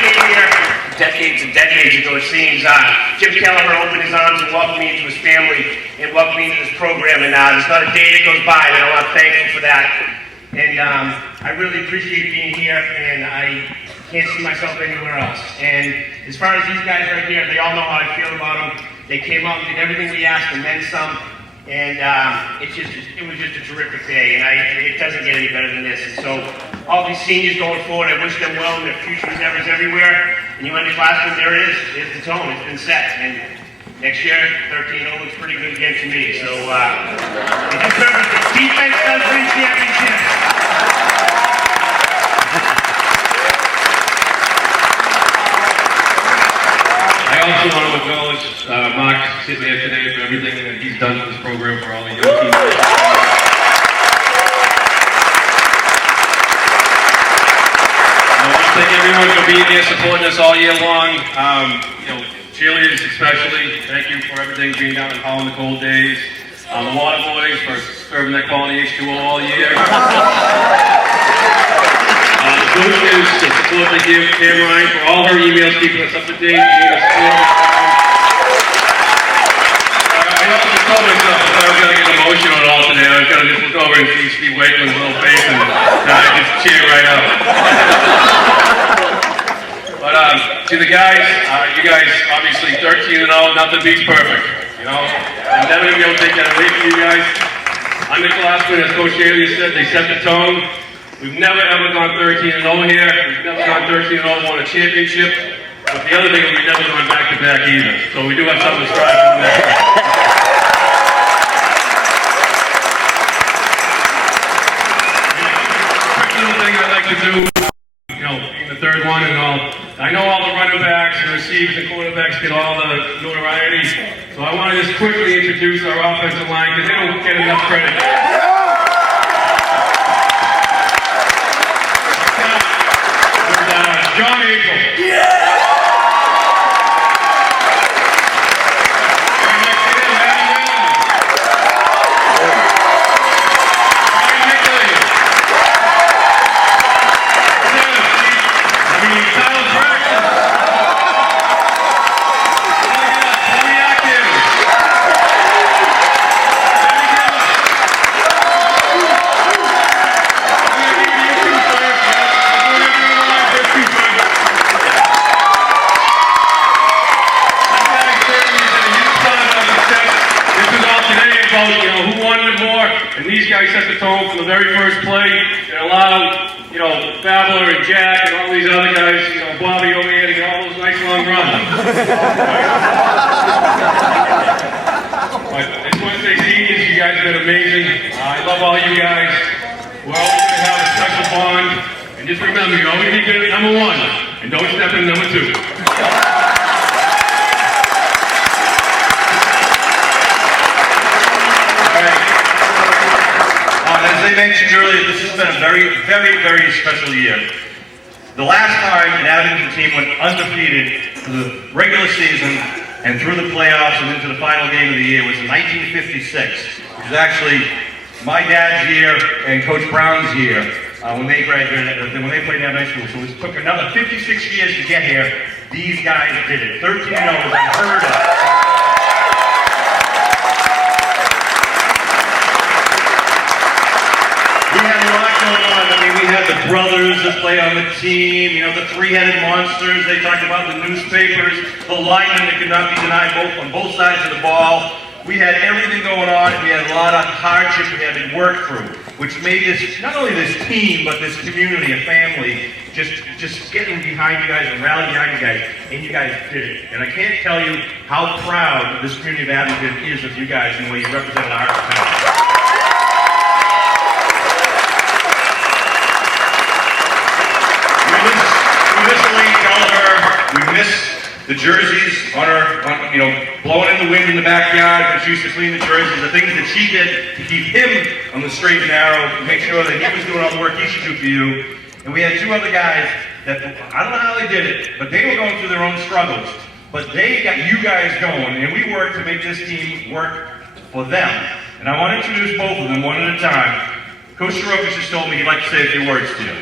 and decades and decades ago, it seems, Jim Kelleher opened his arms and welcomed me into his family and welcomed me into this program, and there's not a day that goes by that I'm not thankful for that. And I really appreciate being here, and I can't see myself anywhere else. And as far as these guys right here, they all know how I feel about them. They came out and did everything we asked and then some. And it was just a terrific day, and it doesn't get any better than this. And so all these seniors going forward, I wish them well, and their future endeavors everywhere. And you underclassmen, there it is. It's the tone. It's been set. And next year, 13-0 looks pretty good again to me. So it deserves it. Defense does win championships. I also want to acknowledge Mark sitting there today for everything that he's done for this program for all the young people. I want to thank everyone for being here, supporting us all year long. You know, cheerleaders especially, thank you for everything, being down in Holland the cold days. The Water Boys for serving that quality H2O all year. The Coaches, the support they give Caroline for all her emails, keeping us up to date, being a support. I also told myself if I was going to get emotional at all today, I was going to just look over and see Steve Wakeman's little face and I just cheer right up. But to the guys, you guys obviously 13-0, nothing beats perfect. You know, I'm never going to be able to take that away from you guys. Underclassmen, as Coach Haley said, they set the tone. We've never ever gone 13-0 here. We've never gone 13-0 and won a championship. But the other thing is we've never gone back-to-back either. So we do have something to strive for next. Quick little thing I'd like to do, you know, being the third one and all. I know all the running backs and receivers and quarterbacks get all the notoriety. So I want to just quickly introduce our offensive line because they don't get enough credit. John April. Yeah! Right next to him, Maddie Allen. Ryan Nickley. Tyler Braxton. Tony Atkins. And these guys set the tone from the very first play and allowed, you know, Fabler and Jack and all these other guys, you know, Bobby over here to get all those nice long runs. But it's Wednesday seniors, you guys have been amazing. I love all you guys. We're always going to have a special bond. And just remember, you always be good at number one, and don't step in number two. As I mentioned earlier, this has been a very, very, very special year. The last time an Abington team went undefeated through the regular season and through the playoffs and into the final game of the year was in 1956, which is actually my dad's year and Coach Brown's year when they graduated, when they played down high school. So it took another 56 years to get here. These guys did it. 13-0 was unheard of. We had a lot going on. I mean, we had the brothers that play on the team, you know, the three-headed monsters. They talked about the newspapers, the linemen that could not be denied on both sides of the ball. We had everything going on, and we had a lot of hardship we had to work through, which made this, not only this team, but this community, a family, just getting behind you guys and rallying behind you guys, and you guys did it. And I can't tell you how proud this community of Abington is of you guys and the way you represented our town. We miss Elaine Gulliver. We miss the jerseys on her, you know, blowing in the wind in the backyard when she used to clean the jerseys, the things that she did to keep him on the straight and narrow, to make sure that he was doing all the work he should do for you. And we had two other guys that, I don't know how they did it, but they were going through their own struggles. But they got you guys going, and we worked to make this team work for them. And I want to introduce both of them one at a time. Coach Shirokas just told me he'd like to say a few words to you.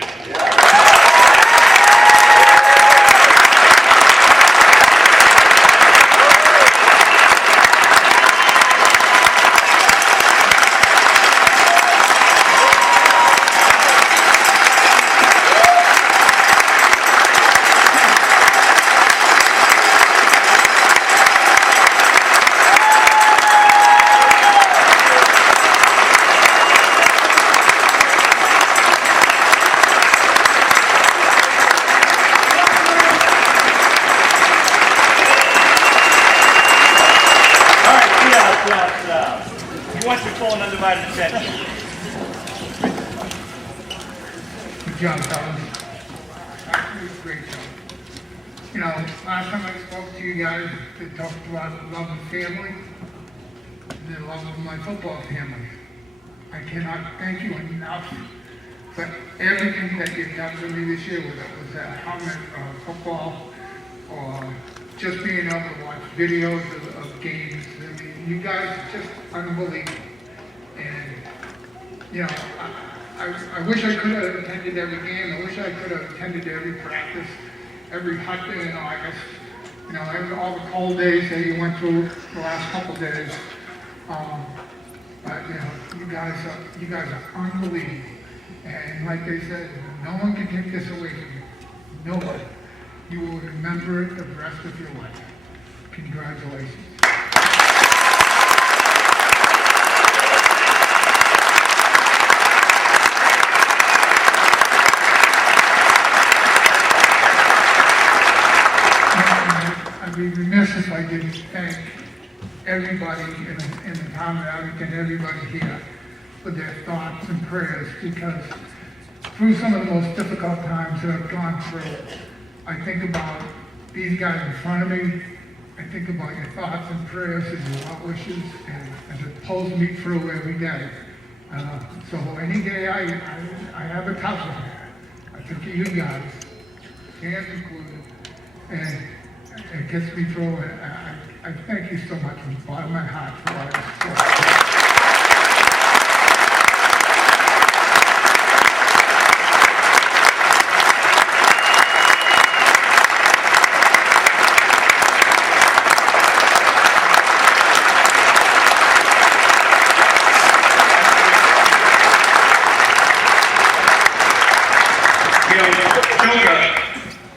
Good job, fellas. Actually, great job. You know, last time I spoke to you guys, they talked about the love of family and the love of my football family. I cannot thank you enough for everything that you've done for me this year, whether it was that helmet football or just being able to watch videos of games. I mean, You guys are just unbelievable. And, you know, I wish I could have attended every game. I wish I could have attended every practice, every hot day in August. You know, all the cold days that you went through the last couple days. But, you know, you guys are unbelievable. And like they said, no one can take this away from you. Nobody. You will remember it the rest of your life. Congratulations. I'd be remiss if I didn't thank everybody in the town of Abington, everybody here, for their thoughts and prayers, because through some of the most difficult times that I've gone through, I think about these guys in front of me. I think about your thoughts and prayers and your well wishes, and it pulls me through every day. So any day I have a tough one, I think of you guys, hands included, and it gets me through it. I thank you so much from the bottom of my heart for all your support.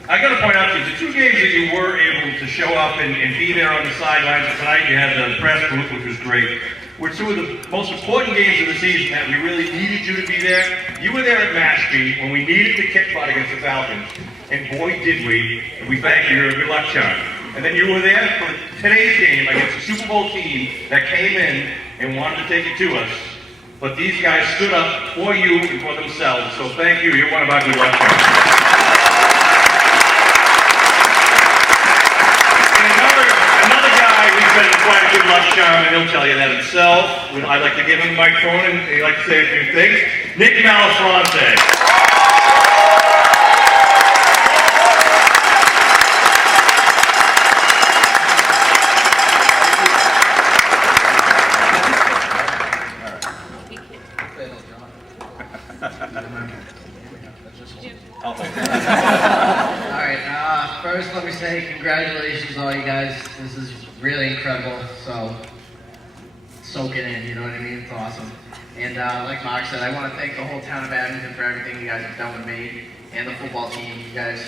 I got to point out to you, the two games that you were able to show up and be there on the sidelines tonight, you had the press booth, which was great, were two of the most important games of the season that we really needed you to be there. You were there at Mashpee when we needed the kick butt against the Falcons, and boy did we, and we thank you, you're a good luck charm. And then you were there for today's game against the Super Bowl team that came in and wanted to take it to us, but these guys stood up for you and for themselves, so thank you, you're one of our good luck charms. He's been quite a good luck charm, and he'll tell you that himself. I'd like to give him the microphone, and he'd like to say a few things. Nick Malafronte. Alright, first let me say congratulations to all you guys. This is really incredible, so soak it in, you know what I mean? It's awesome. And like Mark said, I want to thank the whole town of Abington for everything you guys have done with me and the football team. You guys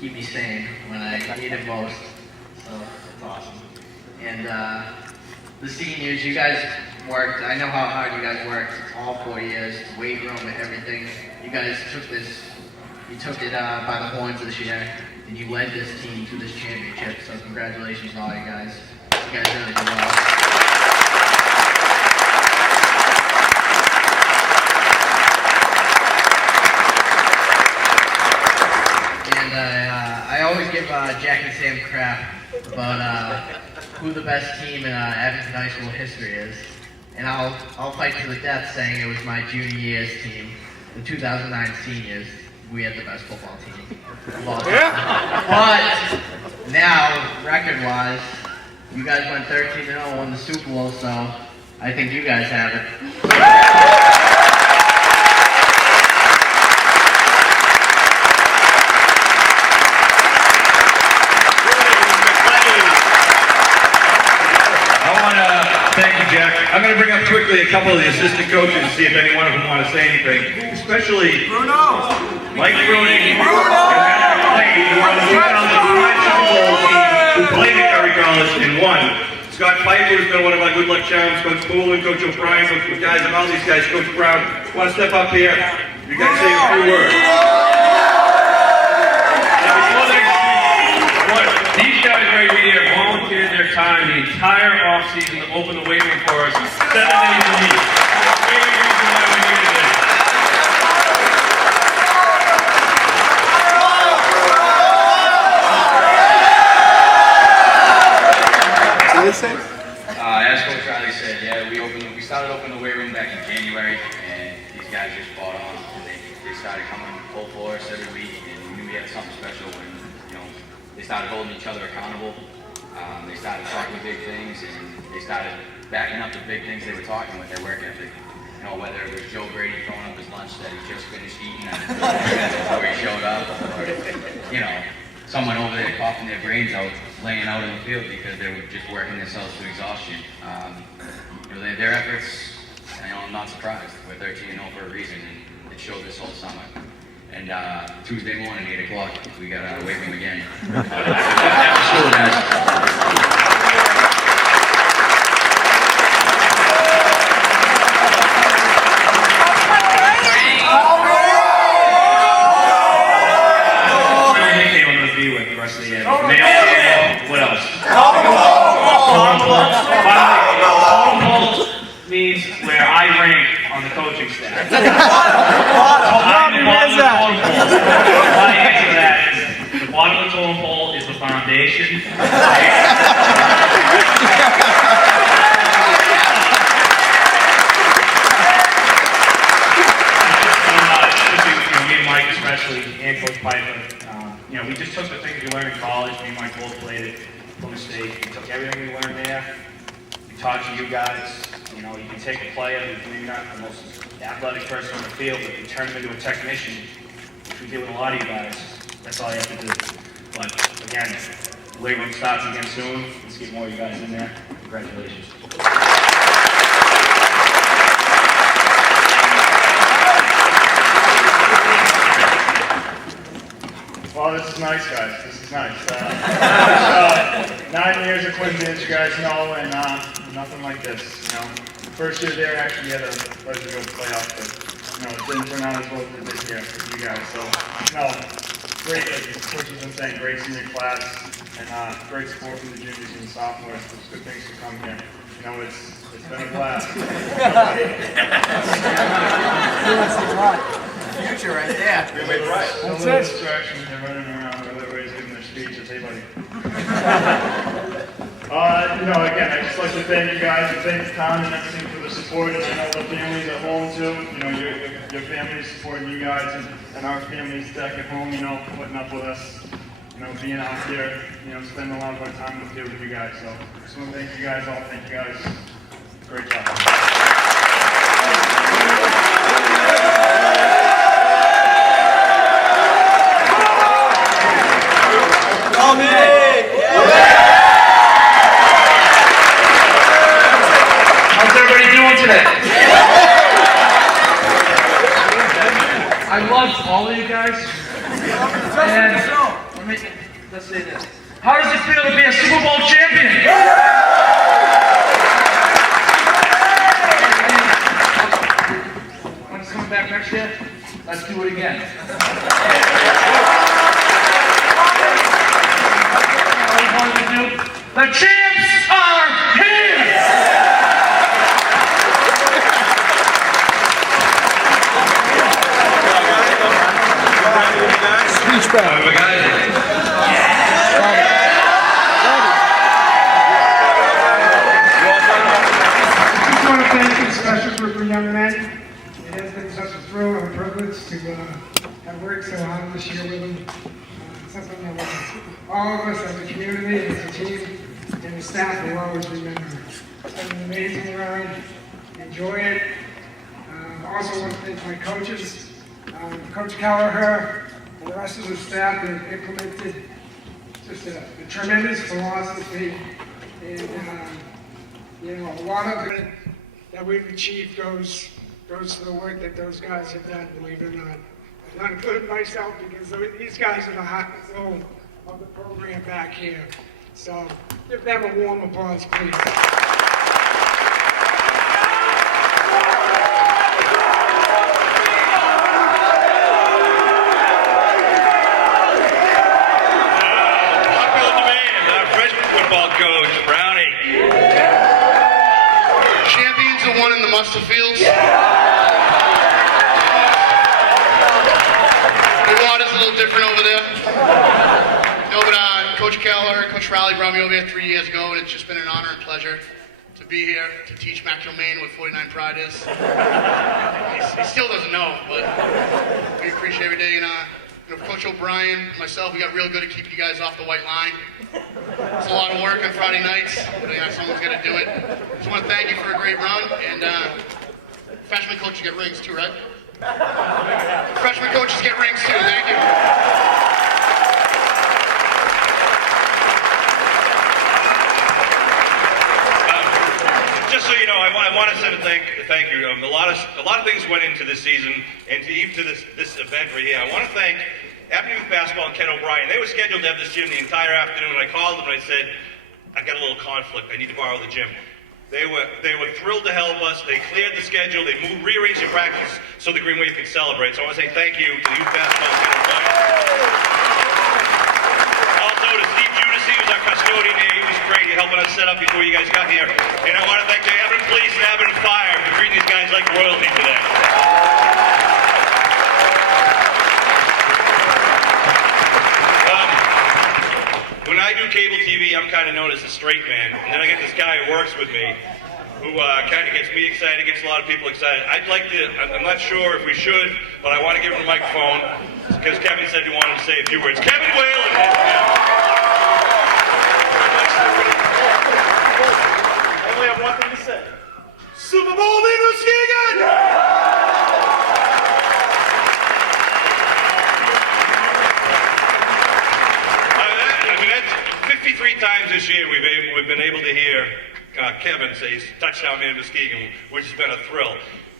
keep me sane when I need it most, so it's awesome. And the seniors, you guys worked. I know how hard you guys worked all 4 years, weight room and everything. You guys took this, you took it by the horns this year, and you led this team to this championship, so congratulations to all you guys. You guys really did well. And I always give Jack and Sam crap about who the best team in Abington High School history is. And I'll fight to the death saying it was my junior year's team, the 2009 seniors. We had the best football team of all time. But now, record-wise, you guys went 13-0, won the Super Bowl, so I think you guys have it. Thank you, Jack. I'm going to bring up quickly a couple of the assistant coaches and see if any one of them want to say anything. Especially Bruno, Mike Bruning, and Matt McLean, who are on the 2005 Super Bowl team, who played at Curry College and won. Scott Piper has been one of my good luck charms. Coach Poulin, Coach O'Brien, Coach McGuys, and all these guys. Coach Brown, want to step up here? You guys say a few words. These guys right here volunteered their time the entire offseason to open the weight room for us 7 days a week. Very reason why we're here today. As Coach Riley said, yeah, we started opening the weight room back in January, and these guys just bought on, and they started coming full force every week, and we knew we had something special when, you know, they started holding each other accountable. They started talking big things, and they started backing up the big things they were talking with their work ethic. You know, whether it was Joe Brady throwing up his lunch that he just finished eating before he showed up, or, you know, someone over there coughing their brains out, laying out in the field because they were just working themselves to exhaustion. You know, their efforts, you know, I'm not surprised. We're 13-0 for a reason, and it showed this whole summer. And Tuesday morning, 8 o'clock, we got to wake them again. After school, guys. What else? Means where I rank on the coaching staff. My answer to that is the bottom of the totem pole is the foundation. Me and Mike especially, and Coach Piper, you know, we just took the things we learned in college. Me and Mike both played at Plymouth State. We took everything we learned there. We taught to you guys. You know, you can take a player who's maybe not the most athletic person on the field, but you turn him into a technician, which we did with a lot of you guys. That's all you have to do. But again, the weight room starts again soon. Let's get more of you guys in there. Congratulations. Well, this is nice, guys. This is nice. 9 years of Quincy, you guys know, and nothing like this. You know, first year there, actually, we had a pleasure to go playoff, but you know, it didn't turn out as well as it did this year with you guys. So, no, great. Like the coach has been saying, great senior class, and great support from the juniors and sophomores. There's good things to come here. You know, it's been a blast. Future right there. Don't let distractions. They're running around. Everybody's giving their speeches. Hey, buddy. You know, again, I'd just like to thank you guys and thank the town and everything for the support. And I know the families at home too. You know, your families supporting you guys and our families back at home. You know, putting up with us. You know, being out here. You know, spending a lot of our time here with you guys. So, just want to thank you guys all. Thank you guys. Great job. How's everybody doing today? I love all of you guys. And let's say this. How does it feel to be a Super Bowl champion? When it's coming back next year, let's do it again. The champs are here! Speech back. I just want to thank this special group of young men. It has been such a thrill and a privilege to have worked so hard this year with them. Something that all of us as a community, as a team, and the staff will always remember. It's been an amazing ride. Enjoy it. Also want to thank my coaches, Coach Kelleher, and the rest of the staff that have implemented just a tremendous philosophy. And you know, a lot of it that we've achieved goes to the work that those guys have done, believe it or not. I'm not including myself because these guys are the heart and soul of the program back here. So give them a warm applause, please. Popular demand, our freshman football coach, Brownie. Champions are won in the Muscle Fields. The water's a little different over there. No, but Coach Kelleher, Coach Rowley brought me over here 3 years ago, and it's just been an honor and pleasure to be here to teach Mac Kilmaine what 49 Pride is. He still doesn't know, but we appreciate every day, and You know, Coach O'Brien, myself, we got real good at keeping you guys off the white line. It's a lot of work on Friday nights, but someone's got to do it. Just want to thank you for a great run, and freshman coaches get rings too, right? Freshman coaches get rings too. Thank you. Just so you know, I want to send a thank you. A lot of things went into this season, and even to this event right here. I want to thank Avenue Youth Basketball and Ken O'Brien. They were scheduled to have this gym the entire afternoon. I called them and I said, I got a little conflict. I need to borrow the gym. They were thrilled to help us. They cleared the schedule. They rearranged the practice so the Green Wave could celebrate. So I want to say thank you to the Youth Basketball and Ken O'Brien. Also to Steve Judici, who's our custodian here. He was great. He helping us set up before you guys got here. And I want to thank the Abington Police and Abington Fire for treating these guys like royalty today. When I do cable TV, I'm kind of known as the straight man. And then I get this guy who works with me who kind of gets me excited, gets a lot of people excited. I'd like to, I'm not sure if we should, but I want to give him a microphone because Kevin said he wanted to say a few words. Kevin Whalen! I only have one thing to say. Super Bowl lead Muskegon! That's 53 times this year we've been able to hear Kevin say touchdown man Muskegon, which has been a thrill.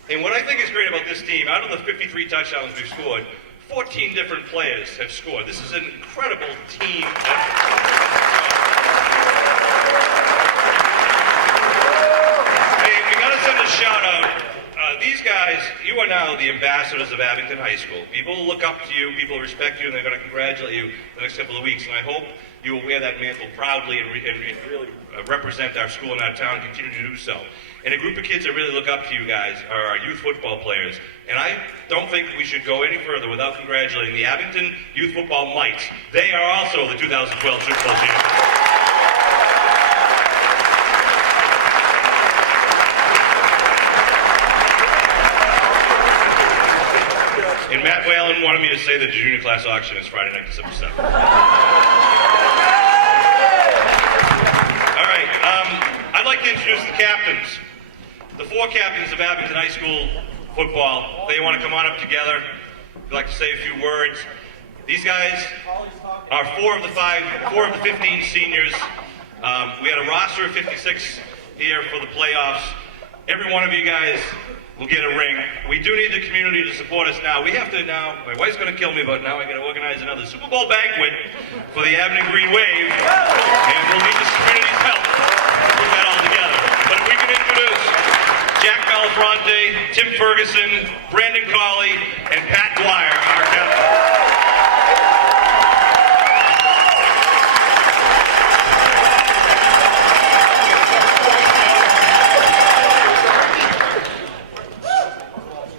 And what I think is great about this team, out of the 53 touchdowns we've scored, 14 different players have scored. This is an incredible team. Hey, we got to send a shout out. These guys, you are now the ambassadors of Abington High School. People look up to you, people respect you, and they're going to congratulate you the next couple of weeks. And I hope you will wear that mantle proudly and really represent our school and our town and continue to do so. And a group of kids that really look up to you guys are our youth football players. And I don't think we should go any further without congratulating the Abington Youth Football Mites. They are also the 2012 Super Bowl champions. And Matt Whalen wanted me to say that the junior class auction is Friday night, December 7th. All right, I'd like to introduce the captains. The four captains of Abington High School football. They want to come on up together. I'd like to say a few words. These guys are four of the 15 seniors. We had a roster of 56 here for the playoffs. Every one of you guys will get a ring. We do need the community to support us now. We have to now, my wife's going to kill me, but now I got to organize another Super Bowl banquet for the Abington Green Wave, and we'll need this community's help to put that all together. But if we can introduce Jack Malafronte, Tim Ferguson, Brandon Colley, and Pat Dwyer, our captain.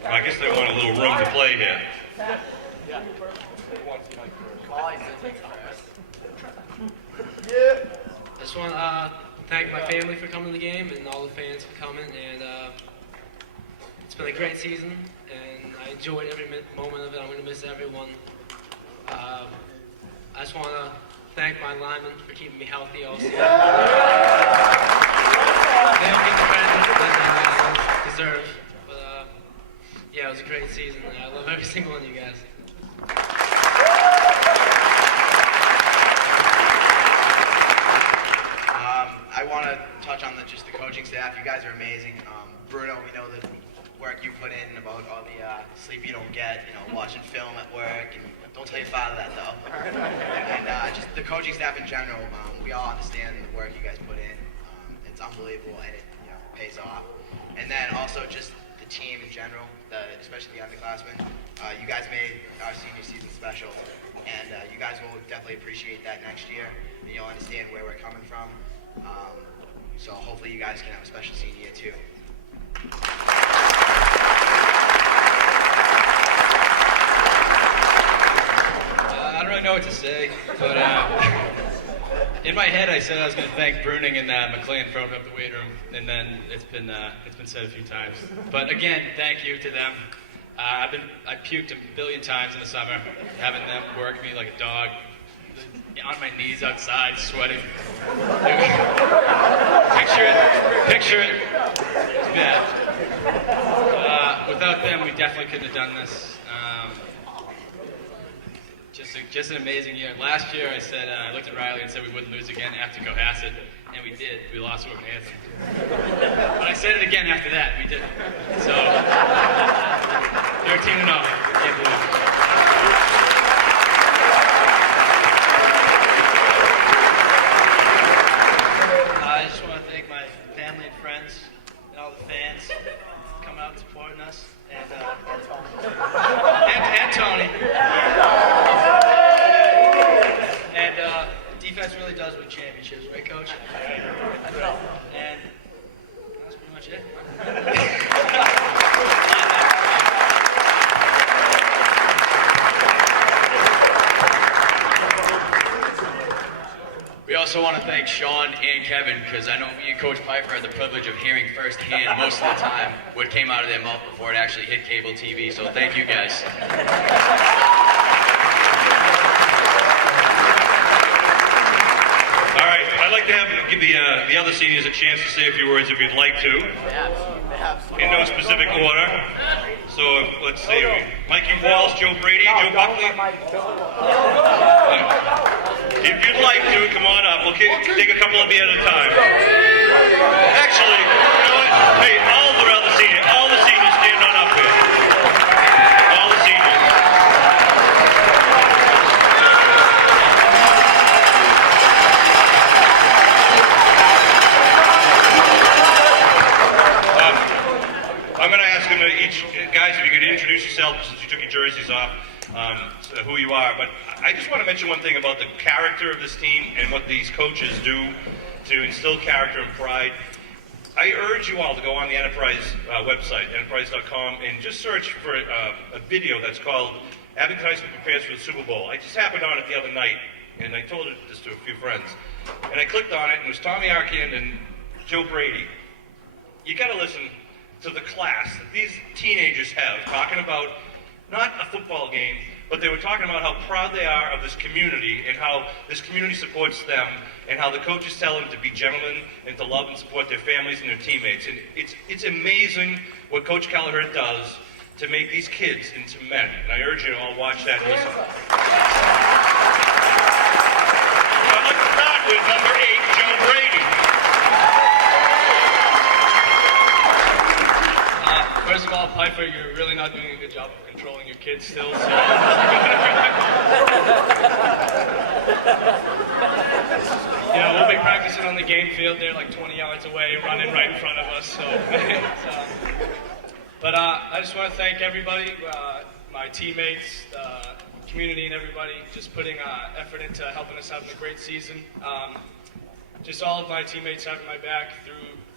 I guess they want a little room to play here. I just want to thank my family for coming to the game and all the fans for coming. And it's been a great season, and I enjoyed every moment of it. I'm going to miss everyone. I just want to thank my linemen for keeping me healthy all season. They don't get the credit that they deserve. Yeah, it was a great season. I love every single one of you guys. I want to touch on just the coaching staff. You guys are amazing. Bruno, we know the work you put in about all the sleep you don't get, watching film at work, and don't tell your father that though. And just the coaching staff in general, we all understand the work you guys put in. It's unbelievable, and it pays off. And then also just the team in general, especially the underclassmen. You guys made our senior season special, and you guys will definitely appreciate that next year, and you'll understand where we're coming from. So hopefully you guys can have a special senior year too. I don't really know what to say, but in my head I said I was going to thank Bruning and McLean for opening up the weight room, and then it's been said a few times. But again, thank you to them. I puked a billion times in the summer, having them work me like a dog, on my knees outside, sweating. Picture it. It's bad. Without them, we definitely couldn't have done this. Just an amazing year. Last year, I looked at Riley and said we wouldn't lose again after Cohasset, and we did. We lost to Anthem. But I said it again after that. We didn't. So 13-0. Can't believe it. I just want to thank my family and friends and all the fans coming out and supporting us, and Tony. And defense really does win championships, right, Coach? And that's pretty much it. We also want to thank Sean and Kevin, because I know me and Coach Pfeiffer had the privilege of hearing firsthand most of the time what came out of their mouth before it actually hit cable TV, so thank you guys. All right, I'd like to give the other seniors a chance to say a few words if you'd like to. In no specific order. So let's see, Mikey Walsh, Joe Brady, Joe Buckley. If you'd like to, come on up. We'll take a couple of you at a time. Actually, you know what? Hey, all the seniors stand on up here. All the seniors. I'm going to ask them each, guys, if you could introduce yourself since you took your jerseys off, who you are. But I just want to mention one thing about the character of this team and what these coaches do to instill character and pride. I urge you all to go on the Enterprise website, enterprise.com, and just search for a video that's called Abington High School Prepares for the Super Bowl. I just happened on it the other night, and I told this to a few friends. And I clicked on it, and it was Tommy Arkin and Joe Brady. You got to listen to the class that these teenagers have, talking about not a football game, but they were talking about how proud they are of this community and how this community supports them and how the coaches tell them to be gentlemen and to love and support their families and their teammates. And it's amazing what Coach Kelleher does to make these kids into men. And I urge you to all watch that and listen. I'd like to start with number 8, Joe Brady. First of all, Pfeiffer, you're really not doing a good job of controlling your kids still, so... we'll be practicing on the game field. They're like 20 yards away, running right in front of us, so... But I just want to thank everybody, my teammates, the community and everybody, just putting effort into helping us have a great season. Just all of my teammates having my back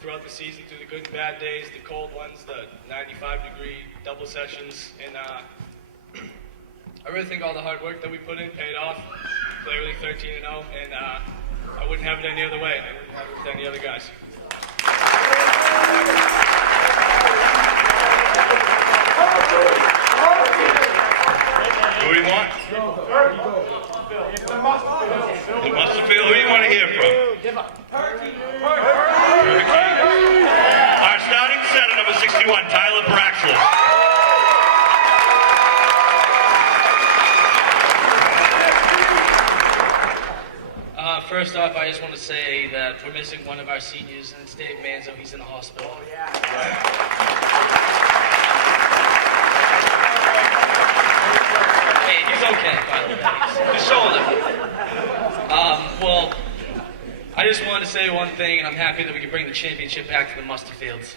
throughout the season, through the good and bad days, the cold ones, the 95-degree double sessions, and I really think all the hard work that we put in paid off. Clearly 13-0, and I wouldn't have it any other way. I wouldn't have it with any other guys. Who do you want? The Musterfield. Who do you want to hear from? Our starting center, number 61, Tyler Braxler. First off, I just want to say that we're missing one of our seniors, and it's Dave Manzo. He's in the hospital. Oh, yeah. Hey, he's okay, by the way. His shoulder. Well, I just wanted to say one thing, and I'm happy that we can bring the championship back to the Musterfields.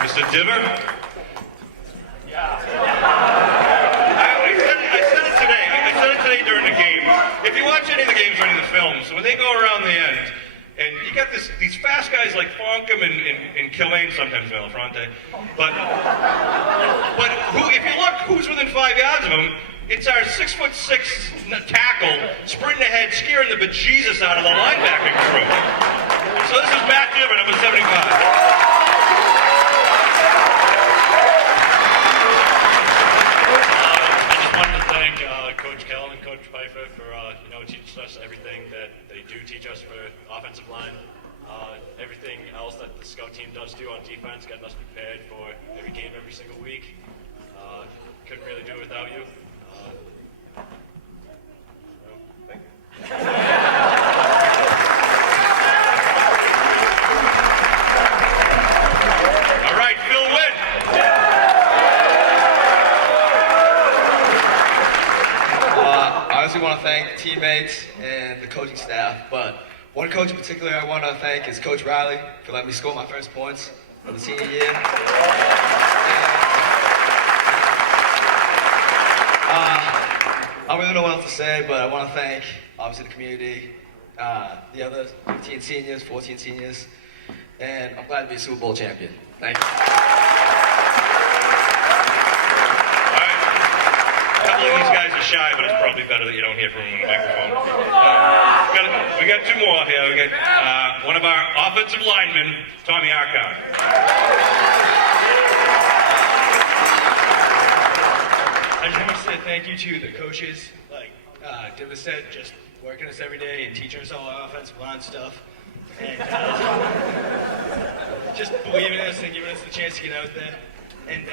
Mr. Diver? I said it today during the game. If you watch any of the games or any of the films, when they go around the end, and you got these fast guys like Fonkum and Kilmaine, sometimes Melafronte, but if you look who's within 5 yards of him, It's our 6'6" tackle sprinting ahead, scaring the bejesus out of the linebacking crew. So this is Matt Gibbon, number 75. Coach Kell and Coach Pfeiffer for teaching us everything that they do teach us for offensive line. Everything else that the scout team does do on defense, getting us prepared for every game every single week. Couldn't really do it without you. Thank you. All right, Phil Witt. I honestly want to thank teammates and the coaching staff, but one coach in particular I want to thank is Coach Riley for letting me score my first points of the senior year. I don't really know what else to say, but I want to thank, obviously, the community, the other 15 seniors, 14 seniors, and I'm glad to be a Super Bowl champion. Thank you. A couple of these guys are shy, but it's probably better that you don't hear from them in the microphone. We got two more here. We got one of our offensive linemen, Tommy Arcon. I just want to say thank you to the coaches, like Diva said, just working us every day and teaching us all our offensive line stuff. And just believing in us and giving us the chance to get out there. And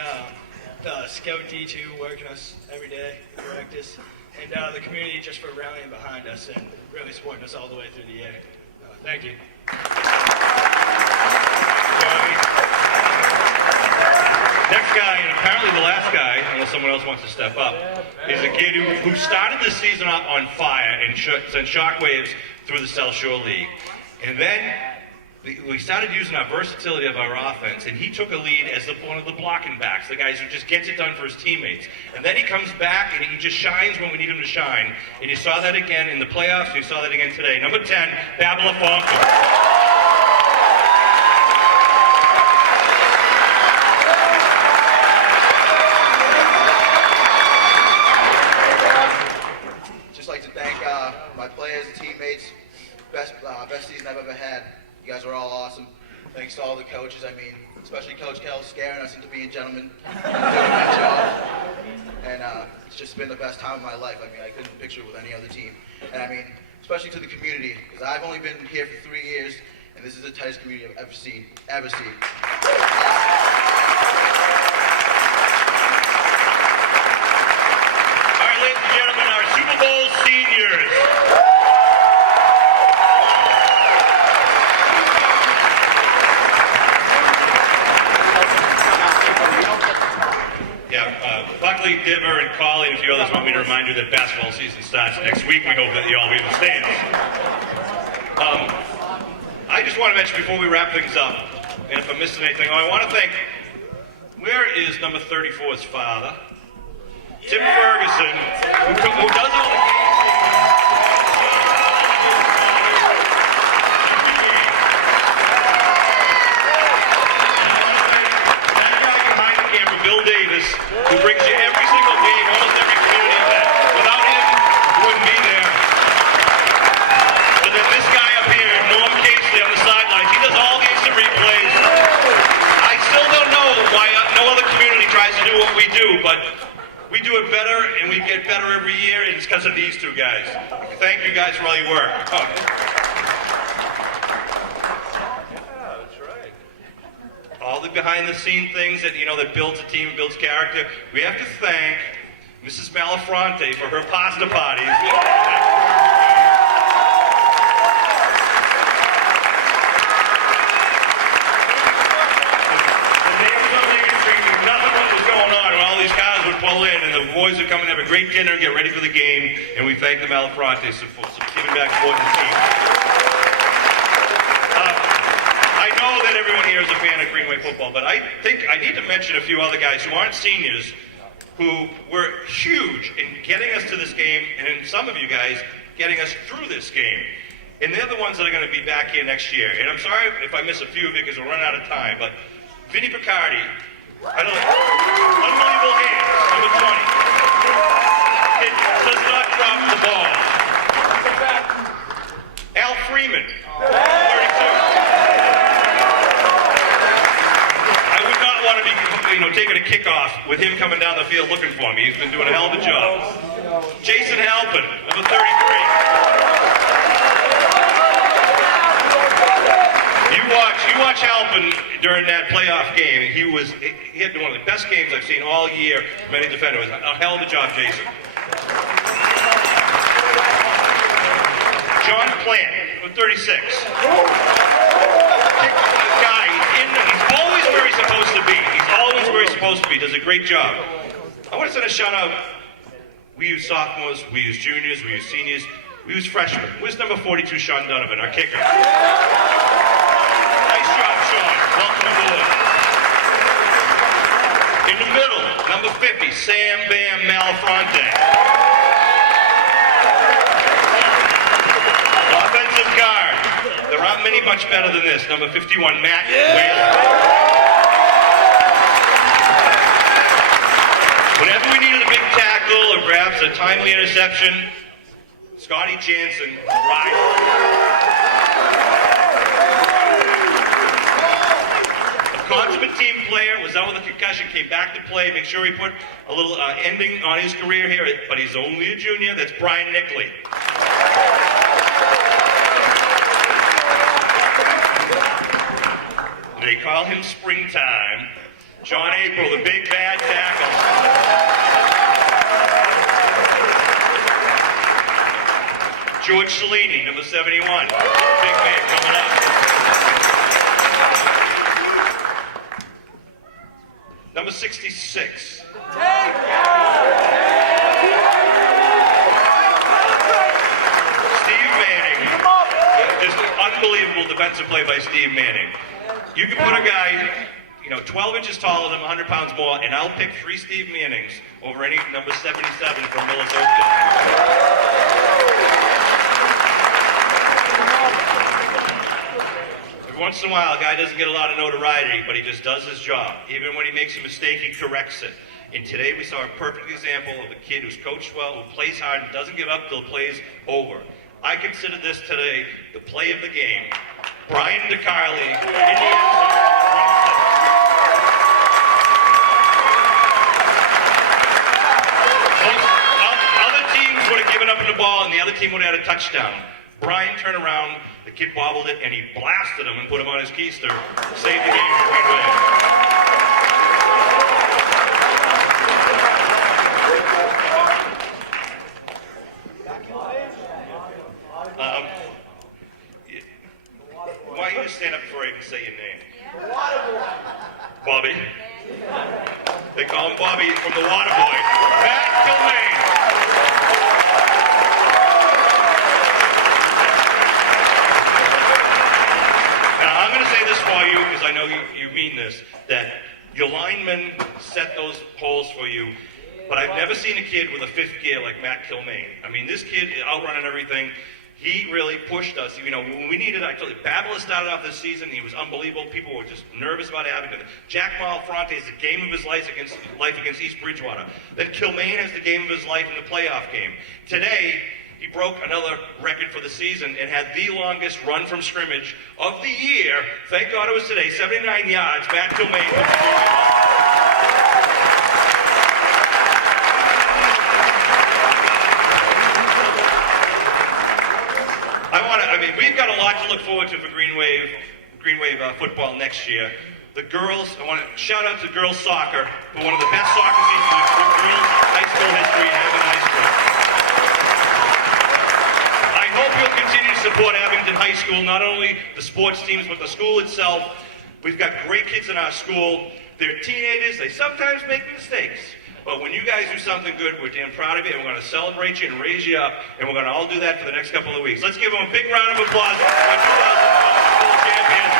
the Scout D2 working us every day in practice. And the community just for rallying behind us and really supporting us all the way through the year. Thank you. Next guy, and apparently the last guy, unless someone else wants to step up, is a kid who started the season off on fire and sent shockwaves through the South Shore League. And then we started using our versatility of our offense, and he took a lead as one of the blocking backs, the guys who just gets it done for his teammates. And then he comes back, and he just shines when we need him to shine. And you saw that again in the playoffs, and you saw that again today. Number 10, Babala Fonko. My players and teammates, best season I've ever had. You guys are all awesome. Thanks to all the coaches. I mean, especially Coach Kell, scaring us into being gentlemen, doing my job. And it's just been the best time of my life. I mean, I couldn't picture it with any other team. And I mean, especially to the community, because I've only been here for 3 years, and this is the tightest community I've ever seen. All right, ladies and gentlemen, our Super Bowl seniors. Buckley, Diver, and Collie, and a few others want me to remind you that basketball season starts next week. We hope that you all be in the stands. I just want to mention before we wrap things up, and if I'm missing anything, I want to thank, where is number 34's father? Tim Ferguson, who does all the games. Bill Davis, who brings you every single game, almost every community event. Without him, you wouldn't be there. But then this guy up here, Norm Casey on the sidelines, he does all the instant replays. I still don't know why no other community tries to do what we do, but we do it better, and we get better every year, and it's because of these two guys. Thank you guys for all your work. All the behind-the-scene things that that builds a team, builds character. We have to thank Mrs. Malafronte for her pasta parties. The neighbors on Lincoln Street knew nothing what was going on, and all these cars would pull in, and the boys would come and have a great dinner and get ready for the game. And we thank the Malafrontes for giving back supporting the team. I know that everyone here is a fan of Greenway football, but I think I need to mention a few other guys who aren't seniors who were huge in getting us to this game, and in some of you guys, getting us through this game. And they're the ones that are going to be back here next year. And I'm sorry if I miss a few because we'll run out of time, but Vinny Picardi, unbelievable hands, number 20. dropped the ball. Al Freeman, 32. I would not want to be, taking a kickoff with him coming down the field looking for me. He's been doing a hell of a job. Jason Halpin, number 33. You watch Halpin during that playoff game. He had one of the best games I've seen all year from any defender. It was a hell of a job, Jason. John Plant, number 36. Guy, he's always where he's supposed to be. He's always where he's supposed to be. Does a great job. I want to send a shout out. We use sophomores, we use juniors, we use seniors, we use freshmen. Where's number 42, Sean Donovan, our kicker? Nice job, Sean. Welcome aboard. In the middle, number 50, Sam Bam Malafronte. Offensive guard. There aren't many much better than this. Number 51, Matt Whalen. Whenever we needed a big tackle or perhaps a timely interception, Scotty Jansen, right. A consummate team player, was out with a concussion, came back to play, make sure he put a little ending on his career here, but he's only a junior. That's Brian Nickley. They call him Springtime. John April, the big bad tackle. George Cellini, number 71. Big man coming up. Number 66. Steve Manning. Just unbelievable defensive play by Steve Manning. You can put a guy, 12 inches taller than 100 pounds more, and I'll pick 3 Steve Mannings over any number 77 from Minnesota. Every once in a while, a guy doesn't get a lot of notoriety, but he just does his job. Even when he makes a mistake, he corrects it. And today we saw a perfect example of a kid who's coached well, who plays hard, and doesn't give up till the play's over. I consider this today the play of the game. Brian DeCarly, in the end zone. Other teams would have given up on the ball, and the other team would have had a touchdown. Brian turned around, the kid bobbled it, and he blasted him and put him on his keister. Saved the game for Green Wave. Why don't you stand up before I even say your name? Bobby. They call him Bobby from the Waterboy. Matt Kilmaine. Now, I'm going to say this for you, because I know you mean this, that your linemen set those holes for you, but I've never seen a kid with a fifth gear like Matt Kilmaine. I mean, this kid outrunning everything. He really pushed us. When we needed, I told you, Babila started off this season. He was unbelievable. People were just nervous about Abington. Jack Malafronte is the game of his life against East Bridgewater. Then Kilmaine has the game of his life in the playoff game. Today, he broke another record for the season and had the longest run from scrimmage of the year. Thank God it was today, 79 yards. Matt Kilmaine. We've got a lot to look forward to for Green Wave football next year. The girls, I want to shout out to girls soccer for one of the best soccer seasons in girls high school history in Abington High School. I hope you'll continue to support Abington High School, not only the sports teams, but the school itself. We've got great kids in our school. They're teenagers. They sometimes make mistakes. But when you guys do something good, we're damn proud of you, and we're going to celebrate you and raise you up, and we're going to all do that for the next couple of weeks. Let's give them a big round of applause for our 2012 school champions.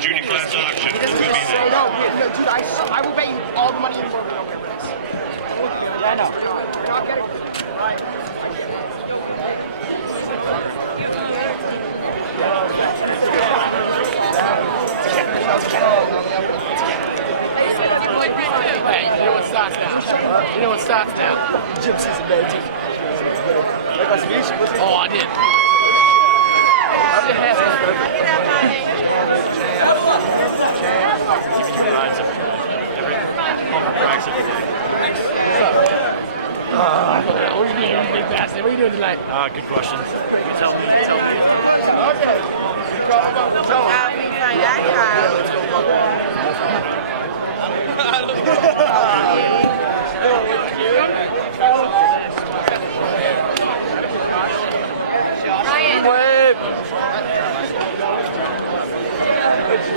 Junior class auction. He doesn't We'll just be say there. no. Dude, I will bet you all the money in the world we don't get rid of this. Yeah, I know. You're not getting it. All right. Hey, you know what starts now? You know what starts now? Gym season, baby. Oh, I did. What are you doing, big bastard? What are you doing tonight? Good question. Tell me. Okay. I'll be fine. Ryan. Wave.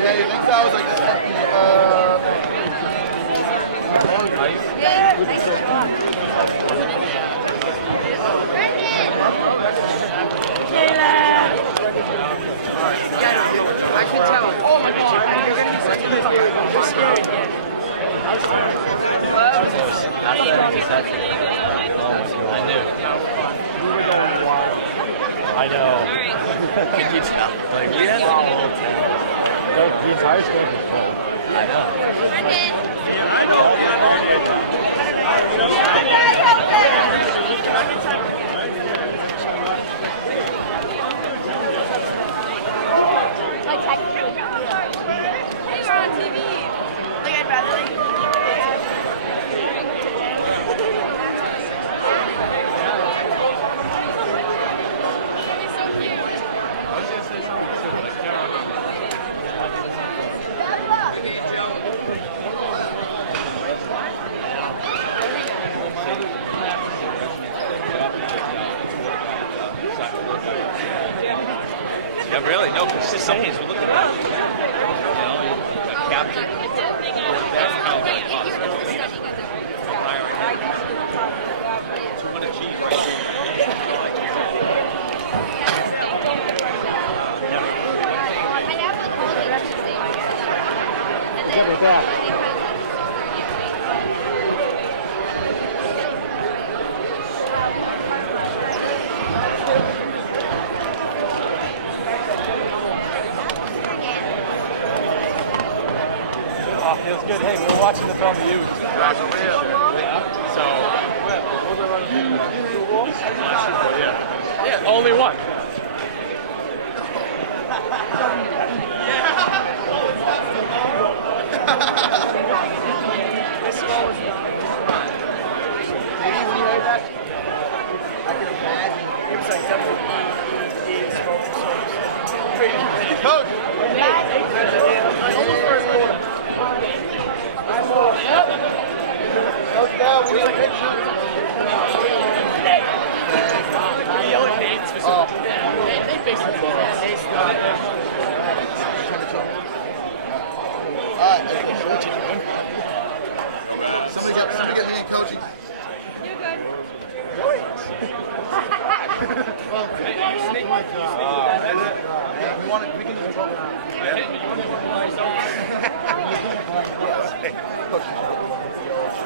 Yeah, you think that was like I can tell. Oh my god. You're scared. I knew. We were going wild. I know. Could you tell? Like, we had the whole town. The entire stand was full. I know. Hey, we're on TV. Like, I'd rather like. Yeah, really? No, it's just saying, we're looking at it. You know, you got captain. That's kind of like awesome. You want to cheese right Good with that. Oh, feels good. Hey, we were watching the film of you. So, what was I running? Super Bowl? Yeah, only one. Maybe when you heard that, I can imagine it was like WWE smoking crazy. Coach! Almost first quarter. Coach, now we got a picture. We yell at Nate specifically. They basically blow us. Alright, what you doing? Somebody get me in coaching. You're good. Well, snake might be. We want it. We can just talk now.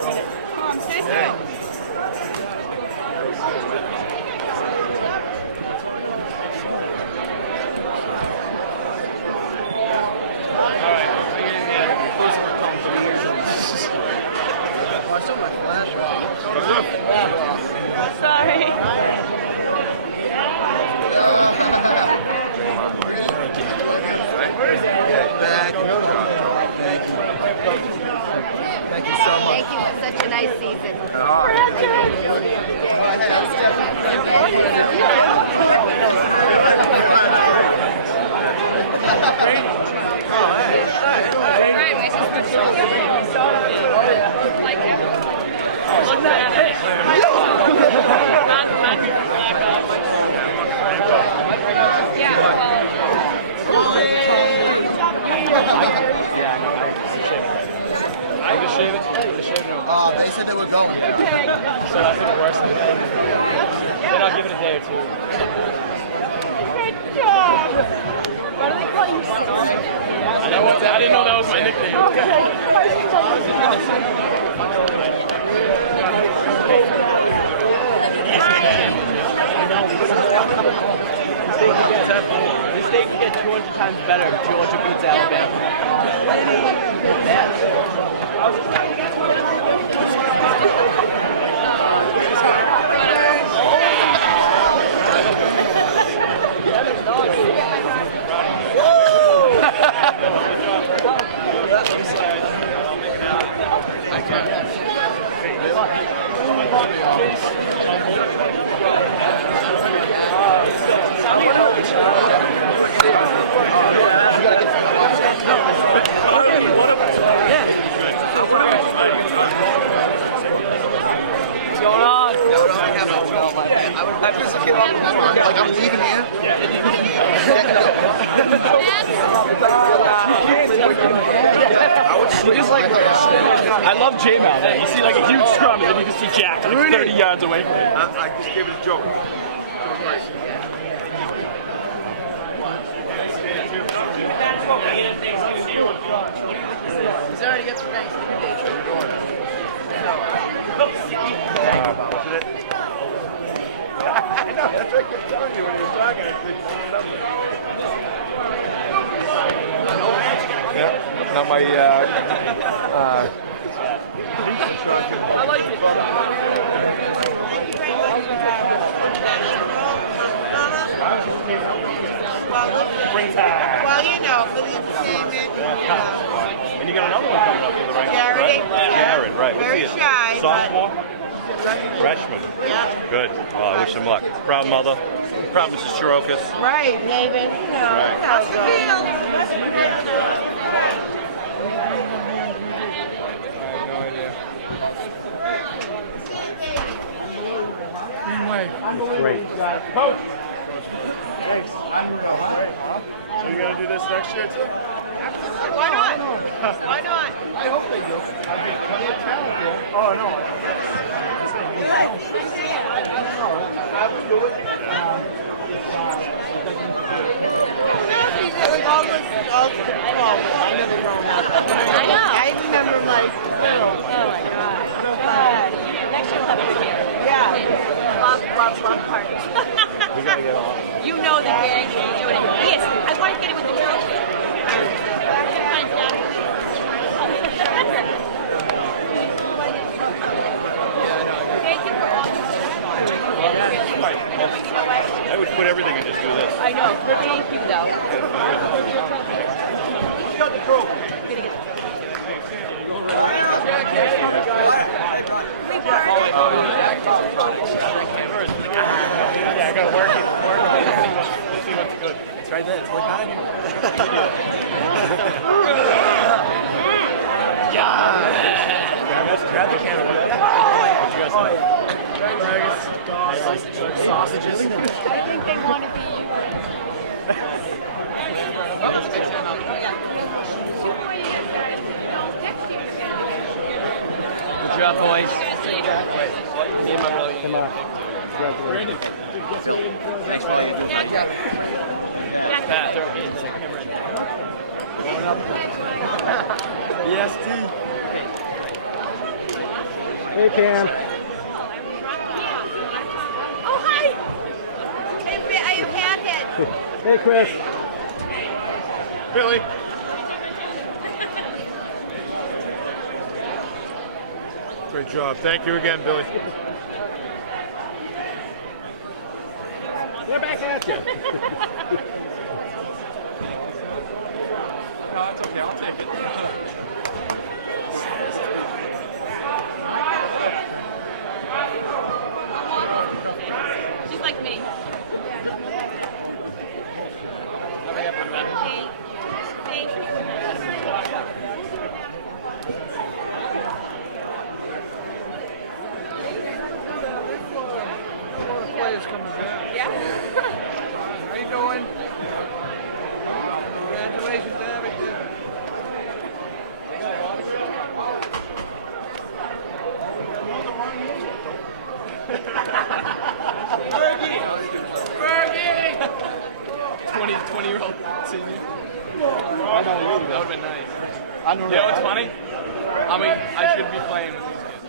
Come on, stay still. Sorry. Thank you so much. Thank you for such a nice season. Yeah, I know. I'm shaving right now. I'm just shaving. I'm just shaving. They said they were going. So that's the worst thing. Then I'll give it a day or two. Good job. Why do they call you Sis? I I didn't know that was my nickname. This state can get 200 times better if Georgia beats Alabama. What's going on? Like I'm leaving here. You just like, I love J-Mal there. You see like a huge scrum and then you can see Jack like 30 yards away from it. I just gave it a joke. He's already got some Thanksgiving Day trip going. Wasn't it? I know, that's what I kept telling you when you were talking. Yeah, not my, I like it. Well, you know, for the entertainment, you know. And you got another one coming up for the right? Jared, Right? Jared, right. What's Very he? shy, Sophomore? but- Freshman. Yeah. Good. Oh, I wish him luck. Proud mother. Proud Mrs. Chirokis. Right, David, you know, Right. that's how it goes. Great. Coach. So you're gonna do this next year too? Why not? Why not? I hope they do. I've been plenty of talent, bro. Oh no. I don't know. I would do it. I never grown up. I know. I remember my girl. Oh my God. Next year we'll have a good year. Yeah. Love party. We gotta get off. You know the gang will do it. Yes, I want to get it with the trophy. Thank you for all you do. I would quit everything and just do this. I know. Thank you, though. Who's got the trophy? Gonna get the Yeah, I gotta work it. Let's see what's good. It's right there. It's like behind you. Grab the camera. Oh, What you guys yeah. Sausages. I think they want to be you. Good job, boys. Wait, what? Me and my brother. Come on. Brandon. Pat. Going up. EST. Hey, Cam. Oh, hi. Hey, Pathead. Hey, Chris. Billy. Great job. Thank you again, Billy. We're back at you. It's okay, I'll take it. She's like me. Thank you. Players coming back. Yeah. How you doing? You know what's funny? I mean, I shouldn't be playing with these kids.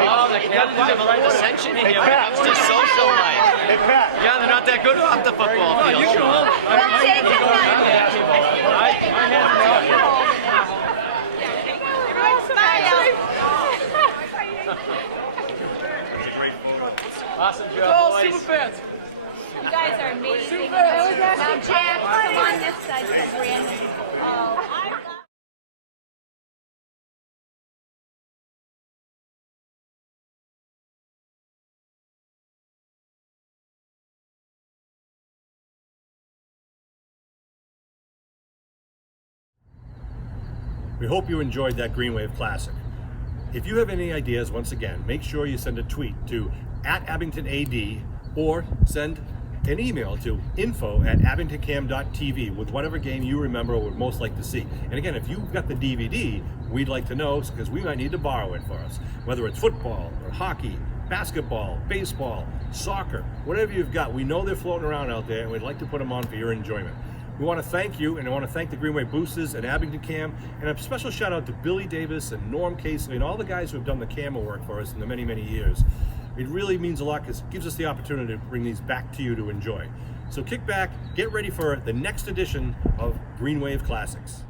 Oh, the captains have a little dissension here when it comes to social life. Yeah, they're not that good off the football field. Awesome job, boys. Super fans. You guys are amazing. Now, Jack, come on this side because Brandon. We hope you enjoyed that Green Wave Classic. If you have any ideas, once again, make sure you send a tweet to @AbingtonAD or send an email to info@abingtoncam.tv with whatever game you remember or would most like to see. And again, if you've got the DVD, we'd like to know because we might need to borrow it for us. Whether it's football or hockey, basketball, baseball, soccer, whatever you've got, we know they're floating around out there and we'd like to put them on for your enjoyment. We want to thank you, and I want to thank the Green Wave Boosters and Abington Cam, and a special shout out to Billy Davis and Norm Casey and all the guys who have done the camera work for us in the many, many years. It really means a lot because it gives us the opportunity to bring these back to you to enjoy. So kick back, get ready for the next edition of Green Wave Classics.